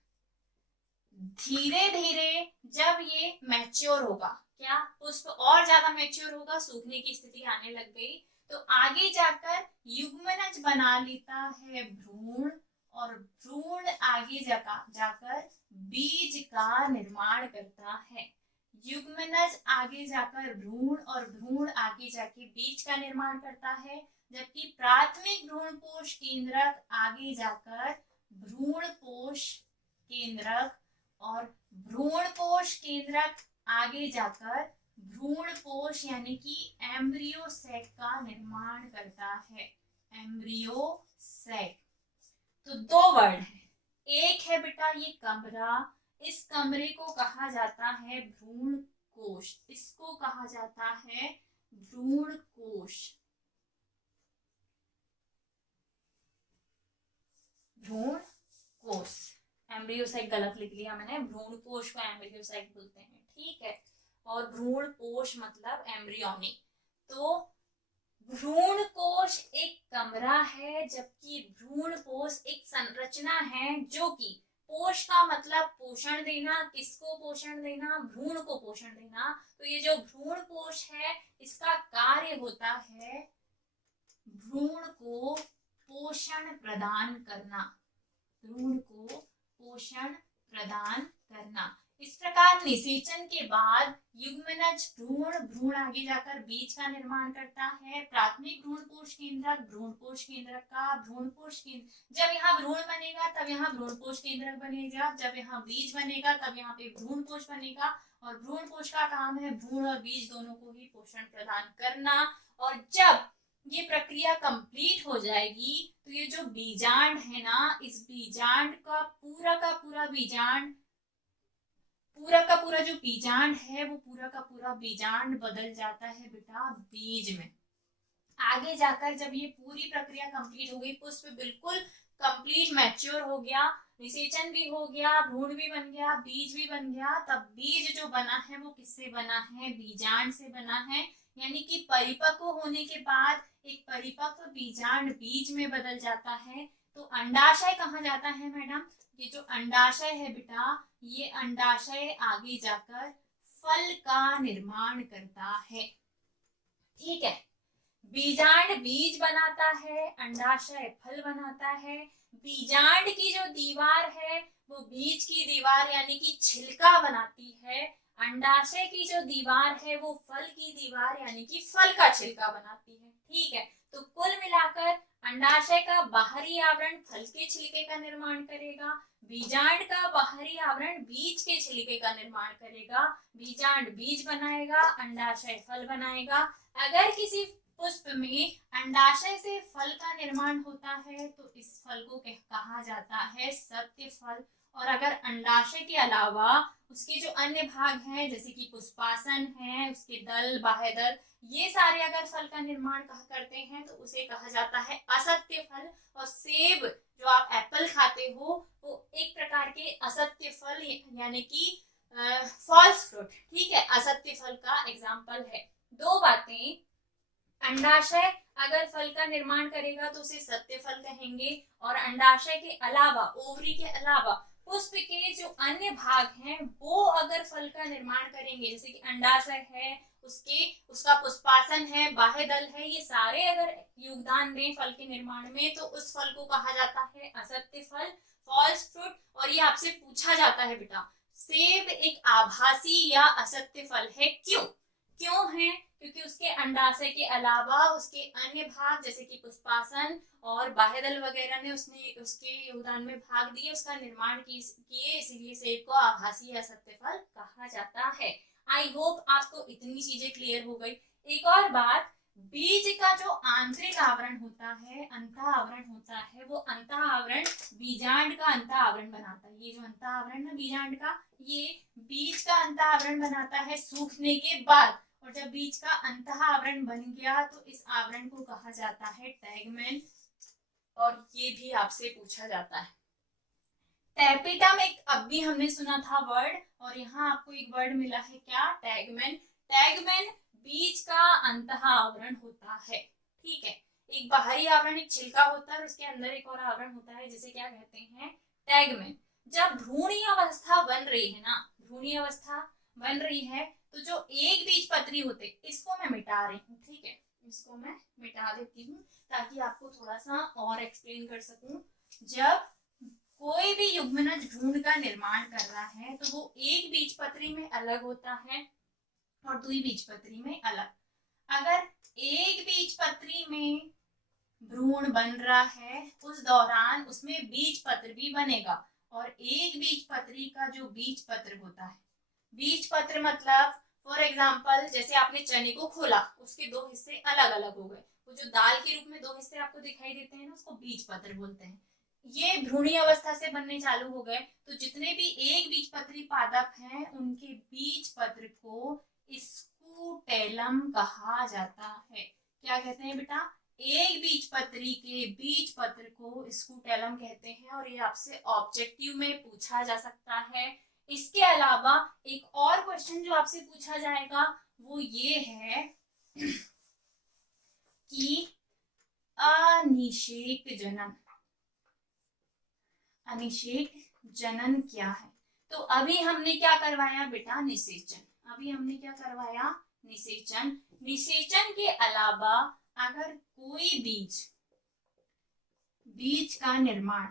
धीरे धीरे जब ये मैच्योर होगा, क्या पुष्प और ज्यादा मैच्योर होगा, सूखने की स्थिति आने लग गई, तो आगे जाकर युग्मनज बना लेता है भ्रूण, और भ्रूण आगे जाकर बीज का निर्माण करता है। युग्मनज आगे जाकर भ्रूण और भ्रूण आगे जाके बीज का निर्माण करता है, जबकि प्राथमिक भ्रूणपोष केंद्रक आगे जाकर भ्रूणपोष केंद्रक और भ्रूणपोष केंद्रक आगे जाकर भ्रूणपोष यानी कि एम्ब्रियो सैक का निर्माण करता है। एम्ब्रियो सैक, तो 2 वर्ड है, एक है बेटा ये कमरा, इस कमरे को कहा जाता है भ्रूण कोश, इसको कहा जाता है भ्रूण कोश। भ्रूण कोश, एम्ब्रियोसाइक गलत लिख लिया मैंने, भ्रूण कोश को एम्ब्रियोसाइक बोलते हैं। ठीक है, और भ्रूण कोश मतलब एम्ब्रियोनिक। तो भ्रूण कोश एक कमरा है, जबकि भ्रूण कोश एक संरचना है, जो कि पोष का मतलब पोषण देना, किसको पोषण देना, भ्रूण को पोषण देना। तो ये जो भ्रूण कोश है इसका कार्य होता है भ्रूण को पोषण प्रदान करना, भ्रूण को पोषण प्रदान करना। इस प्रकार निषेचन के बाद युग्मनज भ्रूण आगे जाकर बीज का निर्माण करता है। प्राथमिक भ्रूणपोष केंद्रक भ्रूणपोष केंद्रक का भ्रूणपोष केंद्र, जब यहाँ भ्रूण बनेगा तब यहाँ भ्रूणपोष केंद्रक बनेगा, जब यहाँ बीज बनेगा तब यहाँ पे भ्रूणपोष बनेगा। और भ्रूणपोष का काम है भ्रूण और बीज दोनों को ही पोषण प्रदान करना। और जब ये प्रक्रिया कंप्लीट हो जाएगी तो ये जो बीजांड है ना, इस बीजांड का पूरा बीजांड, पूरा का पूरा जो बीजांड है वो पूरा का पूरा बीजांड बदल जाता है बेटा बीज में। आगे जाकर जब ये पूरी प्रक्रिया कंप्लीट हो गई, पुष्प बिल्कुल कंप्लीट मैच्योर हो गया, निषेचन भी हो गया, भ्रूण भी बन गया, बीज भी बन गया, तब बीज जो बना है वो किससे बना है? बीजांड से बना है। यानी कि परिपक्व होने के बाद एक परिपक्व बीजांड बीज में बदल जाता है। तो अंडाशय कहाँ जाता है मैडम? ये जो अंडाशय है बेटा, ये अंडाशय आगे जाकर फल का निर्माण करता है। ठीक है, बीजांड बीज बनाता है, अंडाशय फल बनाता है। बीजांड की जो दीवार है वो बीज की दीवार यानी कि छिलका बनाती है। अंडाशय की जो दीवार है वो फल की दीवार यानी कि फल का छिलका बनाती है। ठीक है, तो कुल मिलाकर अंडाशय का बाहरी आवरण फल के छिलके का निर्माण करेगा, बीजांड का बाहरी आवरण बीज के छिलके का निर्माण करेगा। बीजांड बीज बनाएगा, अंडाशय फल बनाएगा। अगर किसी पुष्प में अंडाशय से फल का निर्माण होता है तो इस फल को कहा जाता है सत्य फल। और अगर अंडाशय के अलावा उसके जो अन्य भाग हैं जैसे कि पुष्पासन है, उसके दल, बाह्य दल, ये सारे अगर फल का निर्माण करते हैं तो उसे कहा जाता है असत्य फल। और सेब जो आप एप्पल खाते हो वो एक प्रकार के असत्य फल यानी कि फॉल्स फ्रूट। ठीक है, असत्य फल का एग्जाम्पल है। दो बातें, अंडाशय अगर फल का निर्माण करेगा तो उसे सत्य फल कहेंगे, और अंडाशय के अलावा, ओवरी के अलावा पुष्प के जो अन्य भाग हैं वो अगर फल का निर्माण करेंगे, जैसे कि अंडाशय है, उसका पुष्पासन है, बाह्य दल है, ये सारे अगर योगदान दें फल के निर्माण में तो उस फल को कहा जाता है असत्य फल, फॉल्स फ्रूट। और ये आपसे पूछा जाता है बेटा, सेब एक आभासी या असत्य फल है, क्यों है? क्योंकि उसके अंडाशय के अलावा उसके अन्य भाग जैसे कि पुष्पासन और बाह्य दल वगैरह ने उसके योगदान में भाग दिए, उसका निर्माण किए, इसीलिए सेब को आभासी या सत्य फल कहा जाता है। आई होप आपको इतनी चीजें क्लियर हो गई। एक और बात, बीज का जो आंतरिक आवरण होता है, अंतः आवरण होता है, वो अंतः आवरण बीजांड का अंतः आवरण बनाता है। ये जो अंतः आवरण है बीजांड का, ये बीज का अंतः आवरण बनाता है सूखने के बाद। और जब बीज का अंतः आवरण बन गया तो इस आवरण को कहा जाता है टैगमेन। और ये भी आपसे पूछा जाता है। टैपेटम एक अब भी हमने सुना था वर्ड, और यहाँ आपको एक वर्ड मिला है क्या? टैगमेन। टैगमेन बीज का अंतः आवरण होता है। ठीक है, एक बाहरी आवरण, एक छिलका होता है, उसके अंदर एक और आवरण होता है जिसे क्या कहते हैं? टैगमेन। जब भ्रूणीय अवस्था बन रही है ना, भ्रूणीय अवस्था बन रही है तो जो एक बीज पत्री होते, इसको मैं मिटा रही हूँ। ठीक है, इसको मैं मिटा देती हूँ ताकि आपको थोड़ा सा और एक्सप्लेन कर सकूं। जब कोई भी युग्मनज भ्रूण का निर्माण कर रहा है तो वो एक बीज पत्री में अलग होता है और दुई बीज पत्री में अलग। अगर एक बीज पत्री में भ्रूण बन रहा है उस दौरान उसमें बीज पत्र भी बनेगा, और एक बीज पत्री का जो बीज पत्र होता है, बीज पत्र मतलब फॉर एग्जाम्पल जैसे आपने चने को खोला, उसके दो हिस्से अलग अलग हो गए, वो जो दाल के रूप में दो हिस्से आपको दिखाई देते हैं ना, उसको बीज पत्र बोलते हैं। ये भ्रूणीय अवस्था से बनने चालू हो गए तो जितने भी एक बीज पत्री पादप हैं उनके बीज पत्र को स्कूटेलम कहा जाता है। क्या कहते हैं बेटा? एक बीज पत्री के बीज पत्र को स्कूटेलम कहते हैं, और ये आपसे ऑब्जेक्टिव में पूछा जा सकता है। इसके अलावा एक और क्वेश्चन जो आपसे पूछा जाएगा वो ये है कि अनिषेक जनन, अनिषेक जनन क्या है? तो अभी हमने क्या करवाया बेटा? निषेचन। अभी हमने क्या करवाया? निषेचन। निषेचन के अलावा अगर कोई बीज का निर्माण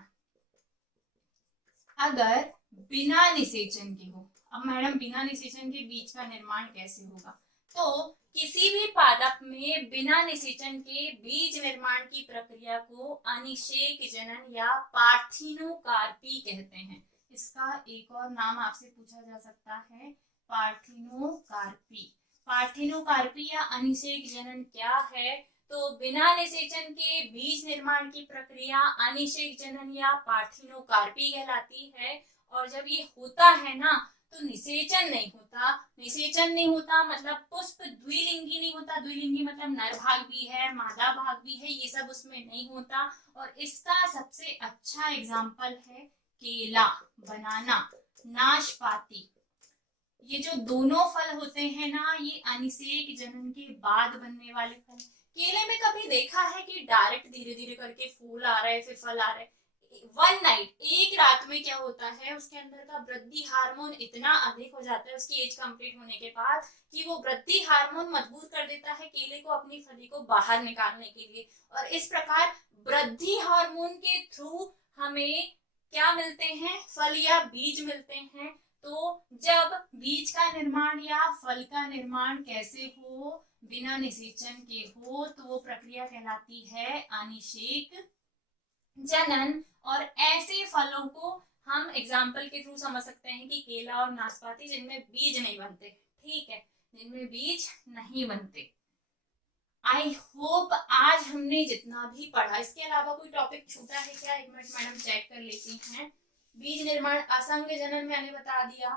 अगर बिना निषेचन के हो, अब मैडम बिना निषेचन के बीज का निर्माण कैसे होगा? तो किसी भी पादप में बिना निषेचन के बीज निर्माण की प्रक्रिया को अनिषेक जनन या पार्थिनोकार्पी कहते हैं। इसका एक और नाम आपसे पूछा जा सकता है, पार्थिनोकार्पी। पार्थिनोकार्पी या अनिषेक जनन क्या है? तो बिना निषेचन के बीज निर्माण की प्रक्रिया अनिषेक जनन या पार्थिनोकार्पी कहलाती है। और जब ये होता है ना तो निषेचन नहीं होता। निषेचन नहीं होता मतलब पुष्प द्विलिंगी नहीं होता। द्विलिंगी मतलब नर भाग भी है, मादा भाग भी है, ये सब उसमें नहीं होता। और इसका सबसे अच्छा एग्जाम्पल है केला, बनाना, नाशपाती, ये जो दोनों फल होते हैं ना, ये अनिषेक जनन के बाद बनने वाले फल। केले में कभी देखा है कि डायरेक्ट धीरे धीरे करके फूल आ रहा है फिर फल आ रहा है? वन नाइट, एक रात में क्या होता है, उसके अंदर का वृद्धि हार्मोन इतना अधिक हो जाता है उसकी एज कंप्लीट होने के बाद कि वो वृद्धि हार्मोन मजबूर कर देता है केले को अपनी फली को बाहर निकालने के लिए। और इस प्रकार वृद्धि हार्मोन के थ्रू हमें क्या मिलते हैं, फल या बीज मिलते हैं। तो जब बीज का निर्माण या फल का निर्माण कैसे हो, बिना निषेचन के हो, तो वो प्रक्रिया कहलाती है अनिषेक जनन। और ऐसे फलों को हम एग्जाम्पल के थ्रू समझ सकते हैं कि केला और नाशपाती, जिनमें बीज नहीं बनते, ठीक है, जिनमें बीज नहीं बनते। आई होप आज हमने जितना भी पढ़ा, इसके अलावा कोई टॉपिक छूटा है क्या? एक मिनट मैडम चेक कर लेती हैं। बीज निर्माण, असंग जनन मैंने बता दिया।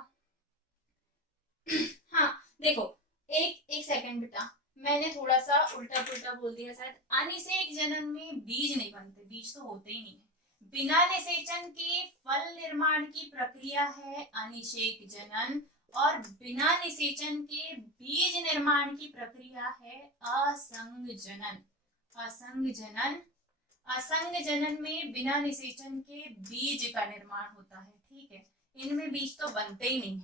हाँ देखो, एक सेकंड बेटा, मैंने थोड़ा सा उल्टा पुल्टा बोल दिया शायद। अनिषेक जनन में बीज नहीं बनते, बीज तो होते ही नहीं है। बिना निषेचन के फल निर्माण की प्रक्रिया है अनिषेक जनन, और बिना निषेचन के बीज निर्माण की प्रक्रिया है असंग जनन। असंग जनन, असंग जनन में बिना निषेचन के बीज का निर्माण होता है, ठीक है, इनमें बीज तो बनते ही नहीं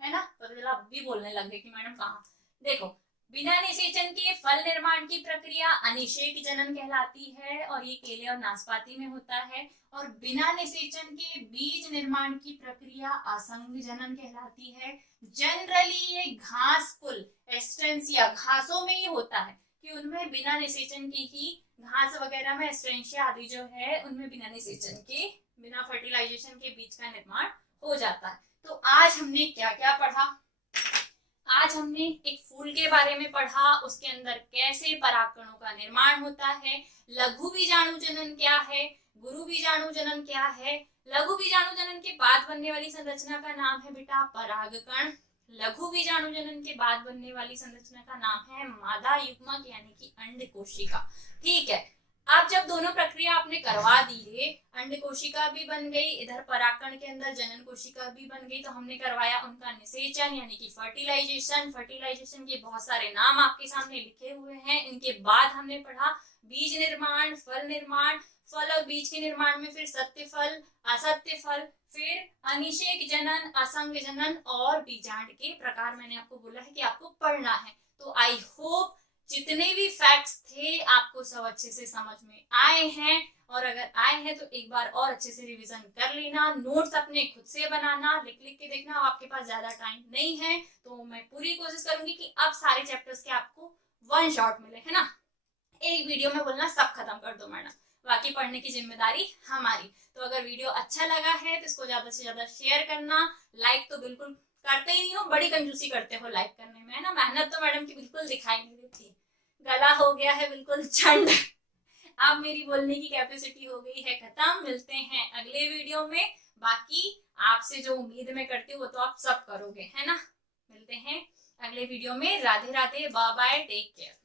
है ना? तो चलो अब भी बोलने लग गए कि मैडम कहाँ। देखो, बिना निषेचन के फल निर्माण की प्रक्रिया अनिषेक जनन कहलाती है और ये केले और नाशपाती में होता है। और बिना निषेचन के बीज निर्माण की प्रक्रिया असंग जनन कहलाती है। जनरली ये घास कुल, एस्ट्रेंसिया, घासों में ही होता है कि उनमें बिना निषेचन की ही, घास वगैरह में एस्ट्रेंसिया आदि जो है उनमें बिना निषेचन के, बिना फर्टिलाइजेशन के बीज का निर्माण हो जाता है। तो आज हमने क्या क्या पढ़ा? आज हमने एक फूल के बारे में पढ़ा, उसके अंदर कैसे परागकणों का निर्माण होता है, लघु बीजाणु जनन क्या है, गुरु बीजाणु जनन क्या है। लघु बीजाणु जनन के बाद बनने वाली संरचना का नाम है बेटा परागकण। लघु बीजाणु जनन के बाद बनने वाली संरचना का नाम है मादा युग्मक यानी कि अंड कोशिका, ठीक है। अब जब दोनों प्रक्रिया आपने करवा दी है, अंड कोशिका भी बन गई, इधर परागकण के अंदर जनन कोशिका भी बन गई, तो हमने करवाया उनका निषेचन यानी कि फर्टिलाइजेशन। फर्टिलाइजेशन के बहुत सारे नाम आपके सामने लिखे हुए हैं। इनके बाद हमने पढ़ा बीज निर्माण, फल निर्माण, फल और बीज के निर्माण में फिर सत्य फल, असत्य फल, फिर अनिषेक जनन, असंग जनन और बीजांड के प्रकार मैंने आपको बोला है कि आपको पढ़ना है। तो आई होप जितने भी फैक्ट्स थे आपको सब अच्छे से समझ में आए हैं, और अगर आए हैं तो एक बार और अच्छे से रिवीजन कर लेना। नोट्स अपने खुद से बनाना, लिख लिख के देखना। आपके पास ज्यादा टाइम नहीं है तो मैं पूरी कोशिश करूंगी कि अब सारे चैप्टर्स के आपको वन शॉट मिले, है ना। एक वीडियो में बोलना सब खत्म कर दो मैडम, बाकी पढ़ने की जिम्मेदारी हमारी। तो अगर वीडियो अच्छा लगा है तो इसको ज्यादा से ज्यादा शेयर करना। लाइक तो बिल्कुल करते ही नहीं हो, बड़ी कंजूसी करते हो लाइक करने में, है ना। मेहनत तो मैडम की बिल्कुल दिखाई नहीं देती। गला हो गया है बिल्कुल ठंड। अब मेरी बोलने की कैपेसिटी हो गई है खत्म। मिलते हैं अगले वीडियो में। बाकी आपसे जो उम्मीद मैं करती हूँ वो तो आप सब करोगे, है ना। मिलते हैं अगले वीडियो में। Radhe Radhe, bye bye, take care.